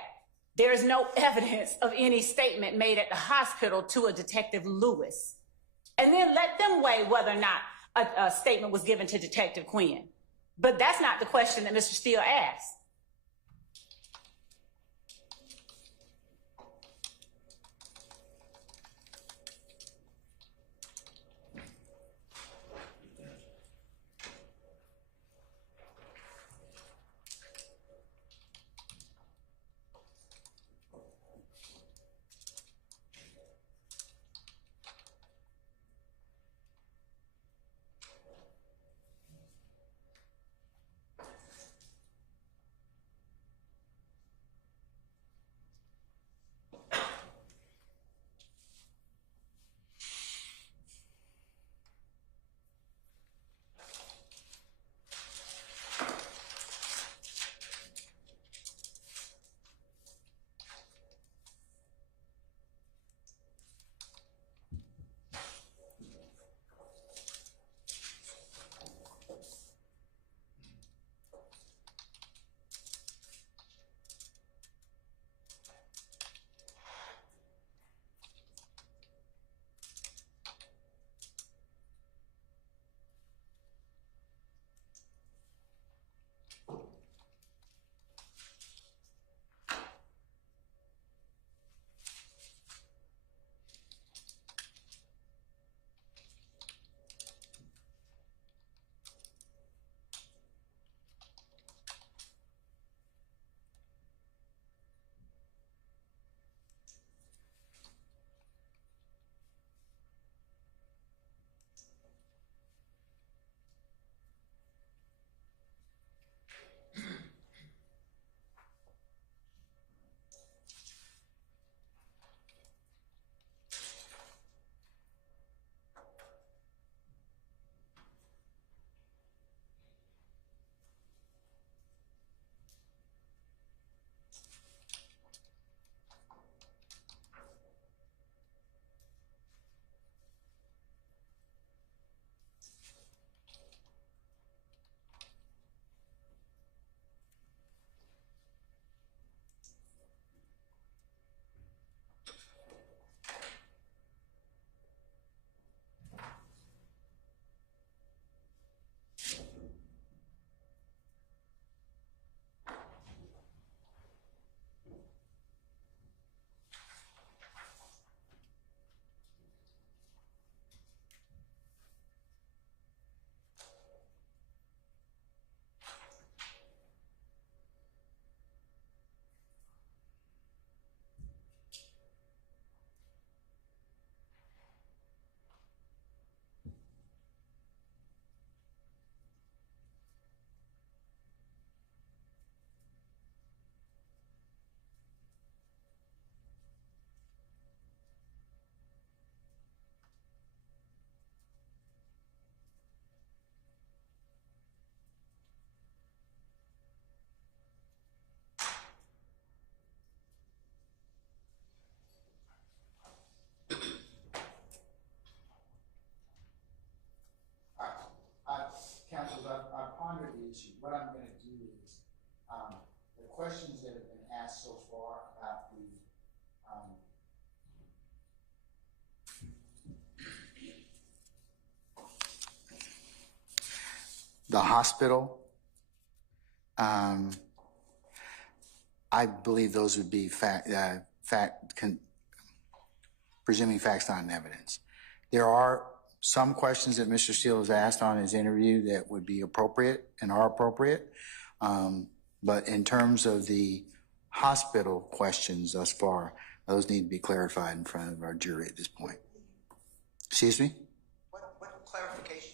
there is no evidence of any statement made at the hospital to a Detective Lewis. And then let them weigh whether or not a statement was given to Detective Quinn. But that's not the question that Mr. Steele asked. Counsel, I've pondered the issue. What I'm going to do is the questions that have been asked so far about the hospital, I believe those would be presuming facts, not evidence. There are some questions that Mr. Steele has asked on his interview that would be appropriate and are appropriate. But in terms of the hospital questions thus far, those need to be clarified in front of our jury at this point. Excuse me? What clarification?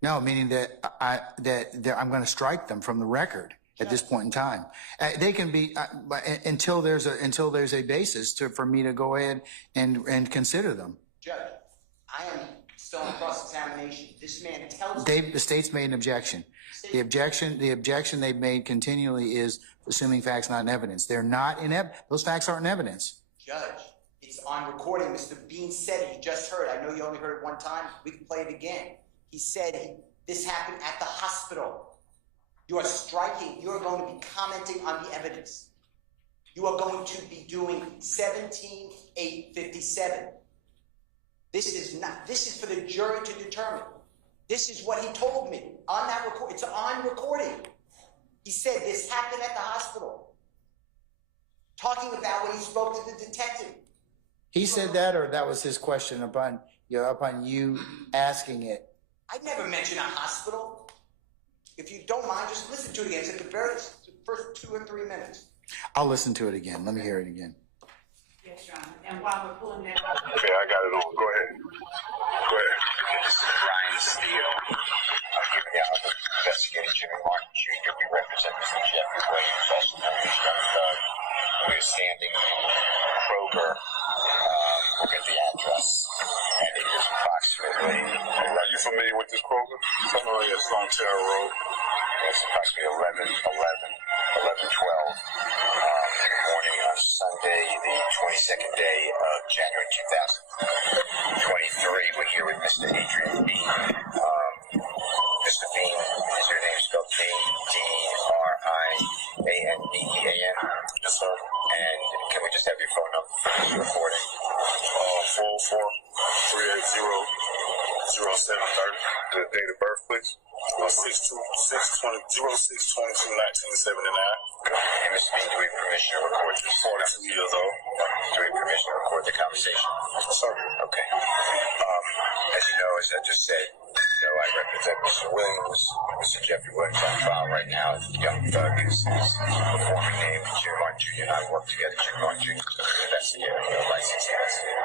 No, meaning that I'm going to strike them from the record at this point in time. They can be until there's a basis for me to go ahead and consider them. Judge, I am still on cross-examination. This man tells Dave, the state's made an objection. The objection they've made continually is assuming facts not in evidence. They're not in those facts aren't in evidence. Judge, it's on recording. Mr. Bean said it. You just heard. I know you only heard it one time. We can play it again. He said this happened at the hospital. You are striking. You are going to be commenting on the evidence. You are going to be doing 17-857. This is for the jury to determine. This is what he told me on that record. It's on recording. He said this happened at the hospital. Talking about when he spoke to the detective. He said that, or that was his question upon you asking it? I never mentioned a hospital. If you don't mind, just listen to it again. It's at the first 2 or 3 minutes. I'll listen to it again. Let me hear it again. Yes, Your Honor. And while we're pulling that up. Okay, I got it on. Go ahead. Go ahead. This is Brian Steele. I'm giving you out investigating Jimmy Martin Jr. We represent Mr. Jeffery Williams, also known as Young Thug. We're standing in Kroger. Look at the address. And it is approximately... Are you familiar with this Kroger? Oh, yes, on Terra Road. It's approximately 11:12 morning on Sunday, the 22nd day of January 2023. We're here with Mr. Adrian Bean. Mr. Bean, is your name spelled Adrian? Yes, sir. And can we just have your phone number for this recording? 404-380-0730. The date of birth, please. 06/22/1979. And Mr. Bean, do we have permission to record this? 42 years old. Do we have permission to record the conversation? Sir. Okay. As you know, as I just said, I represent Mr. Williams, Mr. Jeffery Williams on trial right now. Young Thug is his performing name. Jimmy Martin Jr. and I work together. Jimmy Martin Jr. is an investigator, a licensed investigator.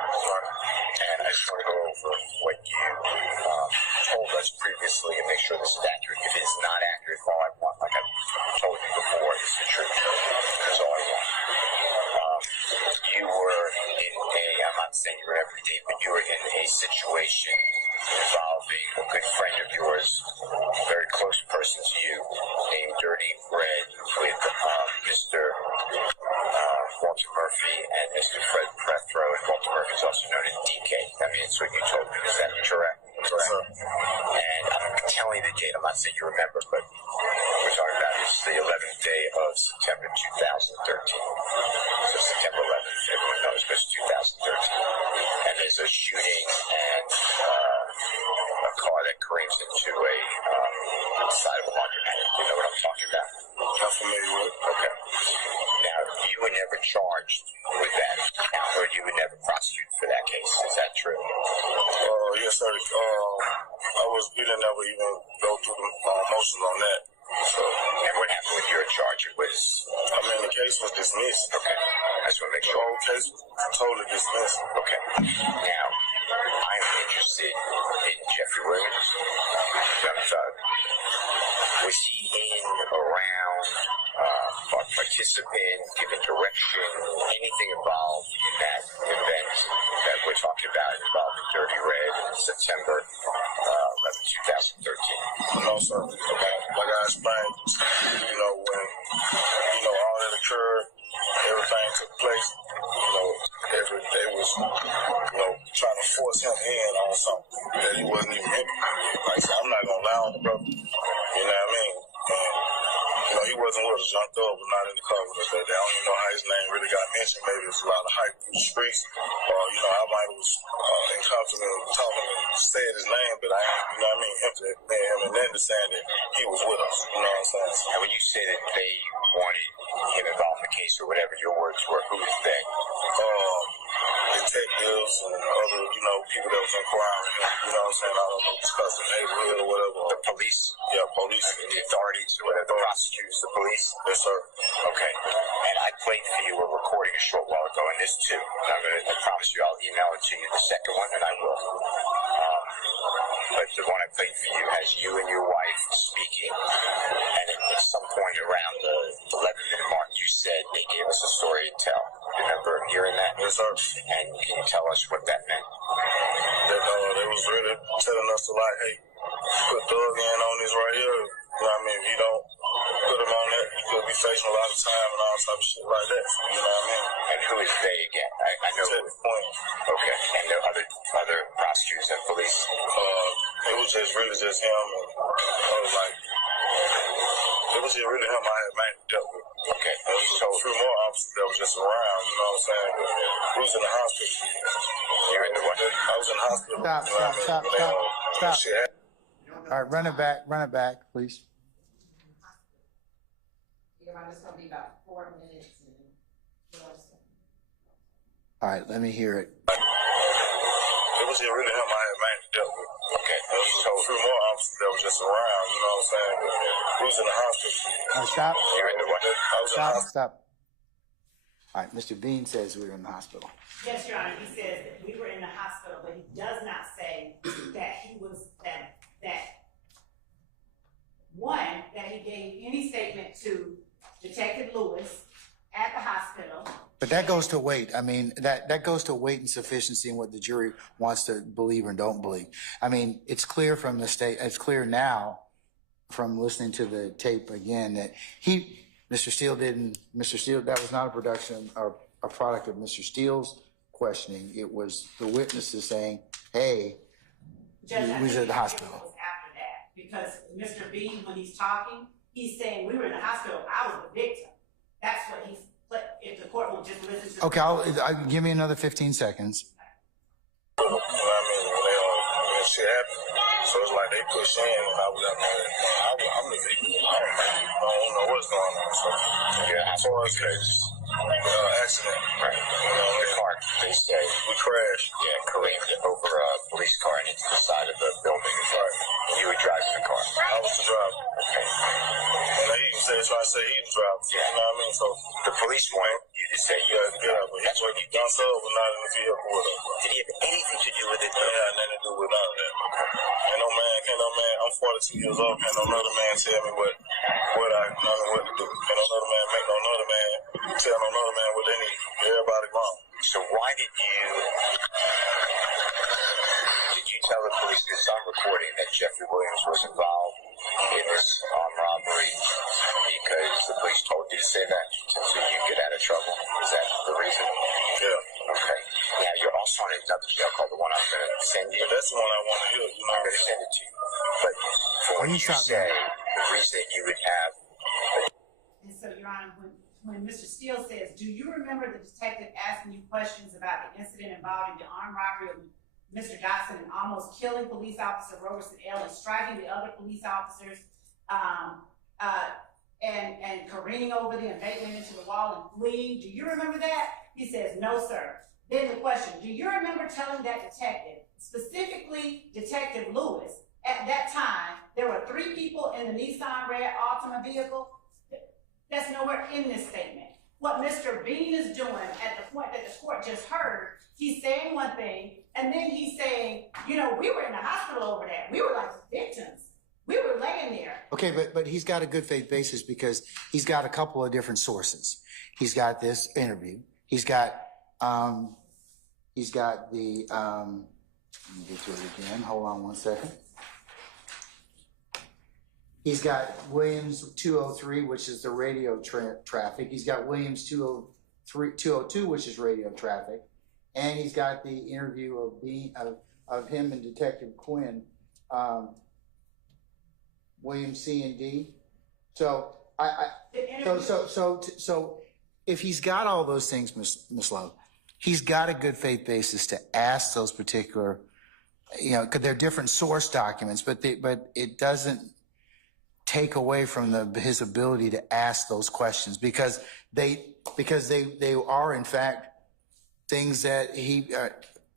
And I just want to go over what you told us previously and make sure this is accurate. If it is not accurate, all I want, like I told you before, is the truth. That's all I want. You were in I'm not saying you were every day, but you were in a situation involving a good friend of yours, a very close person to you, named Dirty Red, with Mr. Walter Murphy and Mr. Fred Prethro, and Walter Murphy is also known as DK. I mean, it's what you told me. Is that correct? Correct. And I'm telling you the date. I'm not saying you remember, but we're talking about it's the 11th day of September 2013. So September 11th, everyone knows, but it's 2013. And there's a shooting and a car that creams into a side of a laundromat. You know what I'm talking about? I'm familiar with it. Okay. Now, you were never charged with that, or you were never prosecuted for that case. Is that true? Yes, sir. We didn't ever even go through the motions on that. So, and what happened with your charge? It was... the case was dismissed. Okay. I just want to make sure. The whole case was totally dismissed. Okay. Now, I'm interested in Jeffery Williams. Young Thug. Was he in, around, participant, giving direction, anything involved in that event that we're talking about involving Dirty Red in September 11, 2013? No, sir. Okay. Like I explained, when, all that occurred, everything took place, they was, trying to force him in on something that he wasn't even in. Like I said, I'm not going to lie on the brother. You know what I mean? And, he wasn't with us. Young Thug was not in the car with us that day. I don't even know how his name really got mentioned. Maybe it was a lot of hype through the streets. Or, I might have was in confidence talking and said his name, but I ain't, him and Linda saying that he was with us. You know what I'm saying? And when you say that they wanted him involved in the case or whatever your words were, who is they? Detectives and other, people that was inquiring, you know what I'm saying? I don't know, discussing neighborhood or whatever. The police? Yeah, police. The authorities or whatever, the prosecutors, the police? Yes, sir. Okay. And I played for you a recording a short while ago, and this too. I promise you I'll email it to you, the second one, and I will. But the one I played for you has you and your wife speaking, and at some point around the 11-minute mark, you said they gave us a story to tell. Remember hearing that? Yes, sir. And can you tell us what that meant? That they was really telling us to like, hey, put Doug in on this right here. You know what I mean? If you don't put him on that, you could be facing a lot of time and all type of shit like that. You know what I mean? And who is they again? I know. At the point. Okay. And there are other prosecutors and police? It was just really just him. And I was like, it was just really him I had mainly dealt with. Okay. There was a few more officers that was just around, you know what I'm saying? We was in the hospital. You're in the what? I was in the hospital. Stop. All right, run it back, please. Your Honor, it's gonna be about 4 minutes. All right, let me hear it. It was just really him I had mainly dealt with. Okay. There was a few more officers that was just around, you know what I'm saying? We was in the hospital. Stop. You're in the what? I was in the hospital. Stop. All right, Mr. Bean says we were in the hospital. Yes, Your Honor, he says that we were in the hospital, but he does not say that he was, that he gave any statement to Detective Lewis at the hospital. But that goes to weight. I mean, that goes to weight and sufficiency and what the jury wants to believe or don't believe. I mean, it's clear from the it's clear now from listening to the tape again that Mr. Steele, that was not a production or a product of Mr. Steele's questioning. It was the witnesses saying, hey, Judge, we was at the hospital. It was after that, because Mr. Bean, when he's talking, he's saying we were in the hospital, I was the victim. That's what he's, if the court will just listen to. Okay, I'll give me another 15 seconds. You know what I mean? When shit happened, so it's like they push in and I was like, man, I'm the victim. I don't know what's going on. So, yeah, as far as accident, right? You know, the car, they say we crashed. Yeah, careened over a police car and into the side of the building. Right. And you were driving the car. I was the driver. Okay. And they even said, so I say he the driver. Yeah. You know what I mean? So the police wanted you to say you had to get up, but that's what he done so, but not in the vehicle with him. Did he have anything to do with it? It had nothing to do with none of that. Can't no man, I'm 42 years old, can't no other man tell me what to do. Can't no other man make no other man tell no other man what they need. Everybody wrong. So why did you tell the police this on recording that Jeffery Williams was involved in this armed robbery because the police told you to say that so you get out of trouble? Is that the reason? Yeah. Okay. Now you're also on another jail call, the one I'm going to send you. But that's the one I want to hear. You know, I'm going to send it to you. But for when you say the reason you would have. And so, Your Honor, when Mr. Steele says, do you remember the detective asking you questions about the incident involving the armed robbery of Mr. Dotson and almost killing police officer Roberson L. and striking the other police officers and careening over the embankment into the wall and fleeing? Do you remember that? He says, no, sir. Then the question, do you remember telling that detective, specifically Detective Lewis, at that time, there were 3 people in the Nissan red Altima vehicle? That's nowhere in this statement. What Mr. Bean is doing at the point that the court just heard, he's saying one thing, and then he's saying, you know, we were in the hospital over there. We were like victims. We were laying there. Okay, but he's got a good faith basis because he's got a couple of different sources. He's got this interview. He's got the, let me get to it again. Hold on one second. He's got Williams 203, which is the radio traffic. He's got Williams 202, which is radio traffic. And he's got the interview of him and Detective Quinn, Williams C and D. So so if he's got all those things, Ms. Love, he's got a good faith basis to ask those particular, you know, because they're different source documents, but it doesn't take away from his ability to ask those questions because they are in fact things that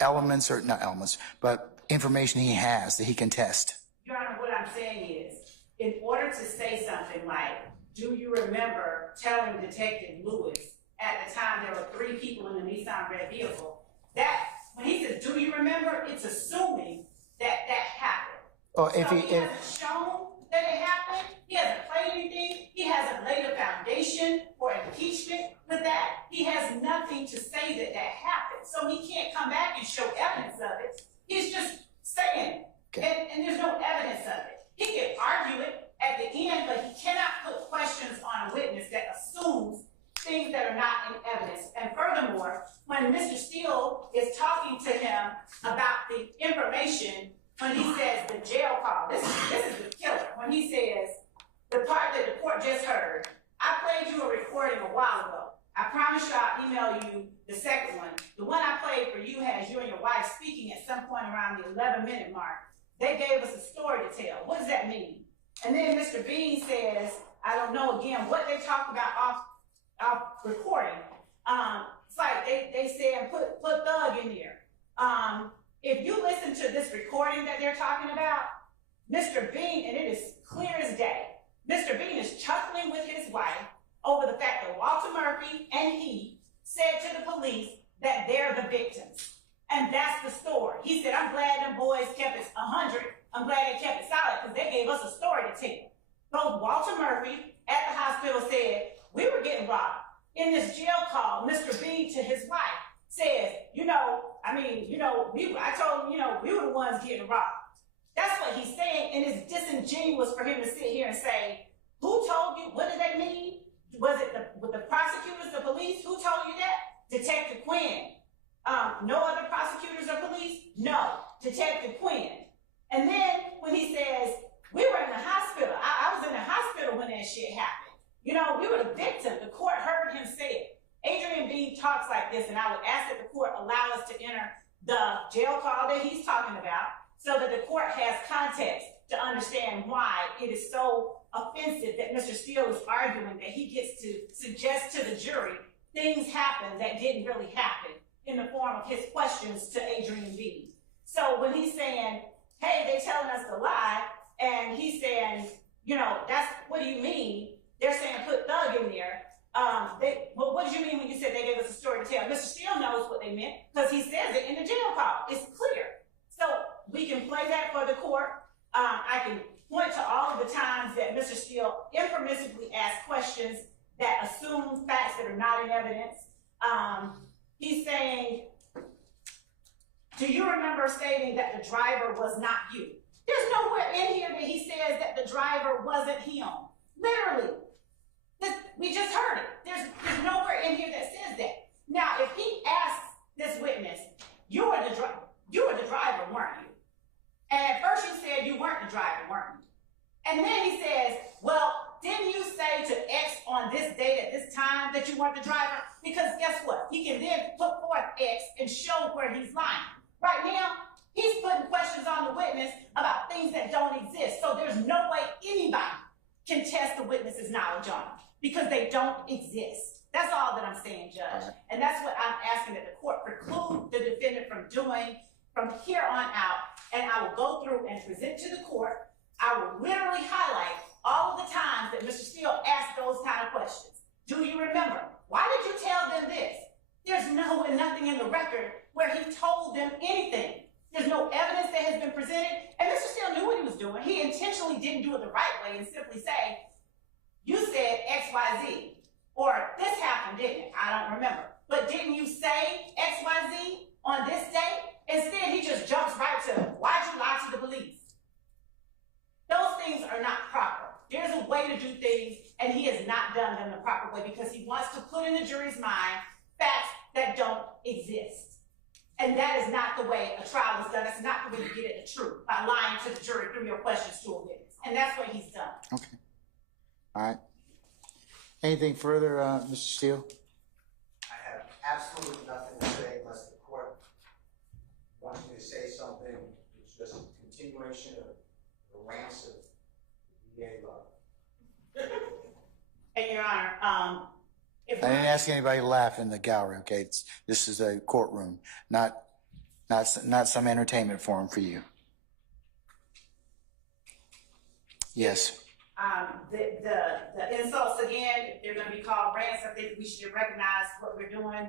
elements or not elements, but information he has that he can test. Your Honor, what I'm saying is, in order to say something like, do you remember telling Detective Lewis at the time there were 3 people in the Nissan red vehicle, that when he says, do you remember, it's assuming that happened. Oh, if he hasn't shown that it happened, he hasn't played anything, he hasn't laid a foundation for impeachment with that, he has nothing to say that happened. So he can't come back and show evidence of it. He's just saying explanation when he says the jail call. This is the killer. When he says, the part that the court just heard, I played you a recording a while ago. I promise you I'll email you the second one. The one I played for you has you and your wife speaking at some point around the 11-minute mark. They gave us a story to tell. What does that mean? And then Mr. Bean says, I don't know again what they talked about off recording. It's like they said put thug in there. If you listen to this recording that they're talking about, Mr. Bean, and it is clear as day, Mr. Bean is chuckling with his wife over the fact that Walter Murphy and he said to the police that they're the victims. And that's the story. He said, I'm glad them boys kept it 100. I'm glad they kept it solid because they gave us a story to tell. Both Walter Murphy at the hospital said, we were getting robbed. In this jail call, Mr. B to his wife says, I told him, we were the ones getting robbed. That's what he's saying, and it's disingenuous for him to sit here and say, who told you? What did they mean? Was it the prosecutors, the police? Who told you that? Detective Quinn. No other prosecutors or police? No, Detective Quinn. And then when he says, we were in the hospital. I was in the hospital when that shit happened. We were the victim. The court heard him say it. Adrian Bean talks like this, and I would ask that the court allow us to enter the jail call that he's talking about so that the court has context to understand why it is so offensive that Mr. Steele is arguing that he gets to suggest to the jury things happened that didn't really happen in the form of his questions to Adrian Bean. So when he's saying, hey, they telling us to lie, and he's saying, that's, what do you mean? They're saying put thug in there. Well, what did you mean when you said they gave us a story to tell? Mr. Steele knows what they meant because he says it in the jail call. It's clear. So we can play that for the court. I can point to all of the times that Mr. Steele impermissibly asked questions that assume facts that are not in evidence. He's saying, do you remember stating that the driver was not you? There's nowhere in here that he says that the driver wasn't him. Literally. We just heard it. There's nowhere in here that says that. Now, if he asks this witness, you were the driver, weren't you? And at first you said you weren't the driver, weren't you? And then he says, well, didn't you say to X on this date at this time that you weren't the driver? Because guess what? He can then put forth X and show where he's lying. Right now, he's putting questions on the witness about things that don't exist. So there's no way anybody can test the witness's knowledge on them because they don't exist. That's all that I'm saying, Judge. And that's what I'm asking that the court preclude the defendant from doing from here on out. And I will go through and present to the court. I will literally highlight all of the times that Mr. Steele asked those kind of questions. Do you remember? Why did you tell them this? There's nothing in the record where he told them anything. There's no evidence that has been presented. And Mr. Steele knew what he was doing. He intentionally didn't do it the right way and simply say, you said X, Y, Z. Or this happened, didn't it? I don't remember. But didn't you say X, Y, Z on this date? Instead, he just jumps right to, why'd you lie to the police? Those things are not proper. There's a way to do things, and he has not done them the proper way because he wants to put in the jury's mind facts that don't exist. And that is not the way a trial is done. That's not the way you get at the truth, by lying to the jury through your questions to a witness. And that's what he's done. Okay. All right. Anything further, Mr. Steele? I have absolutely nothing to say unless the court wants me to say something. It's just a continuation of the rants of DA love. And Your Honor, I didn't ask anybody to laugh in the gallery, okay? This is a courtroom, not some entertainment forum for you. Yes. The insults again, if they're going to be called rants, I think we should recognize what we're doing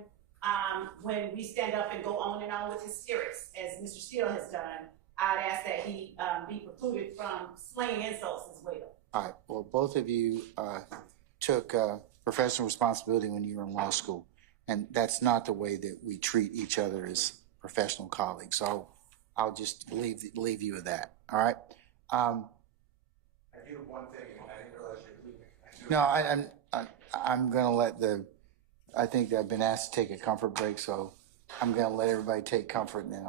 when we stand up and go on and on with hysterics, as Mr. Steele has done. I'd ask that he be precluded from slinging insults as well. All right. Well, both of you took professional responsibility when you were in law school, and that's not the way that we treat each other as professional colleagues. So I'll just leave you with that. All right. I do one thing, and I didn't realize you're leaving. No, I'm going to I think I've been asked to take a comfort break, so I'm going to let everybody take comfort, and then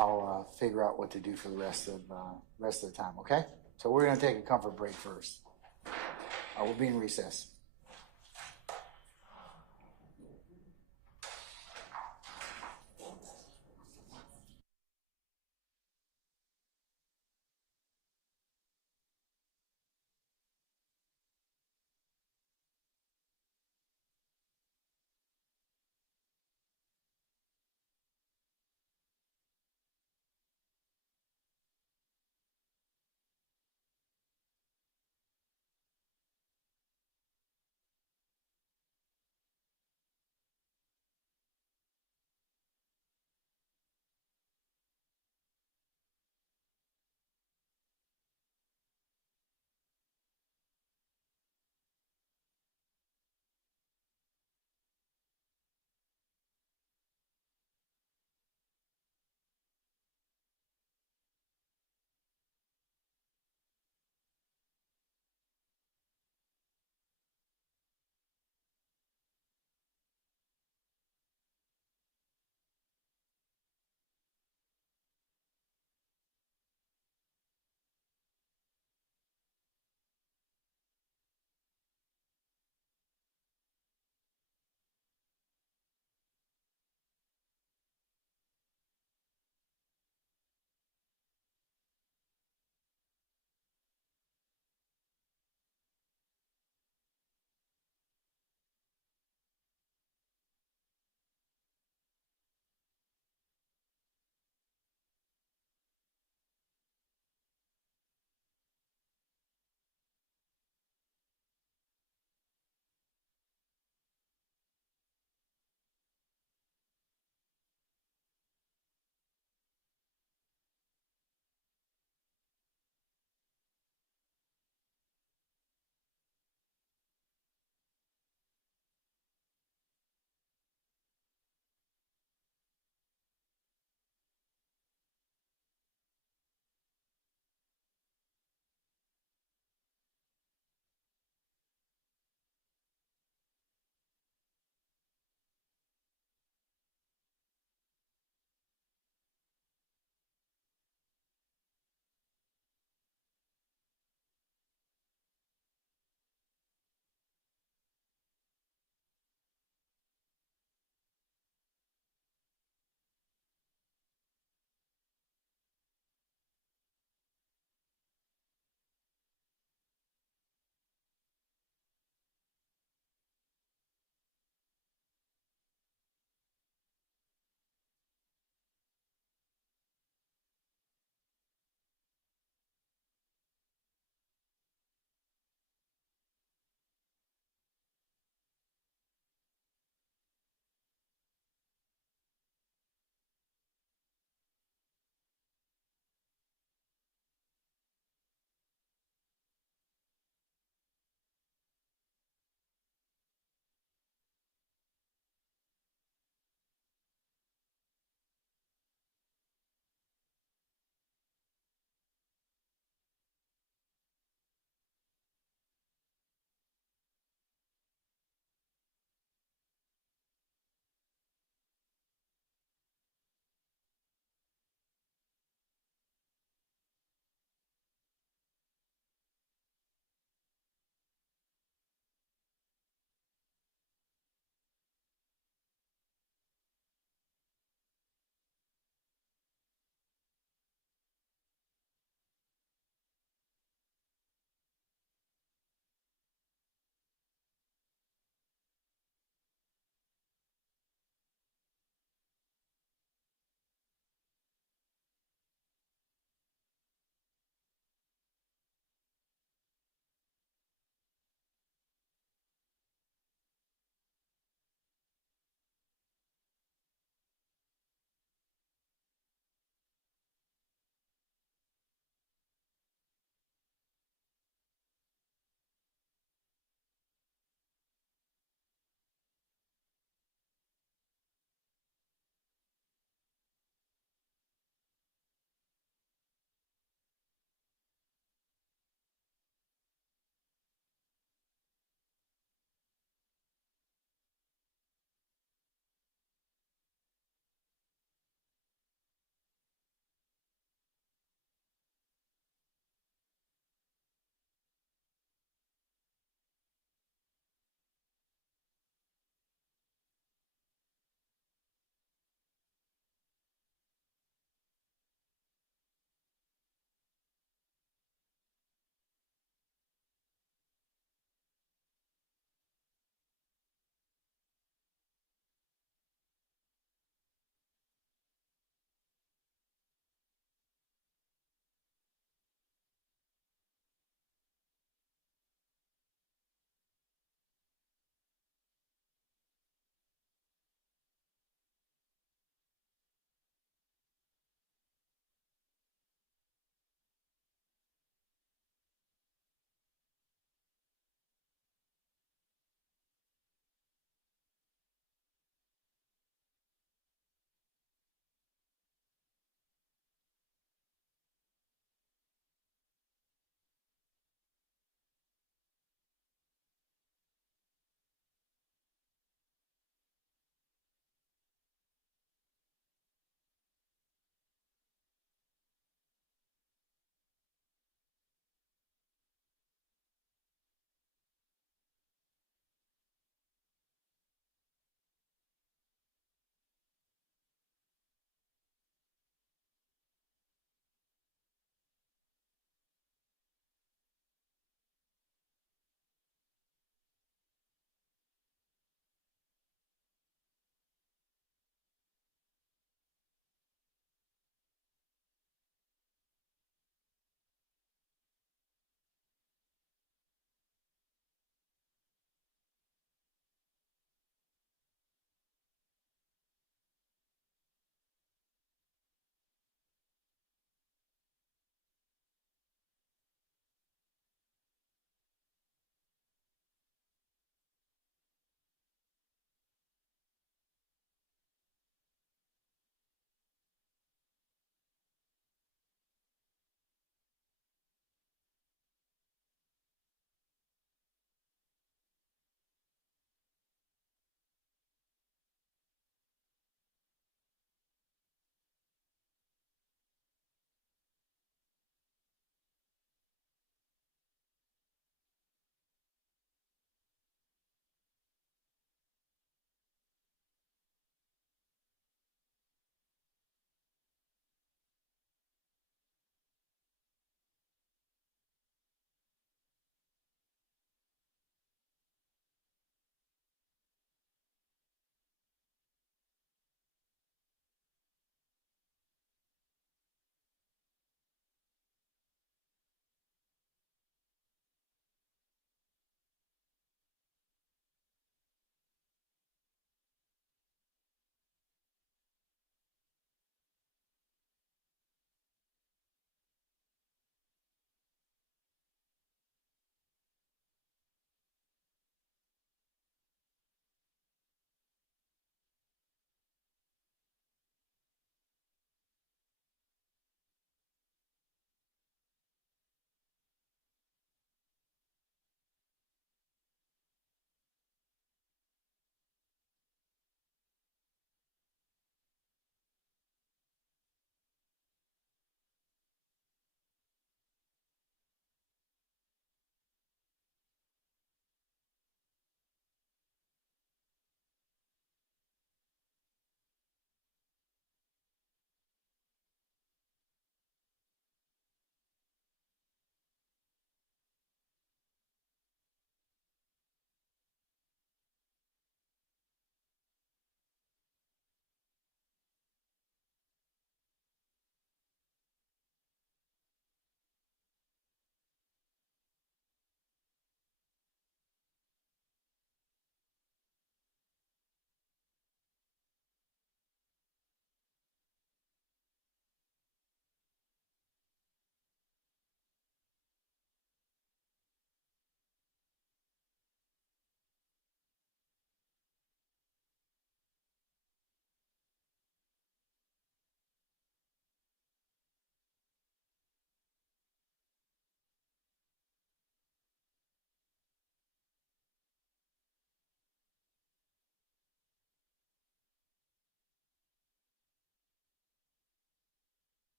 I'll figure out what to do for the rest of the time. Okay. So we're gonna take a comfort break first. We'll be in recess.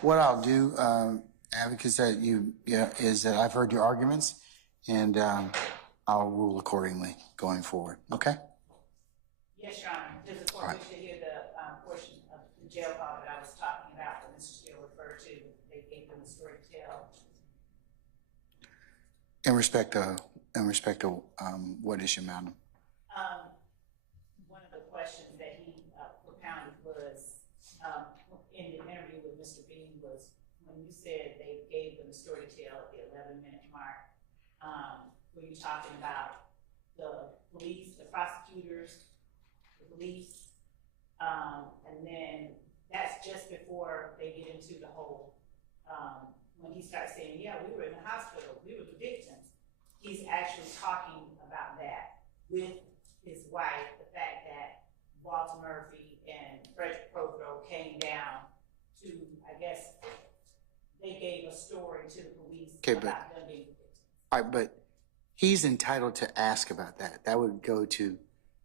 what I'll do, advocates, is that I've heard your arguments, and I'll rule accordingly going forward. Okay? Yes, Your Honor. Does the court wish to hear the portion of the jail call that I was talking about that Mr. Steele referred to? They gave them the story to tell. In respect to what issue, madam? One of the questions that he propounded was, in the interview with Mr. Bean, was when you said they gave them the story to tell at the 11-minute mark, were you talking about the police, the prosecutors, the police, and then that's just before they get into the whole, when he starts saying, yeah, we were in the hospital, we were the victims. He's actually talking about that with his wife, the fact that Walter Murphy and Frederick Prothro came down to, I guess, they gave a story to the police about them being victims. All right, but he's entitled to ask about that. That would go to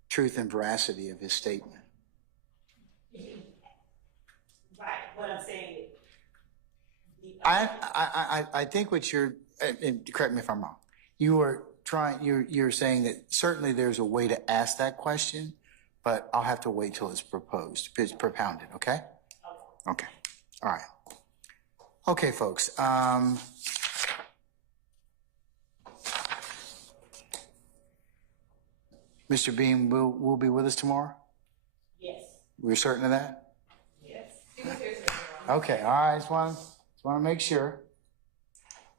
truth and veracity of his statement. Right, what I'm saying. I think what you're, and correct me if I'm wrong, you're saying that certainly there's a way to ask that question, but I'll have to wait till it's propounded, okay? Okay, all right. Okay, folks. Mr. Beam will be with us tomorrow? Yes. We're certain of that? Yes. Okay, all right, just want to make sure.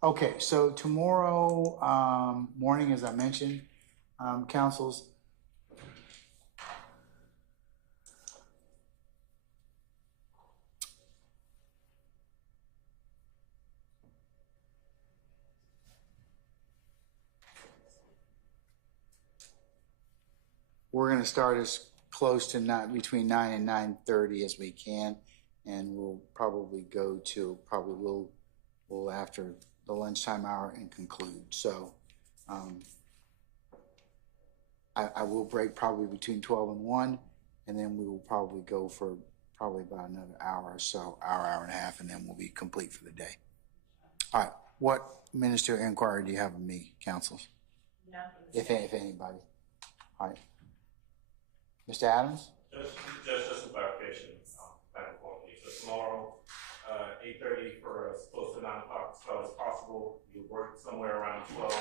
Okay, so tomorrow morning, as I mentioned, councils, we're going to start as close to between 9 and 9:30 as we can, and we'll probably go to we'll after the lunchtime hour and conclude. So I will break probably between 12 and 1, and then we will probably go for probably about another hour or so, hour and a half, and then we'll be complete for the day. All right, what ministerial inquiry do you have of me, councils? If anybody. All right. Mr. Adams? Just some clarification. So tomorrow, 8:30 for as close to 9 o'clock as possible. You work somewhere around 12,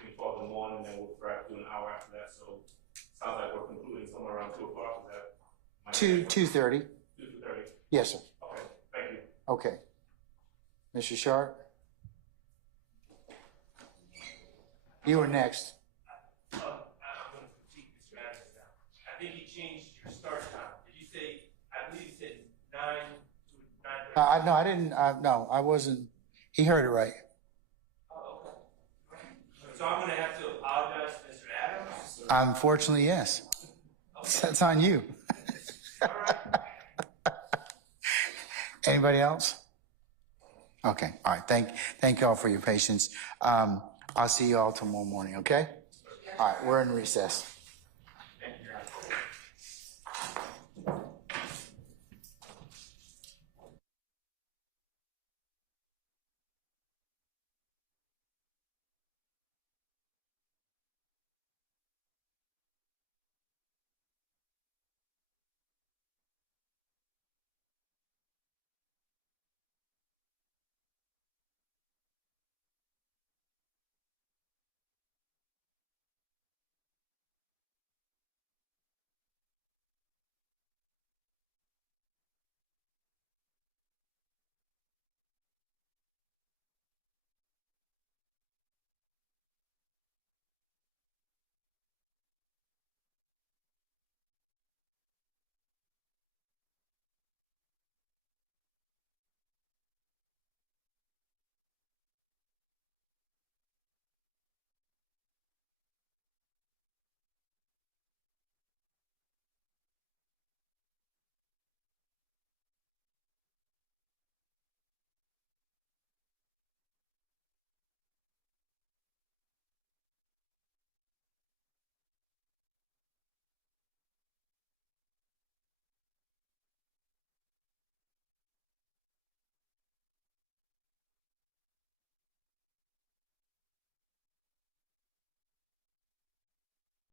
between 12 and 1, and then we'll perhaps do an hour after that. So sounds like we're concluding somewhere around 2 o'clock. Is that 2:30. 2:30? Yes, sir. Okay, thank you. Okay. Mr. Sharp? You were next. I'm going to critique Mr. Adams now. I think he changed your start time. Did you say, I believe you said 9 to 9:30? No, I didn't. No, I wasn't. He heard it right. Oh, okay. So I'm going to have to apologize to Mr. Adams? Unfortunately, yes. Okay. That's on you. All right. Anybody else? Okay. All right. Thank you all for your patience. I'll see you all tomorrow morning, okay? All right. We're in recess.